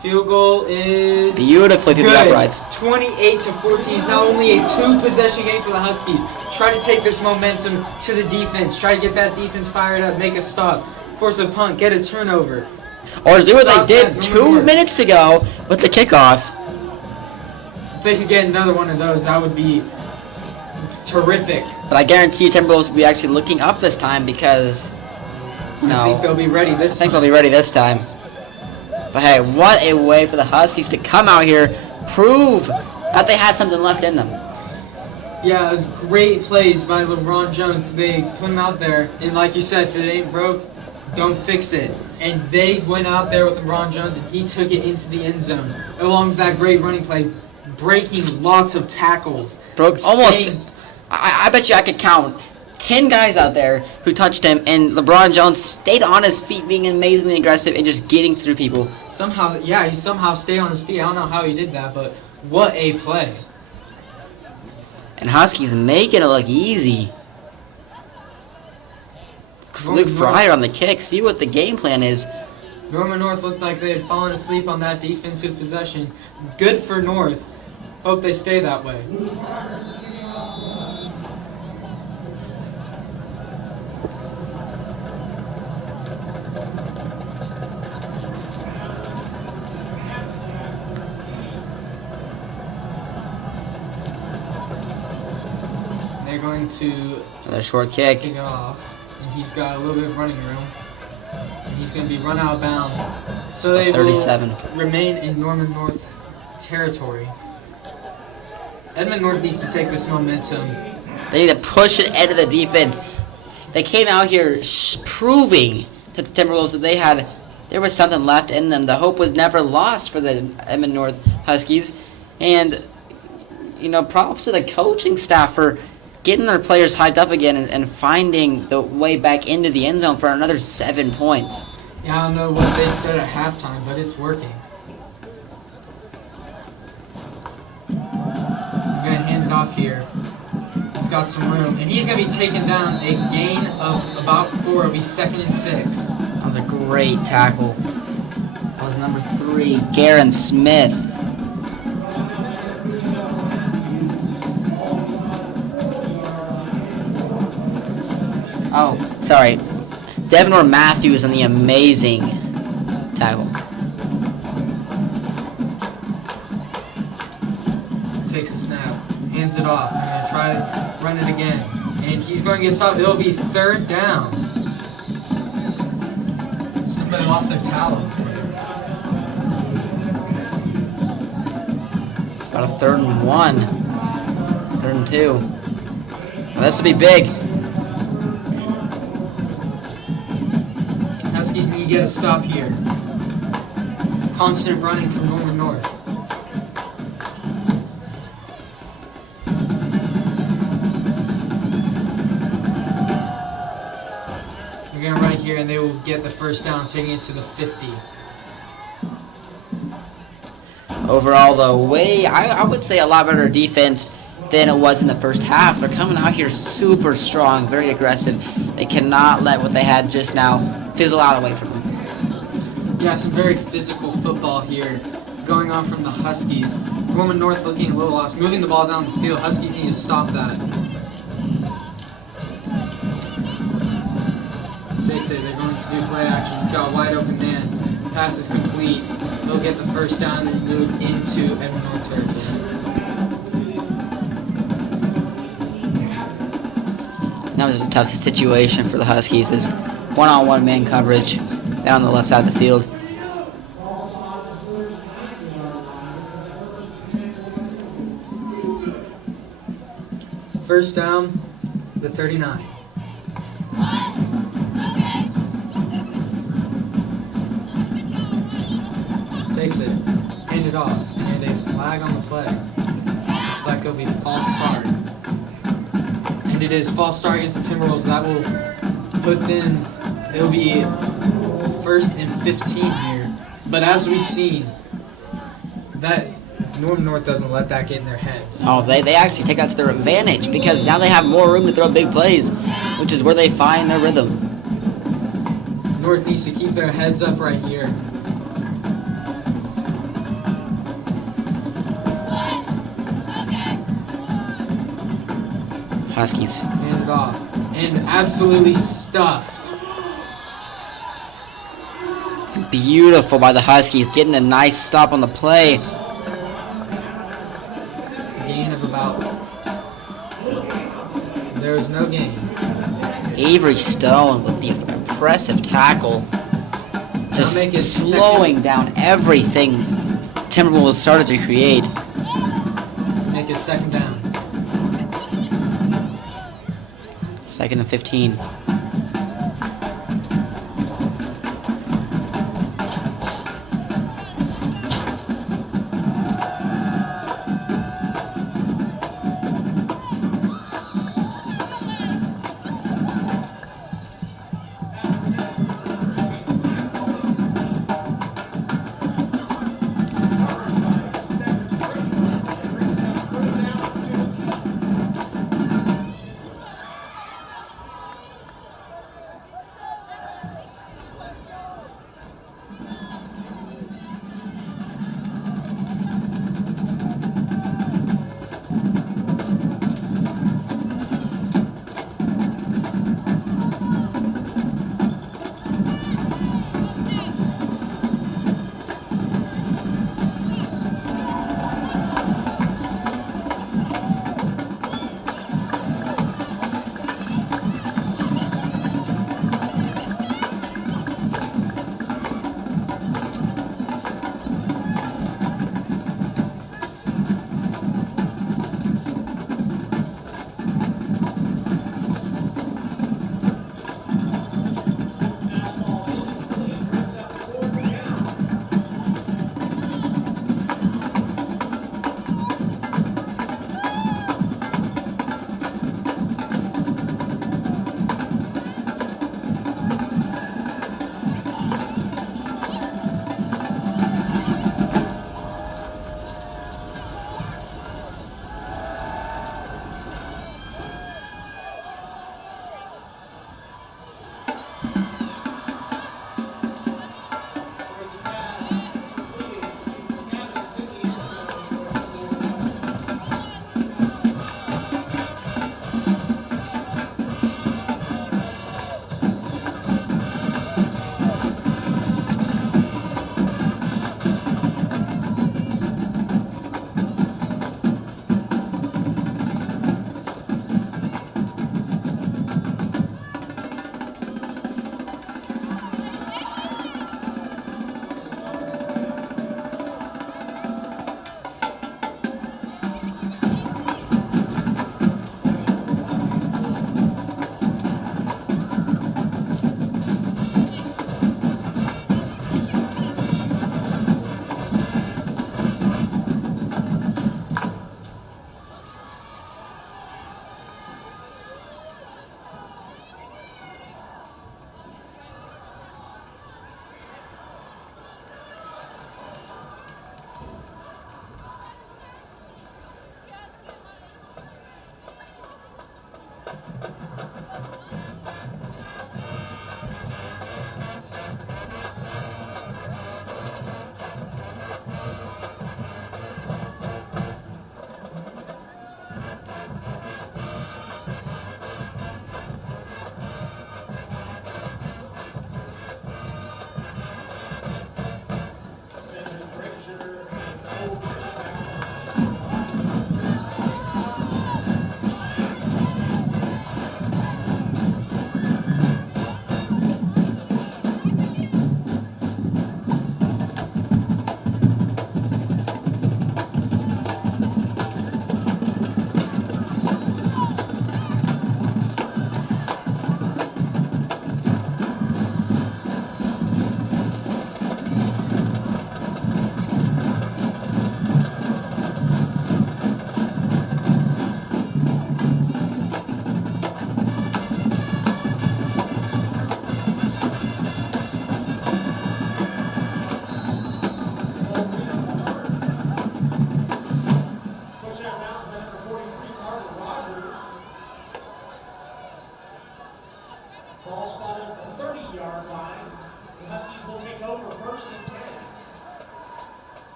Field goal is Beautifully through the uprights. 28-14. It's now only a 2-possession game for the Huskies. Try to take this momentum to the defense. Try to get that defense fired up, make a stop, force a punt, get a turnover. Or do what Stop they that did Northern 2 North. minutes ago with the kickoff. If they could get another one of those, that would be terrific. But I guarantee you Timberwolves will be actually looking up this time because, I think they'll be ready this I think time. they'll be ready this time. But hey, what a way for the Huskies to come out here, prove that they had something left in them. Yeah, it was great plays by LeBron Jones. They put him out there, and like you said, if it ain't broke, don't fix it. And they went out there with LeBron Jones, and he took it into the end zone, along with that great running play, breaking lots of tackles. Broke almost. Staying- I bet you I could count 10 guys out there who touched him, and LeBron Jones stayed on his feet, being amazingly aggressive and just getting through people. Somehow, yeah, he somehow stayed on his feet. I don't know how he did that, but what a play. And Huskies making it look easy. Luke Fryer on the kick. See what the game plan is. Norman North looked like they had fallen asleep on that defensive possession. Good for North. Hope they stay that way. they're going to Another short kick. kick it off. And he's got a little bit of running room. And he's going to be run out of bounds. So they 37. will remain in Norman North territory. Edmond North needs to take this momentum. They need to push it into the defense. They came out here proving to the Timberwolves that there was something left in them. The hope was never lost for the Edmond North Huskies. And, props to the coaching staff for getting their players hyped up again and finding the way back into the end zone for another 7 points. Yeah, I don't know what they said at halftime, but it's working. I'm going to hand it off here. He's got some room, and he's going to be taken down a gain of about 4. It'll be 2nd and 6. That was a great tackle. That was number 3, Garen Smith. Oh, sorry. Devonor Matthews on the amazing tackle. Takes a snap, hands it off. I'm going to try to run it again. And he's going to get stopped. It'll be 3rd down. Somebody lost their towel. About a 3rd and 1. 3rd and 2. Well, this will be big. Huskies need to get a stop here. Constant running from Norman North. We're going to run here and they will get the 1st down, taking it to the 50. Overall, though, I would say a lot better defense than it was in the first half. They're coming out here super strong, very aggressive. They cannot let what they had just now fizzle out away from them. Yeah, some very physical football here going on from the Huskies. Norman North looking a little lost, moving the ball down the field. Huskies need to stop that. Takes it, they're going to do play action. He's got a wide open man. Pass is complete. He'll get the 1st down and move into Edmond North territory. That was just a tough situation for the Huskies. This one-on-one man coverage down on the left side of the field. First down, the 39. Takes it, hand it off, and a flag on the play. Looks like it'll be false start. And it is false start against the Timberwolves. That will put them, it'll be 1st and 15 here. But as we've seen, that Norman North doesn't let that get in their heads. Oh, they actually take that to their advantage because now they have more room to throw big plays, which is where they find their rhythm. North needs to keep their heads up right here. Huskies. Hand it off. And absolutely stuffed. Beautiful by the Huskies, getting a nice stop on the play. Gain of about... There is no gain. Avery Stone with the impressive tackle. Just slowing down everything Timberwolves started to create. Make it 2nd down. 2nd and 15.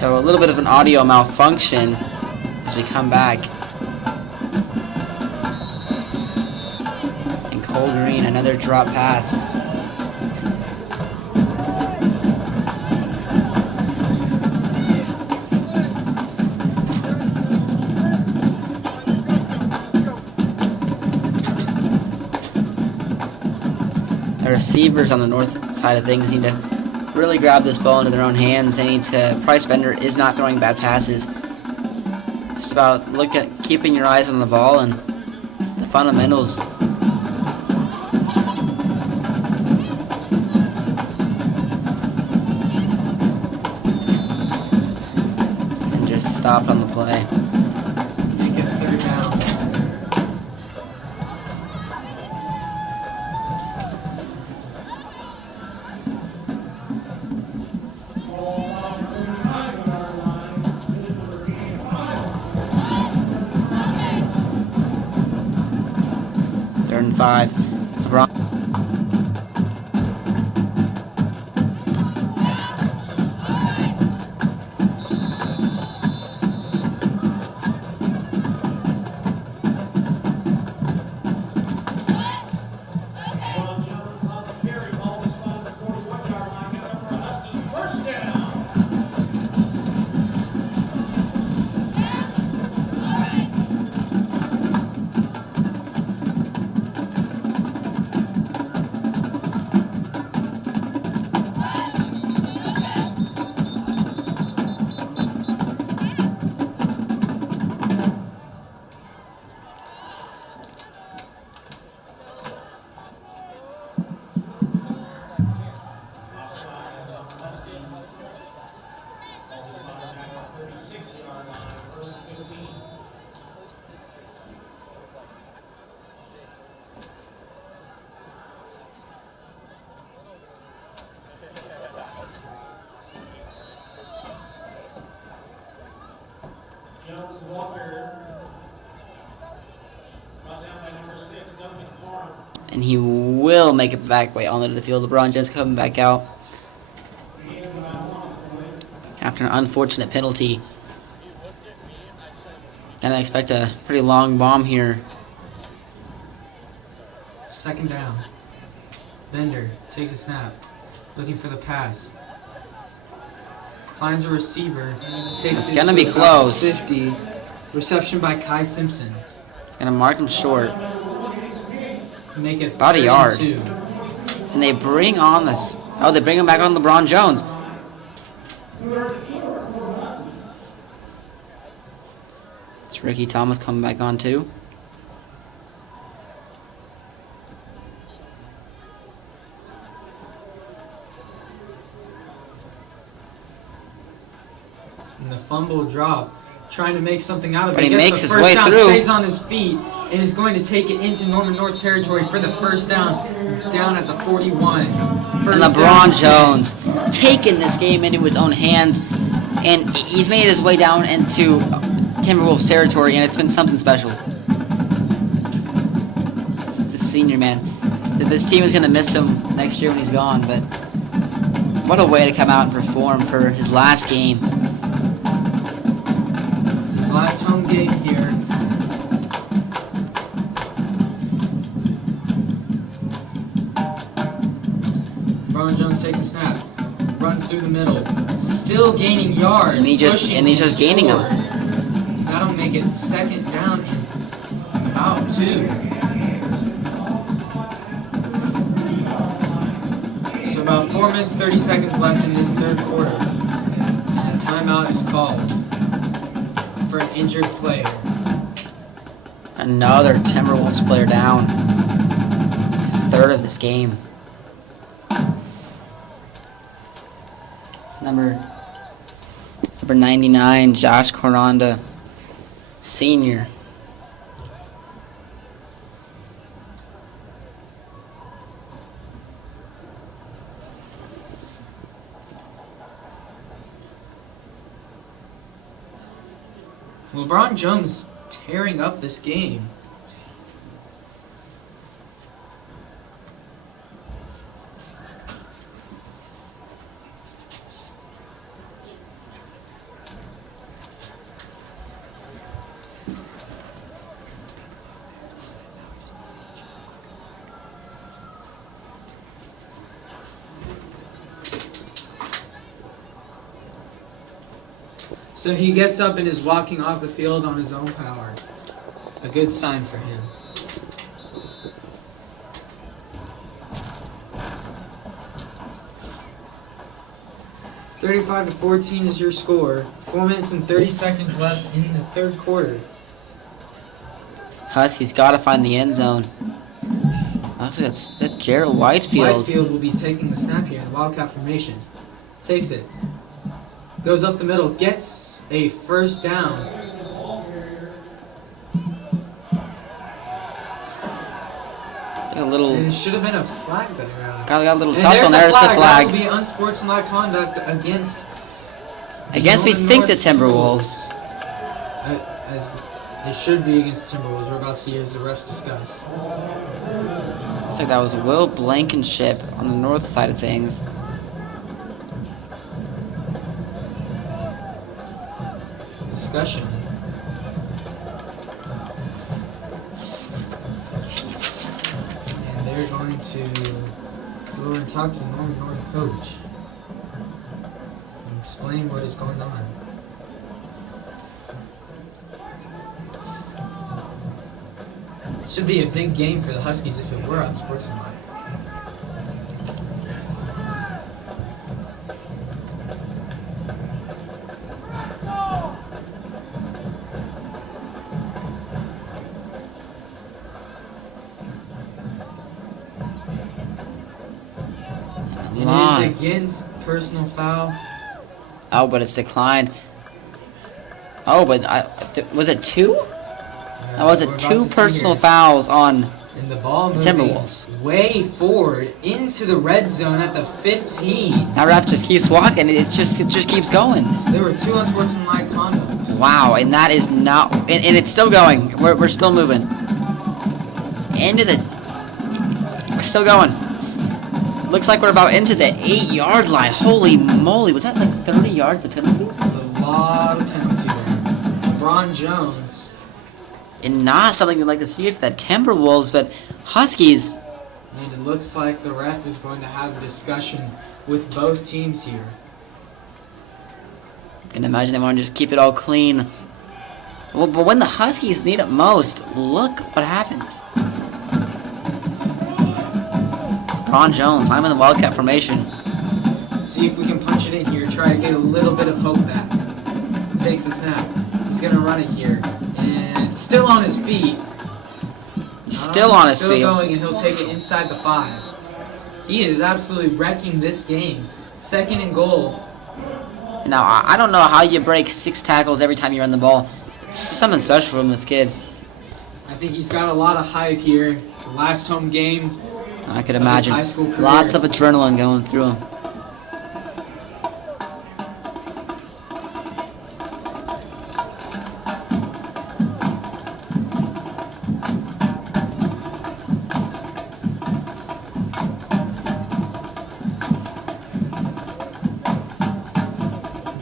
So a little bit of an audio malfunction as we come back. And Cole Green, another drop pass. The receivers on the north side of things need to really grab this ball into their own hands. They need to. Price Bender is not throwing bad passes. Just about keeping your eyes on the ball and the fundamentals. And just stop on the play. Make it third down. Third and 5. LeBron. Ron Jones on the carry, ball is spotted at the 41-yard line, got up for a Husky first down. Offside on the Husky. Ball is spotted back at the 36-yard line, first 15. Jones Walker, brought down by number 6, Duncan Parham. And he will make it back way onto the field. LeBron James coming back out after an unfortunate penalty. And I expect a pretty long bomb here. Second down. Bender takes a snap. Looking for the pass. Finds a receiver. Takes It's it gonna to be about close. 50. Reception by Kai Simpson. Gonna mark him short. Make it About a yard. 32. And they bring on this. Oh, they bring him back on LeBron Jones. It's Ricky Thomas coming back on too. And the fumble drop. Trying to make something out of it. But he Gets makes the his first way down, through. Stays on his feet and is going to take it into Norman North territory for the first down. Down at the 41. And First LeBron down. Jones taking this game into his own hands. And he's made his way down into Timberwolves territory, and it's been something special. This senior man. This team is going to miss him next year when he's gone, but what a way to come out and perform for his last game. His last home game here. LeBron Jones takes a snap. Runs through the middle. Still gaining yards. And he's just pushing gaining them. forward. That'll make it second down and about 2. So about 4 minutes, 30 seconds left in this third quarter. And a timeout is called for an injured player. Another Timberwolves player down. Third of this game. It's number 99, Josh Coronda, senior. LeBron Jones tearing up this game. So he gets up and is walking off the field on his own power. A good sign for him. (35-14) is your score. 4 minutes and 30 seconds left in the third quarter. Huskies got to find the end zone. That's Gerald Whitefield. Whitefield will be taking the snap here in Wildcat formation. Takes it. Goes up the middle. Gets a first down. A little. And it should have been a flag there. Got a little And tussle, and there's the That flag. will be unsportsmanlike conduct against We think the North Timberwolves. As it should be against the Timberwolves. We're about to see as the refs discuss. Looks like that was Will Blankenship on the north side of things. Discussion. And they're going to go over and talk to the Northern North coach and explain what is going on. Should be a big game for the Huskies if it were unsportsmanlike. It is against personal foul. Oh, but it's declined. Oh, but was it two? That was it, two personal fouls on And the ball the moving Timberwolves. way forward into the red zone at the 15. That ref just keeps walking. It just keeps going. So there were two unsportsmanlike conducts. Wow, and that is not, and it's still going. We're still moving. We're still going. Looks like we're about into the 8-yard line. Holy moly, was that like 30 yards of penalties? There's a lot of penalty there. LeBron Jones. And not something we'd like to see for the Timberwolves, but Huskies. And it looks like the ref is going to have a discussion with both teams here. I can imagine they want to just keep it all clean. Well, but when the Huskies need it most, look what happens. Ron Jones, I'm in the Wildcat formation. See if we can punch it in here. Try to get a little bit of hope back. Takes the snap. He's going to run it here. And still on his feet. Still on his feet. Still going, and he'll take it inside the 5. He is absolutely wrecking this game. 2nd and goal. Now, I don't know how you break 6 tackles every time you run the ball. It's something special from this kid. I think he's got a lot of hype here. The last home game. I could Of his imagine. high school career. Lots of adrenaline going through him.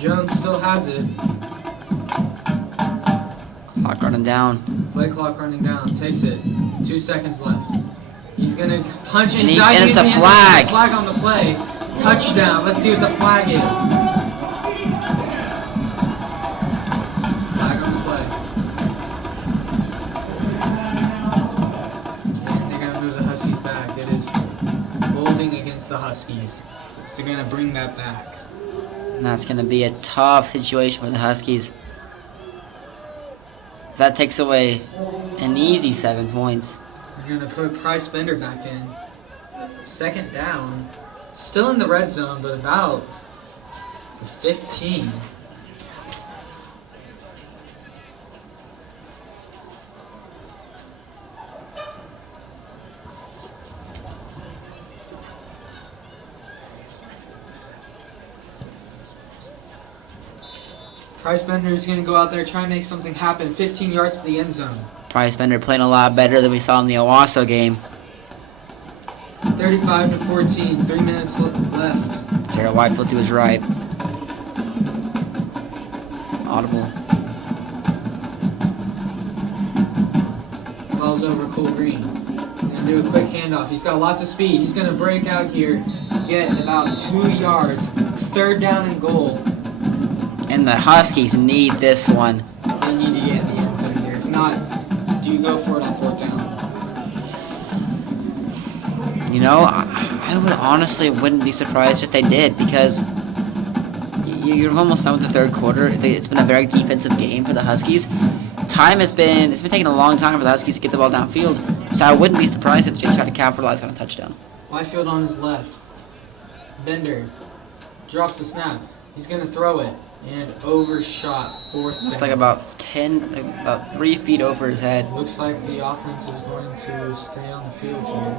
Jones still has it. Clock running down. Play clock running down. Takes it. 2 seconds left. He's going to punch it. And dive it's into a the end zone. flag. Flag on the play. Touchdown. Let's see what the flag is. Flag on the play. And they're going to move the Huskies back. It is holding against the Huskies. So they're going to bring that back. And that's going to be a tough situation for the Huskies. That takes away an easy 7 points. They're going to put Price Bender back in. 2nd down. Still in the red zone, but about 15. Price Bender is going to go out there, try and make something happen. 15 yards to the end zone. Price Bender playing a lot better than we saw in the Owasso game. 35-14, 3 minutes left. Jared Whitefield to his right. Audible. Ball's over Cole Green. Gonna do a quick handoff. He's got lots of speed. He's gonna break out here, get about 2 yards. 3rd down and goal. And And the Huskies need this one. They need to get in the end zone here. If not, do you go for it on 4th down? You know, I would honestly wouldn't be surprised if they did, because you're almost done with the third quarter. It's been a very defensive game for the Huskies. It's been taking a long time for the Huskies to get the ball downfield, so I wouldn't be surprised if they try to capitalize on a touchdown. Liefeld on his left. Bender drops the snap. He's going to throw it, and overshot 4th down. Looks like about 3 feet over his head. Looks like the offense is going to stay on the field here.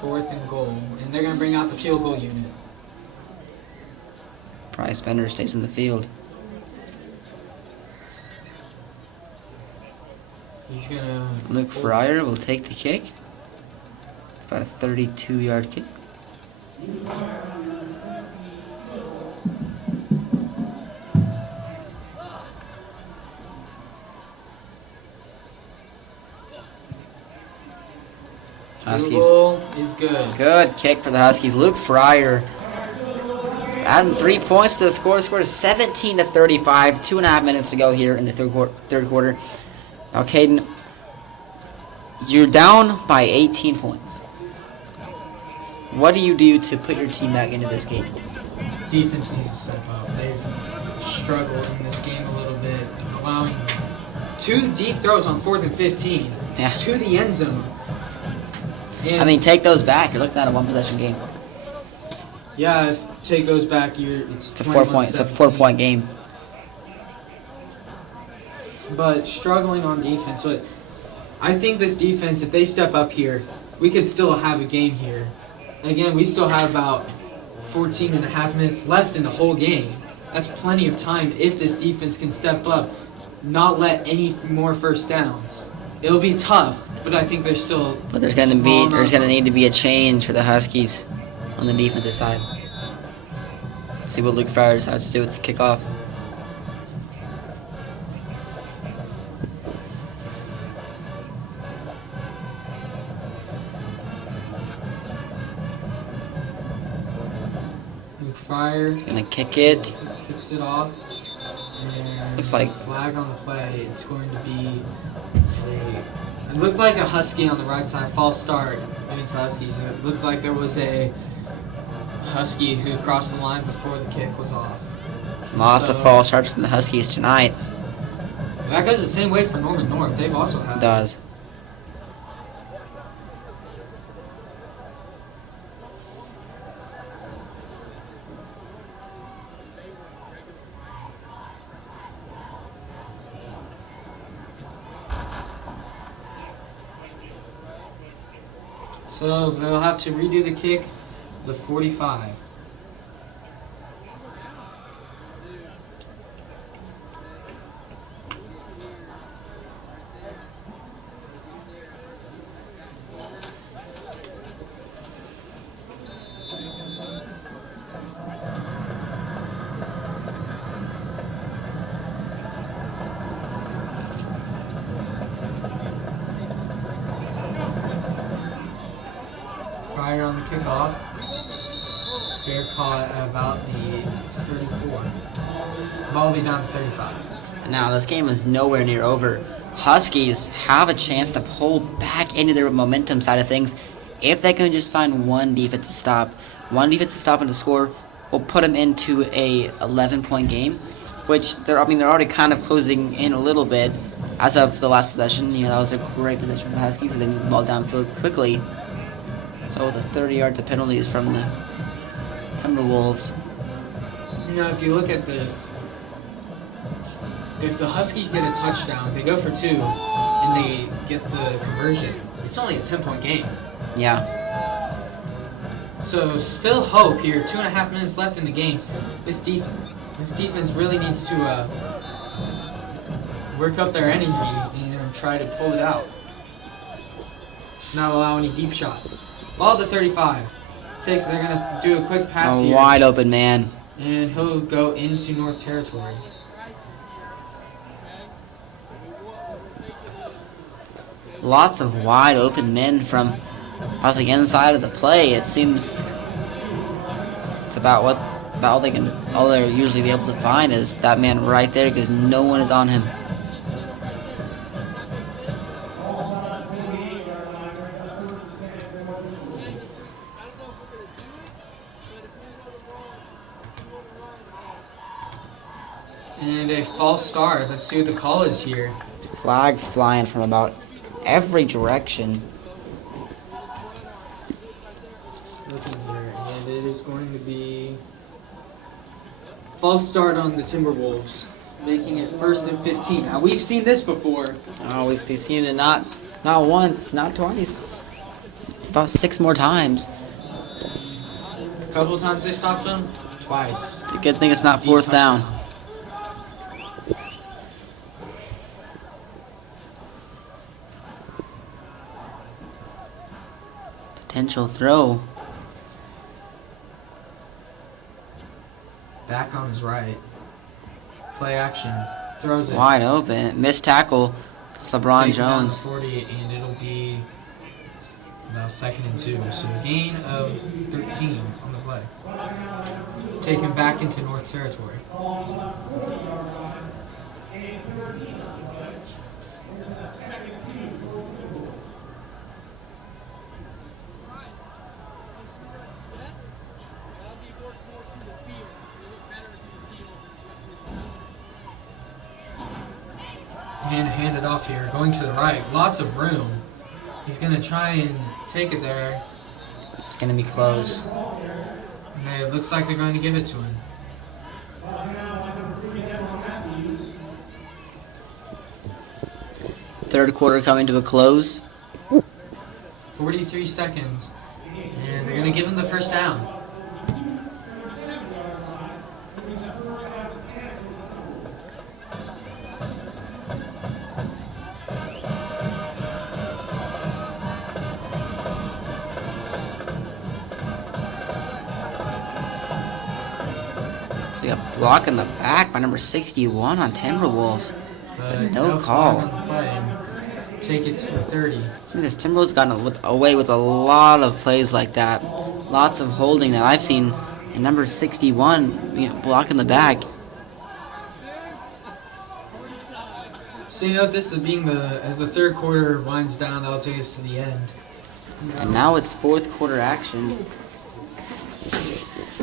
4th and goal, and they're going to bring out the field goal unit. Bryce Bender stays in the field. He's going to... Luke Fryer will take the kick. It's about a 32-yard kick. Field goal is good. Good kick for the Huskies. Luke Fryer adding 3 points to the score. The score is 17-35. 2.5 minutes to go here in the third quarter. Now, Caden, you're down by 18 points. What do you do to put your team back into this game? Defense needs to step up. They've struggled in this game a little bit, allowing 2 deep throws on 4th and 15 to the end zone. And I mean, take those back. You're looking at a one-possession game. yeah, if take those back, it's a 4-point game. But struggling on defense. But I think this defense, if they step up here, we could still have a game here. Again, we still have about 14 and a half minutes left in the whole game. That's plenty of time if this defense can step up, not let any more first downs. It'll be tough, but I think there's still. But there's gonna need to be a change for the Huskies on the defensive side. See what Luke Fryer decides to do with the kickoff. Luke Fryer Gonna kick it. kicks it off. And Looks like flag on the play. It's going to be it looked like a Husky on the right side, false start against the Huskies. It looked like there was a Husky who crossed the line before the kick was off. lots of false starts from the Huskies tonight. That goes the same way for Norman North. They've also had It does. So they'll have to redo the kick, the 45. Fryer on the kickoff. Fair call at about the 34. Ball will be down to 35. Now this game is nowhere near over. Huskies have a chance to pull back into their momentum side of things if they can just find one defensive stop. One defensive stop and a score will put them into a 11-point game, which they're already kind of closing in a little bit as of the last possession. You know, that was a great possession for the Huskies, so they moved the ball downfield quickly. So the 30 yards of penalties from the Timberwolves. You know, if you look at this, if the Huskies get a touchdown, they go for 2, and they get the conversion, it's only a 10-point game. Yeah. So still hope here. 2.5 minutes left in the game. This defense really needs to work up their energy and try to pull it out. Not allow any deep shots. Ball to 35. They're gonna do a quick pass here. A wide open man. And he'll go into North territory. Lots of wide open men from off the inside of the play. It seems it's about what about all they'll usually be able to find is that man right there because no one is on him. And a false start. Let's see what the call is here. Flags flying from about every direction. Looking here, and it is going to be false start on the Timberwolves, making it 1st and 15. Now we've seen this before. Oh, we've seen it not once, not twice, about 6 more times. A couple times they stopped them. Twice. It's a good thing it's not 4th down. Potential throw. Back on his right. Play action. Throws it. Wide open. Missed tackle. It's LeBron Takes it down to Jones. 40, and it'll be about 2nd and 2. So a gain of 13 on the play. Taken back into North territory. And hand it off here, going to the right. Lots of room. He's going to try and take it there. It's going to be close. And it looks like they're going to give it to him. Third quarter coming to a close. 43 seconds. And they're going to give him the 1st down. They got block in the back by number 61 on Timberwolves. But no call. flag on the play. Take it to 30. This Timberwolves gotten away with a lot of plays like that. Lots of holding that I've seen. And number 61, blocking the back. So this is being as the 3rd quarter winds down, that'll take us to the end. And now it's 4th quarter action.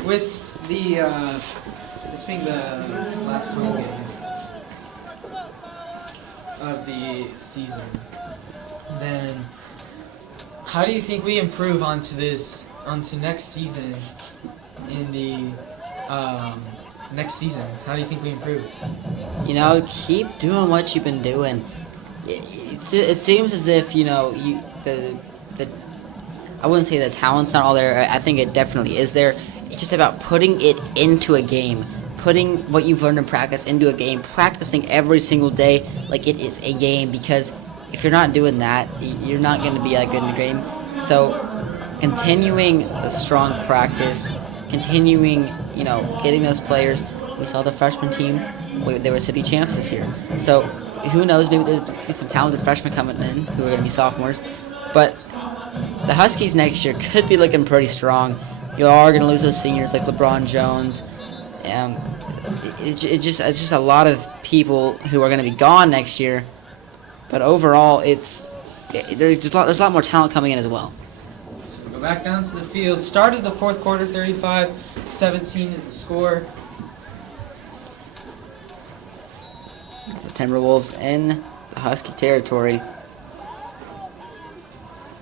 With the this being the last home game of the season, then how do you think we improve onto next season in the next season? How do you think we improve? Keep doing what you've been doing. It seems as if I wouldn't say the talent's not all there. I think it definitely is there. It's just about putting it into a game, putting what you've learned in practice into a game, practicing every single day like it is a game. Because if you're not doing that, you're not going to be that good in the game. So, continuing the strong practice, continuing, getting those players. We saw the freshman team; they were city champs this year. So, who knows? Maybe there'll be some talented freshmen coming in who are going to be sophomores. But the Huskies next year could be looking pretty strong. You are going to lose those seniors like LeBron Jones. It's just a lot of people who are going to be gone next year. But overall, there's a lot more talent coming in as well. So we'll go back down to the field. Started the 4th quarter, 35-17 is the score. It's the Timberwolves in the Husky territory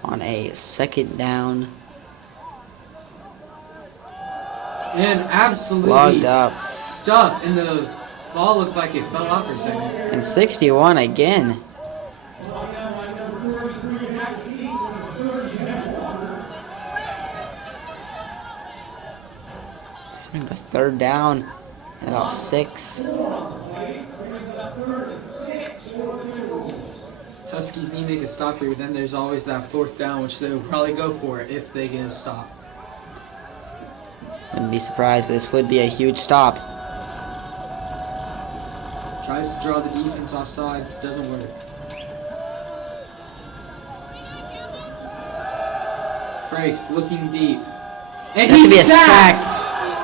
on a 2nd down. And absolutely Logged up. stuffed, and the ball looked like it fell off for a second. And 61 again. The 3rd down and about 6. Huskies need to make a stop here. Then there's always that 4th down, which they will probably go for if they get a stop. Wouldn't be surprised, but this would be a huge stop. Tries to draw the defense off sides, doesn't work. Frakes looking deep. And That could be he's a sacked!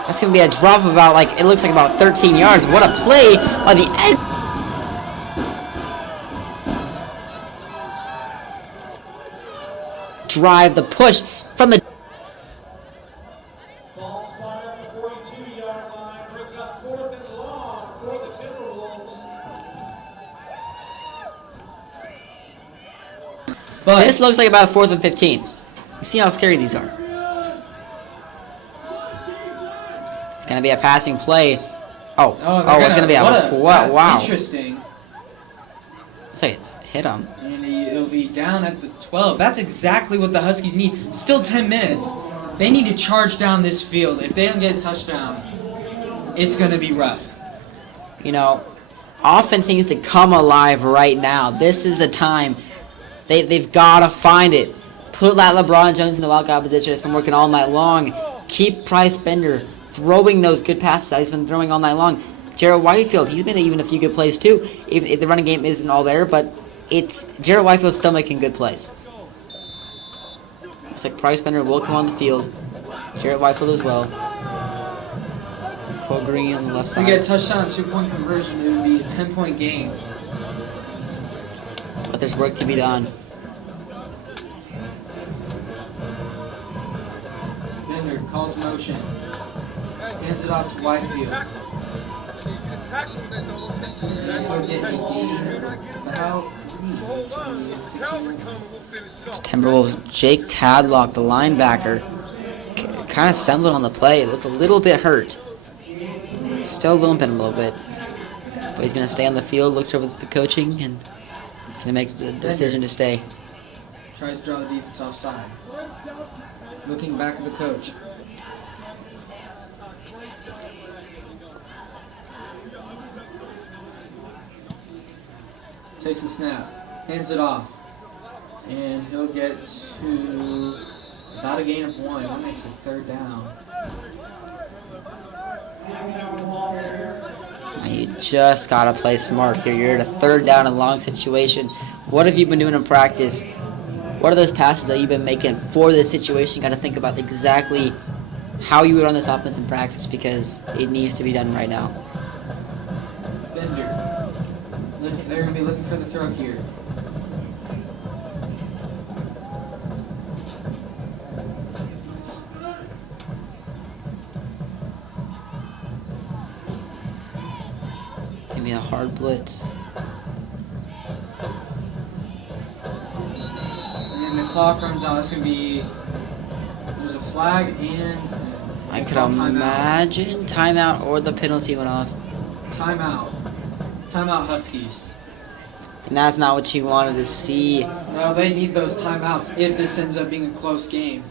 That's going to be a drop of about, like, it looks like about 13 yards. What a play by the end. Drive the push from the. Ball spotted at the 42-yard line, brings up 4th and long for the Timberwolves. But This looks like about a 4th and 15. You see how scary these are. It's going to be a passing play. Oh, it's going to be a. Wow. Interesting. It's like hit him. And it'll be down at the 12. That's exactly what the Huskies need. Still 10 minutes. They need to charge down this field. If they don't get a touchdown, it's going to be rough. You know, offense needs to come alive right now. This is the time. They've got to find it. Put that LeBron Jones in the wildcat position. It's been working all night long. Keep Price Bender throwing those good passes that he's been throwing all night long. Jared Whitefield, he's been even a few good plays too. If the running game isn't all there, but it's Jared Whitefield's still making good plays. Looks like Price Bender will come on the field. Jared Whitefield as well. Cole Green on the left If side. we get a touchdown, 2-point conversion, it would be a 10-point game. But there's work to be done. Bender calls motion. Hands it off to Whitefield. And he'll get a gain of about 15. It's Timberwolves' Jake Tadlock, the linebacker, kind of stumbled on the play. It looked a little bit hurt. Still limping a little bit. But he's going to stay on the field, looks over at the coaching, and he's going to make the decision to stay. Tries to draw the defense offside. Looking back at the coach. Takes the snap. Hands it off. And he'll get to about a gain of 1. That makes it 3rd down. Now you just got to play smart here. You're at a 3rd down and long situation. What have you been doing in practice? What are those passes that you've been making for this situation? You got to think about exactly how you would run this offense in practice because it needs to be done right now. Bender. They're going to be looking for the throw here. Give me a hard blitz. And the clock runs out. It's going to be... There's a flag and... I could imagine timeout or the penalty went off. Timeout. Timeout Huskies. And that's not what you wanted to see. No, they need those timeouts if this ends up being a close game.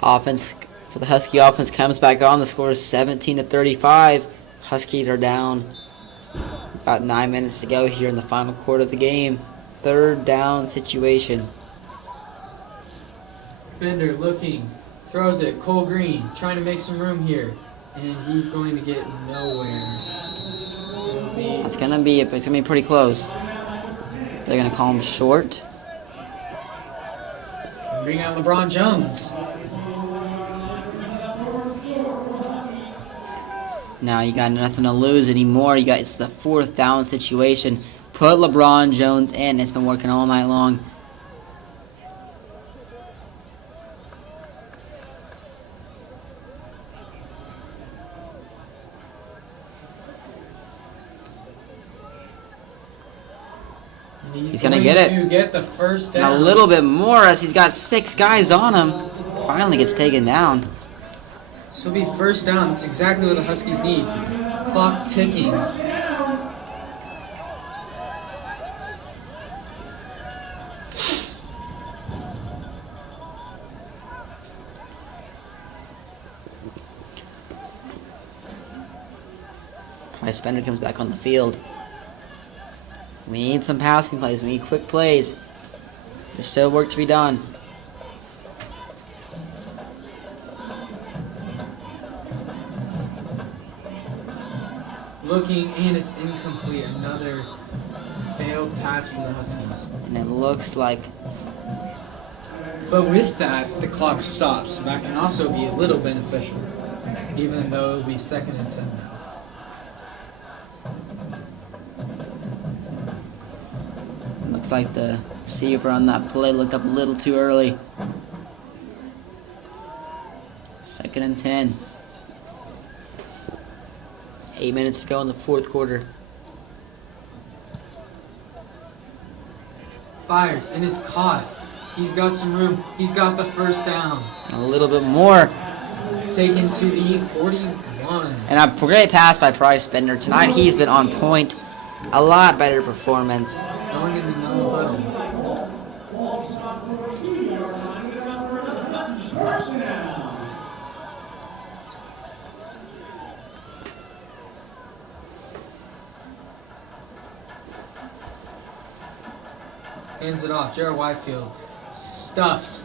Offense for the Husky offense comes back on. The score is 17-35. Huskies are down. About 9 minutes to go here in the final quarter of the game. 3rd down situation. Bender looking, throws it. Cole Green trying to make some room here, and he's going to get nowhere. It's gonna be pretty close. They're gonna call him short. Bring out LeBron Jones. Now you got nothing to lose anymore. It's the 4th down situation. Put LeBron Jones in. It's been working all night long. He's gonna get it. To get the first And down. a little bit more as he's got 6 guys on him. Finally gets taken down. This will be first down. That's exactly what the Huskies need. Clock ticking. Price Bender comes back on the field. We need some passing plays. We need quick plays. There's still work to be done. Looking, and it's incomplete. Another failed pass for the Huskies. And it looks like But with that, the clock stops. So that can also be a little beneficial, even though it'll be 2nd and 10 now. looks like the receiver on that play looked up a little too early. 2nd and 10. 8 minutes to go in the 4th quarter. Fires, and it's caught. He's got some room. He's got the first down. And a little bit more. Taken to the 41. And a great pass by Price Bender. Tonight he's been on point. A lot better performance. Going in the no huddle. Hands it off. Jared Whitefield. Stuffed.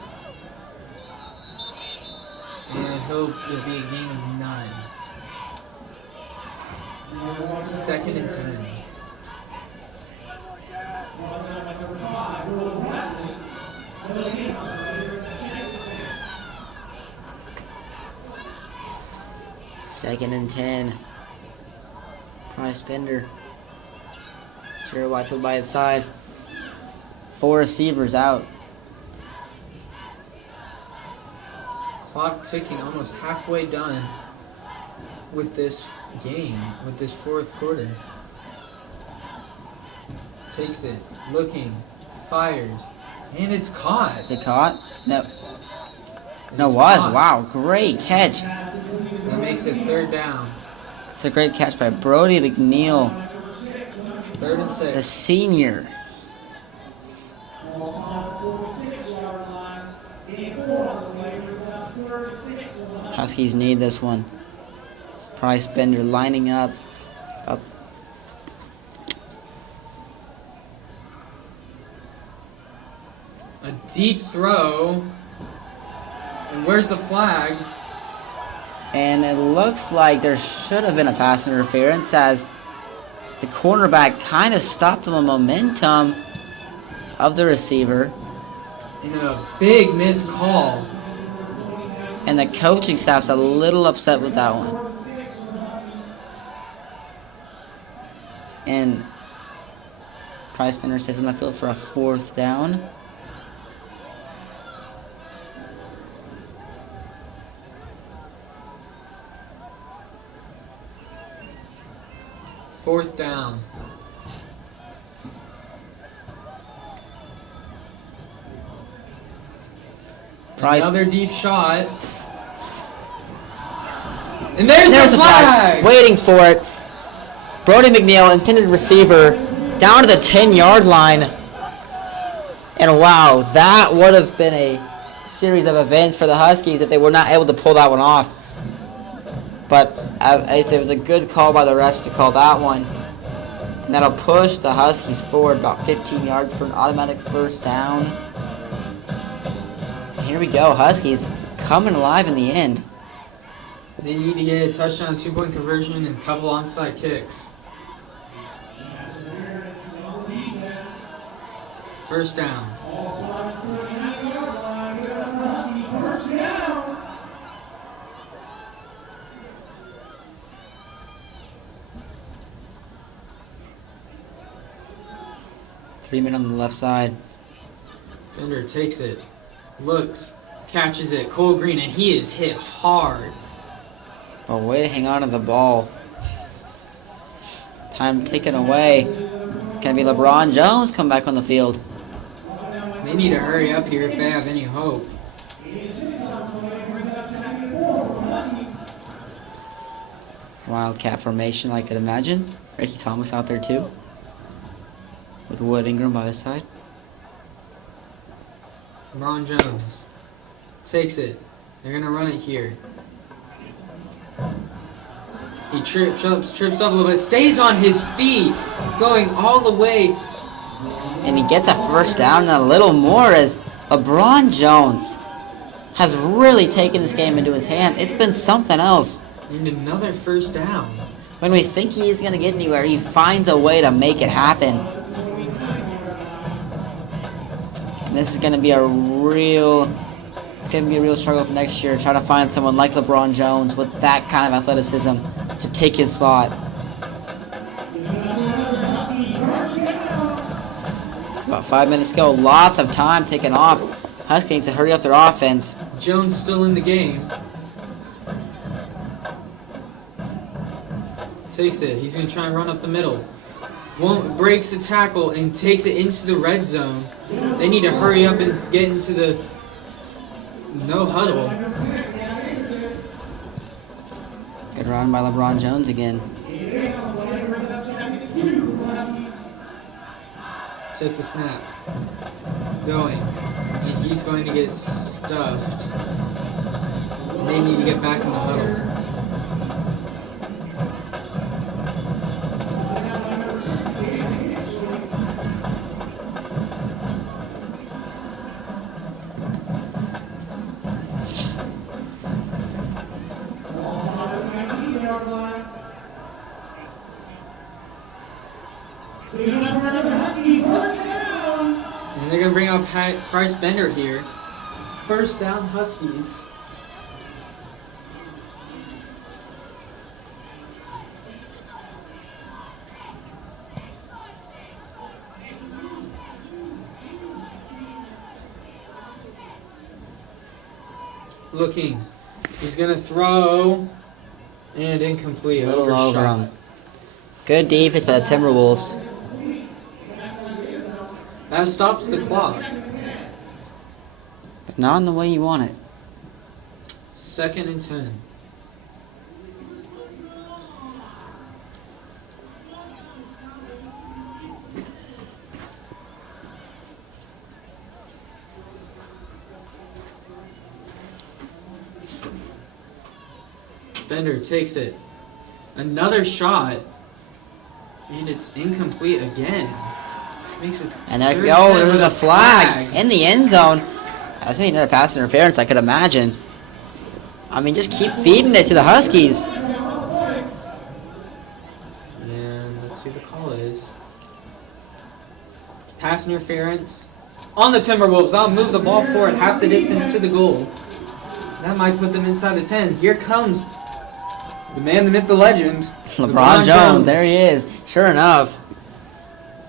And it'll be a game of 9. 2nd and 10. Second and 10. Price Bender. Jared Whitefield by his side. 4 receivers out. Clock ticking, almost halfway done with this game, with this 4th quarter. Takes it, looking, fires, and it's caught. Is it caught? No. No, It's was. caught. Wow, great catch. That makes it 3rd down. It's a great catch by Brody McNeil, 3rd and 6. the senior. Huskies need this one. Price Bender lining up. A deep throw. And where's the flag? And it looks like there should have been a pass interference as the cornerback kind of stopped the momentum of the receiver. And a big missed call. And the coaching staff's a little upset with that one. And Price Bender stays on the field for a 4th down. Fourth down. Price. Another deep shot. And there's There's the a flag. flag. Waiting for it. Brody McNeil, intended receiver, down to the 10-yard line. And wow, that would have been a series of events for the Huskies if they were not able to pull that one off. But it was a good call by the refs to call that one. And that'll push the Huskies forward about 15 yards for an automatic 1st down. And here we go, Huskies coming alive in the end. They need to get a touchdown, 2-point conversion, and a couple onside kicks. 1st down. Three men on the left side. Bender takes it, looks, catches it, Cole Green, and he is hit hard. Oh, way to hang on to the ball. Time taken away. Can be LeBron Jones come back on the field. They need to hurry up here if they have any hope. Wildcat formation, I could imagine. Ricky Thomas out there too, with Wood Ingram by his side. LeBron Jones takes it. They're gonna run it here. He trips up a little bit, stays on his feet, going all the way. And he gets a first down and a little more as LeBron Jones has really taken this game into his hands. It's been something else. And another first down. When we think he is going to get anywhere, he finds a way to make it happen. And this is going to be a real struggle for next year, trying to find someone like LeBron Jones with that kind of athleticism to take his spot. About 5 minutes to go. Lots of time taken off. Huskies to hurry up their offense. Jones still in the game. Takes it. He's going to try and run up the middle. Breaks the tackle and takes it into the red zone. They need to hurry up and get into the no huddle. Good run by LeBron Jones again. Takes a snap. Going. And he's going to get stuffed. And they need to get back in the huddle. And they're going to bring out Bryce Bender here. First down, Huskies. Looking. He's going to throw. And incomplete. A little over Overshot. him. Good defense by the Timberwolves. That stops the clock. But not in the way you want it. 2nd and 10. Bender takes it. Another shot. And it's incomplete again. Makes it And there, third and 10 there was with a flag in the end zone. That's another pass interference, I could imagine. I mean, just keep feeding it to the Huskies. And let's see what the call is. Pass interference on the Timberwolves. That'll move the ball forward half the distance to the goal. That might put them inside the 10. Here comes the man, the myth, the legend. LeBron Jones, there he is. Sure enough.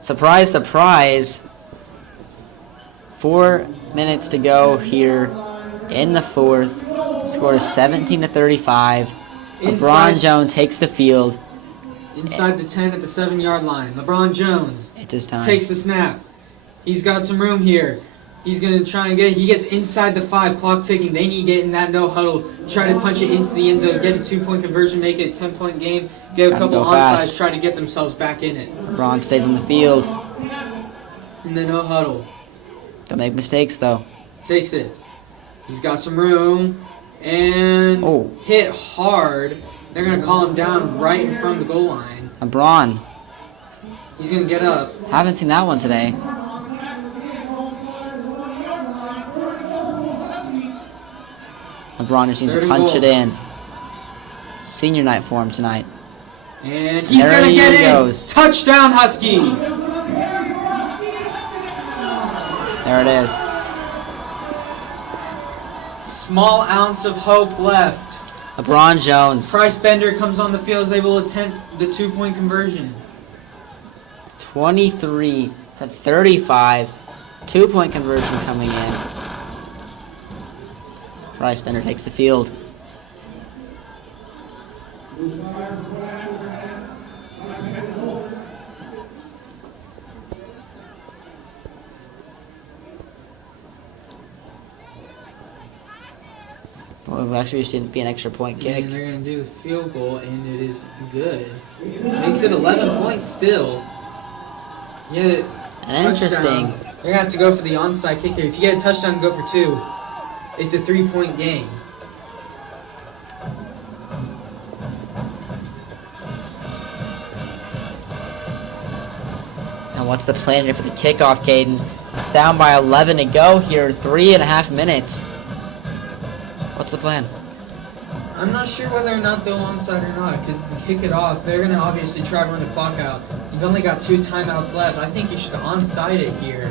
Surprise, surprise. 4 minutes to go here in the fourth. Score is 17-35. LeBron Jones takes the field. Inside the 10 at the 7-yard line. LeBron Jones It's his time. takes the snap. He's got some room here. He's going to try and he gets inside the 5, clock ticking. They need to get in that no huddle. Try to punch it into the end zone. Get a 2-point conversion. Make it a 10-point game. Get a couple onsides. Try to get themselves back in it. LeBron stays on the field. In the no huddle. Don't make mistakes, though. Takes it. He's got some room. And hit hard. They're going to call him down right in front of the goal line. LeBron. He's going to get up. Haven't seen that one today. LeBron just needs to punch it in. Senior night for him tonight. And he's going to get in. Touchdown, Huskies. There it is. Small ounce of hope left. LeBron Jones. Bryce Bender comes on the field as they will attempt the 2-point conversion. 23-35. 2-point conversion coming in. Bryce Bender takes the field. It'll actually be an extra point kick. And they're going to do the field goal, and it is good. Makes it 11 points still. Yeah, And interesting. They're going to have to go for the onside kick here. If you get a touchdown, go for 2. It's a 3-point game. And what's the plan here for the kickoff, Caden? It's down by 11 to go here. 3.5 minutes. What's the plan? I'm not sure whether or not they'll onside or not, because to kick it off, they're going to obviously try to run the clock out. You've only got 2 timeouts left. I think you should onside it here.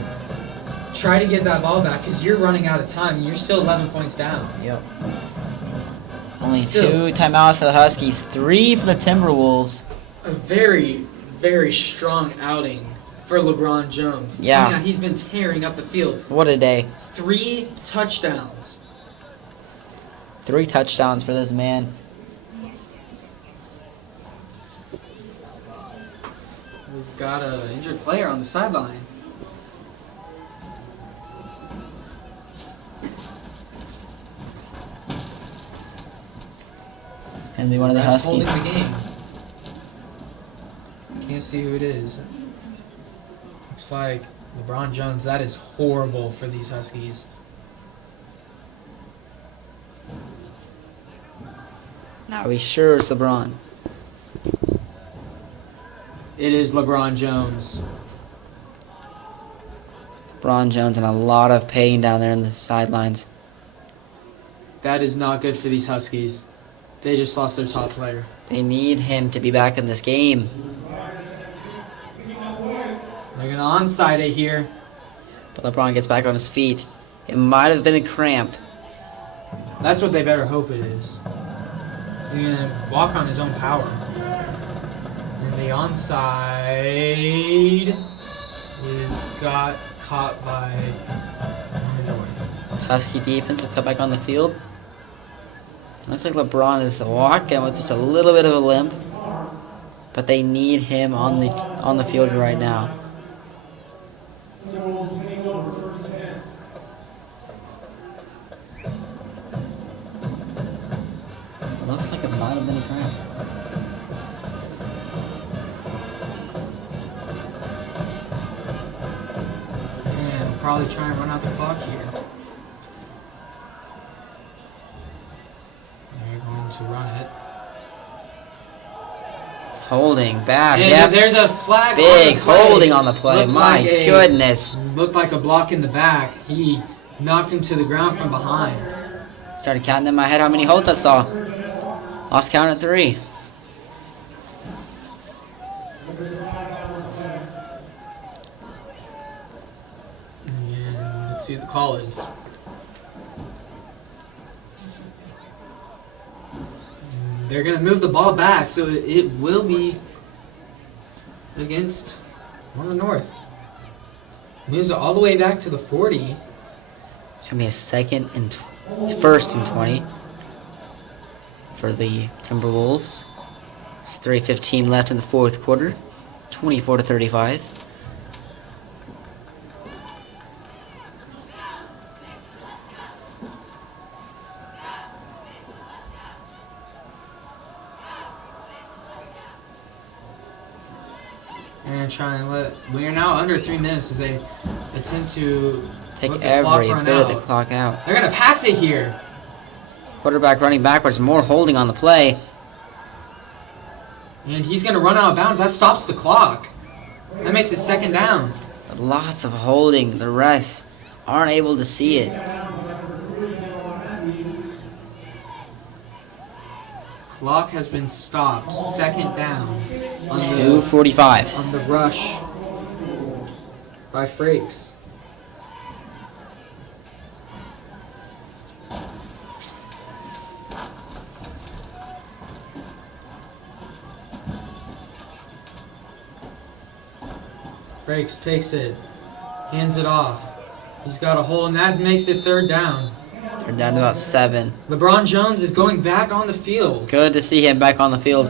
Try to get that ball back, because you're running out of time. You're still 11 points down. Yep. Only 2 timeouts for the Huskies, 3 for the Timberwolves. A very, very strong outing for LeBron Jones. Yeah. He's been tearing up the field. What a day. 3 touchdowns. 3 touchdowns for this man. We've got an injured player on the sideline. And be one of the Ref's Huskies. holding the game. Can't see who it is. Looks like LeBron Jones. That is horrible for these Huskies. Are we sure it's LeBron? It is LeBron Jones. LeBron Jones in a lot of pain down there in the sidelines. That is not good for these Huskies. They just lost their top player. They need him to be back in this game. They're going to onside it here. But LeBron gets back on his feet. It might have been a cramp. That's what they better hope it is. He's going to walk on his own power. And the onside is got caught by North. Husky defense will come back on the field. Looks like LeBron is walking with just a little bit of a limp. But they need him on the field right now. It looks like it might have been a cramp. And probably try and run out the clock here. They're going to run it. Holding, bad. And Yep. there's a flag. Big on the play. holding on the play. Looked My like goodness. Looked like a block in the back. He knocked him to the ground from behind. Started counting in my head how many holds I saw. Lost count at 3. And let's see what the call is. They're going to move the ball back, so it will be against Northern North. Moves it all the way back to the 40. It's going to be a first and 20 for the Timberwolves. It's 3:15 left in the fourth quarter. 24-35. And try and we are now under 3 minutes as they attempt to Take let the clock every run bit of the out. clock out. They're going to pass it here. Quarterback running backwards. More holding on the play. And he's going to run out of bounds. That stops the clock. That makes it second down. Lots of holding. The refs aren't able to see it. Clock has been stopped. Second down. On the 2:45. on the rush by Frakes. Frakes takes it, hands it off. He's got a hole, and that makes it third down. They're down to about 7. LeBron Jones is going back on the field. Good to see him back on the field.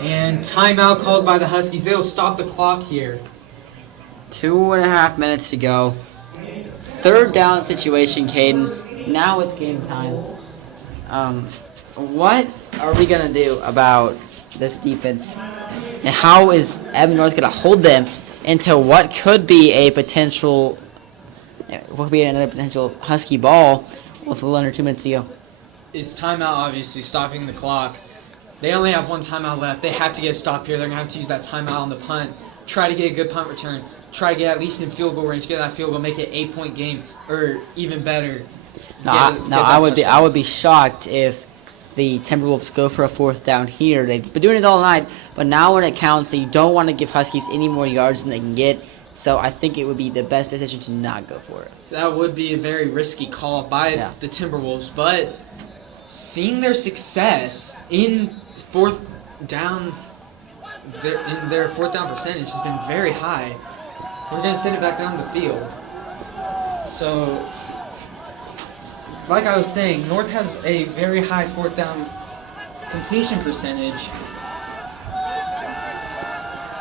And timeout called by the Huskies. They'll stop the clock here. 2.5 minutes to go. Third down situation, Caden. Now it's game time. What are we gonna do about this defense? And how is Edmond North gonna hold them into what could be a potential, what could be another potential Husky ball with a little under 2 minutes to go? Is timeout obviously stopping the clock. They only have one timeout left. They have to get a stop here. They're going to have to use that timeout on the punt. Try to get a good punt return. Try to get at least in field goal range. Get that field goal. Make it 8-point game, or even better. I would be shocked if the Timberwolves go for a 4th down here. They've been doing it all night, but now when it counts, you don't want to give Huskies any more yards than they can get. So I think it would be the best decision to not go for it. That would be a very risky call by the Timberwolves, but seeing their success in 4th down, in their 4th down percentage has been very high. We're going to send it back down the field. So, like I was saying, North has a very high 4th down completion percentage.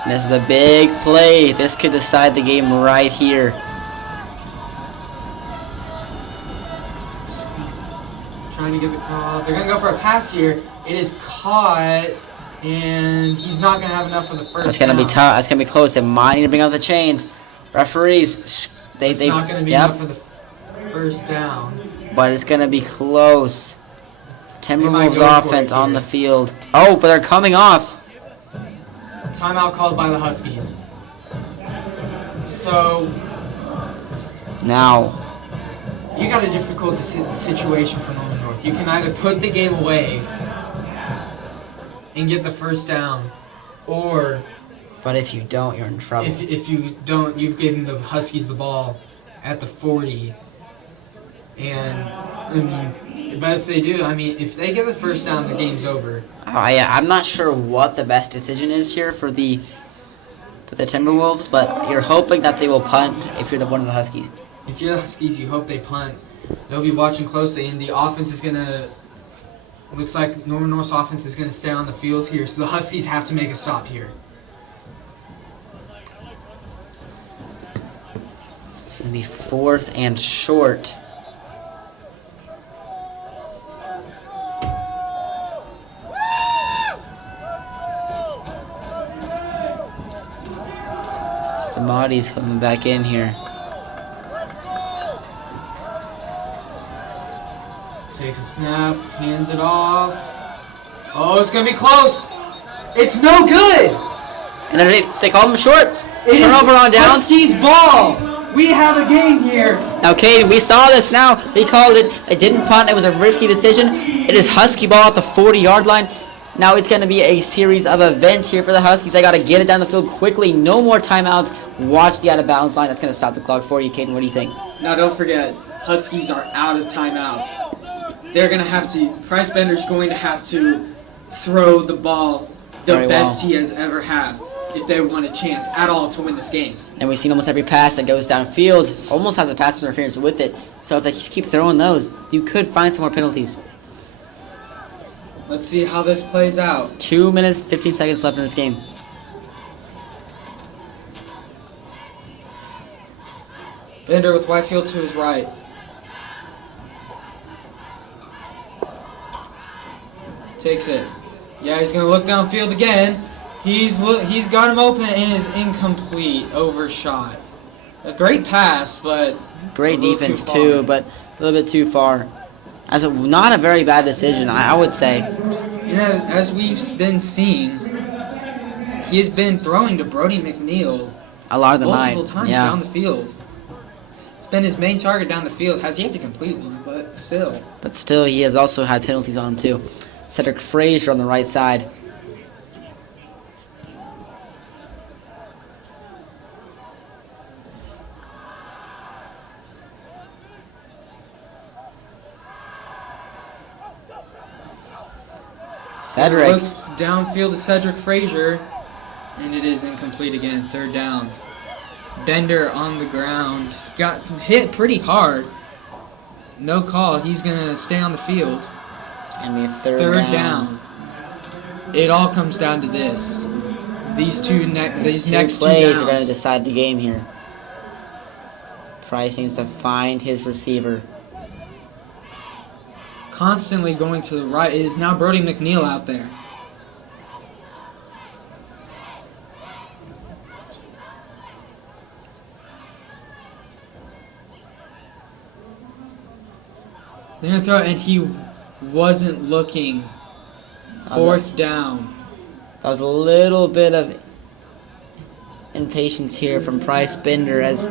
And this is a big play. This could decide the game right here. Trying to get the call. They're going to go for a pass here. It is caught, and he's not going to have enough for the first It's going to be tough. It's going to be close. They might need to bring out the chains. Referees, it's not going to be enough for the first down. But it's going to be close. Timberwolves offense on the field. Oh, but they're coming off. Timeout called by the Huskies. So now you got a difficult situation for Northern North. You can either put the game away and get the first down, or but if you don't, you're in trouble. If you don't, you've given the Huskies the ball at the 40. And I mean, but if they do, I mean, if they get the first down, the game's over. I'm not sure what the best decision is here for the Timberwolves, but you're hoping that they will punt if you're one of the Huskies. If you're the Huskies, you hope they punt. They'll be watching closely, and the offense is gonna. Looks like Northern North's offense is gonna stay on the field here, so the Huskies have to make a stop here. It's gonna be 4th and short. Stamati's coming back in here. Takes a snap, hands it off. Oh, it's going to be close. It's no good. And then they call him short. Turnover on downs. Huskies ball. We have a game here. Now, Caden, we saw this now. We called it. It didn't punt. It was a risky decision. It is Husky ball at the 40-yard line. Now it's going to be a series of events here for the Huskies. They got to get it down the field quickly. No more timeouts. Watch the out-of-bounds line. That's going to stop the clock for you, Caden. What do you think? Now, don't forget, Huskies are out of timeouts. They're going to have to, Price Bender's going to have to throw the ball the Very best well. he has ever had if they want a chance at all to win this game. And we've seen almost every pass that goes downfield almost has a pass interference with it. So if they keep throwing those, you could find some more penalties. Let's see how this plays out. 2 minutes, 15 seconds left in this game. Bender with Whitefield to his right. Takes it. Yeah, he's going to look downfield again. He's got him open and is incomplete. Overshot. A great pass, but Great defense too, but a little bit too far. Not a very bad decision, I would say. You know, as we've been seeing, he has been throwing to Brody McNeil A lot of the night. multiple times down the field. It's been his main target down the field. Has yet to complete one, but still. But still, he has also had penalties on him too. Cedric Frazier on the right side. Cedric. Look downfield to Cedric Frazier, and it is incomplete again. 3rd down. Bender on the ground. Got hit pretty hard. No call. He's going to stay on the field. And be a third down. It all comes down to this. These next two plays downs are going to decide the game here. Price needs to find his receiver. constantly going to the right. It is now Brody McNeil out there. They're going to throw it, and he wasn't looking. Fourth down. That was a little bit of impatience here from Price Bender, as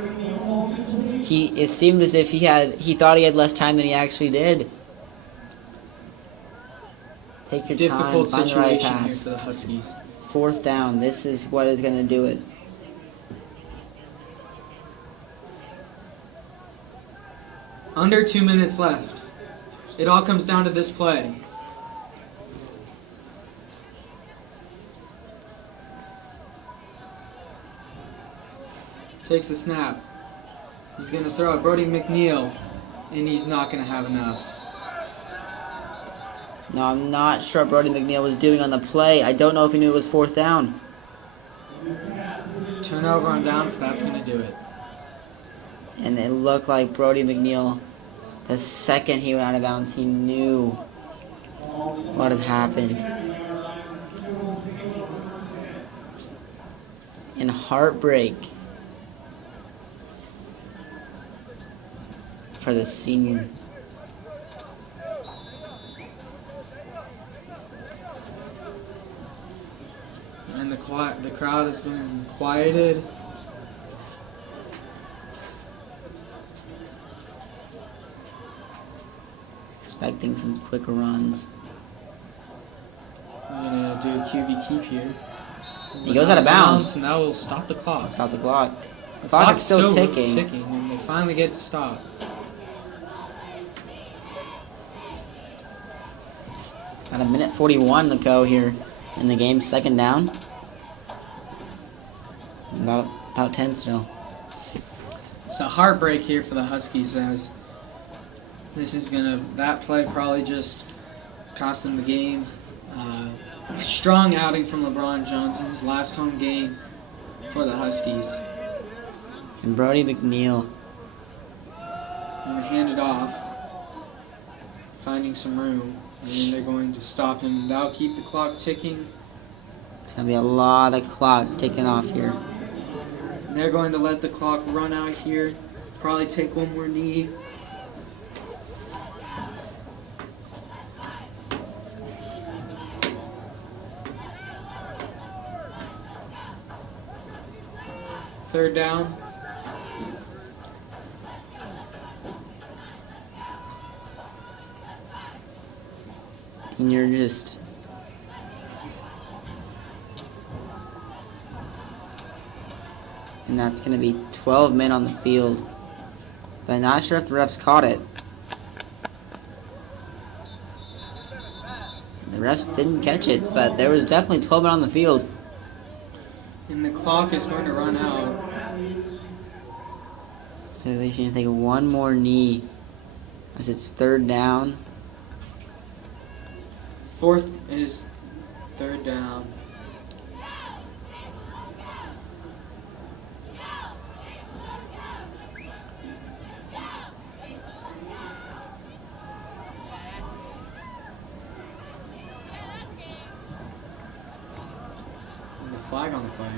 it seemed as if he thought he had less time than he actually did. Take your Difficult time, find the right situation here pass. for the Huskies. Fourth down. This is what is going to do it. Under 2 minutes left. It all comes down to this play. Takes the snap. He's going to throw it. Brody McNeil, and he's not going to have enough. No, I'm not sure what Brody McNeil was doing on the play. I don't know if he knew it was fourth down. Turnover on downs, that's going to do it. And it looked like Brody McNeil, the second he went out of bounds, he knew what had happened. And heartbreak for the senior. And the crowd has been quieted. Expecting some quick runs. I'm going to do a QB keep here. He goes out of bounds. And that will stop the clock. Stop the clock. The clock is still ticking. And they finally get to stop. Got a minute 41 to go here in the game. Second down. About 10 still. It's a heartbreak here for the Huskies, as this is that play probably just cost them the game. Strong outing from LeBron Jones in his last home game for the Huskies. And Brody McNeil. Going to hand it off, finding some room, and then they're going to stop him. That'll keep the clock ticking. It's going to be a lot of clock ticking off here. And they're going to let the clock run out here. Probably take one more knee. Third down. And you're just... And that's going to be 12 men on the field. But I'm not sure if the refs caught it. The refs didn't catch it, but there was definitely 12 men on the field. And the clock is going to run out. So they should take one more knee as it's third down. Fourth is third down. And the flag on the play.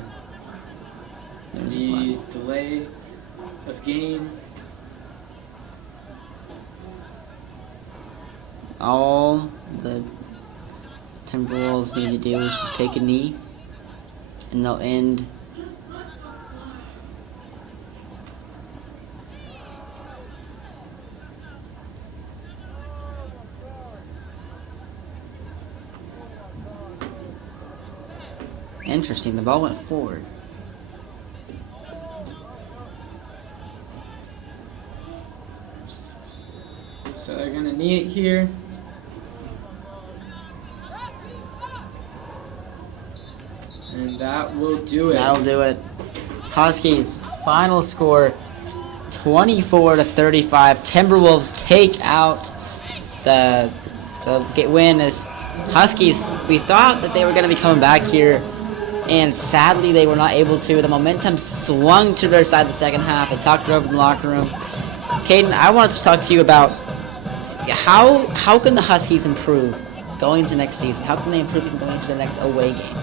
There's a The flag. delay of game. All the Timberwolves need to do is just take a knee, and they'll end. Interesting, the ball went forward. So they're going to knee it here. And that will do it. That'll do it. Huskies, final score 24-35. Timberwolves take out the win. As Huskies, we thought that they were going to be coming back here, and sadly they were not able to. The momentum swung to their side the second half. I talked it over in the locker room. Caden, I wanted to talk to you about how can the Huskies improve going into next season? How can they improve going into the next away game?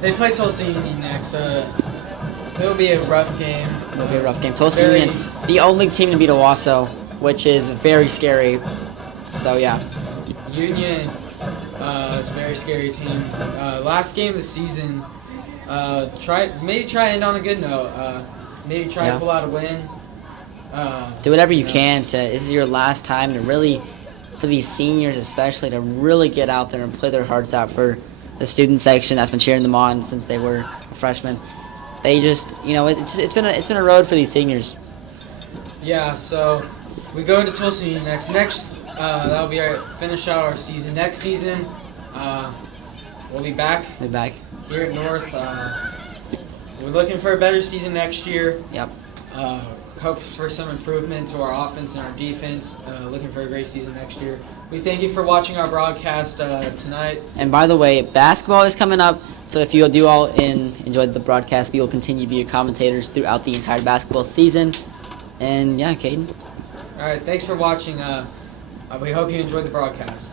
They play Tulsa Union next. It'll be a rough game. It'll be a rough game. Tulsa Union, the only team to beat Owasso, which is very scary. So yeah. Union is a very scary team. Last game of the season, try to end on a good note. Maybe try to pull out a win. Do whatever you can to. This is your last time to really, for these seniors especially, to really get out there and play their hearts out for the student section that's been cheering them on since they were freshmen. They just, it's been a road for these seniors. Yeah. So we go into Tulsa Union next. That'll be our finish out our season. Next season, we'll be back. Here at North. We're looking for a better season next year. Yep. Hope for some improvement to our offense and our defense. Looking for a great season next year. We thank you for watching our broadcast tonight. And by the way, basketball is coming up, so if you do all enjoy the broadcast, we will continue to be your commentators throughout the entire basketball season. And yeah, Caden. All right, thanks for watching. We hope you enjoyed the broadcast.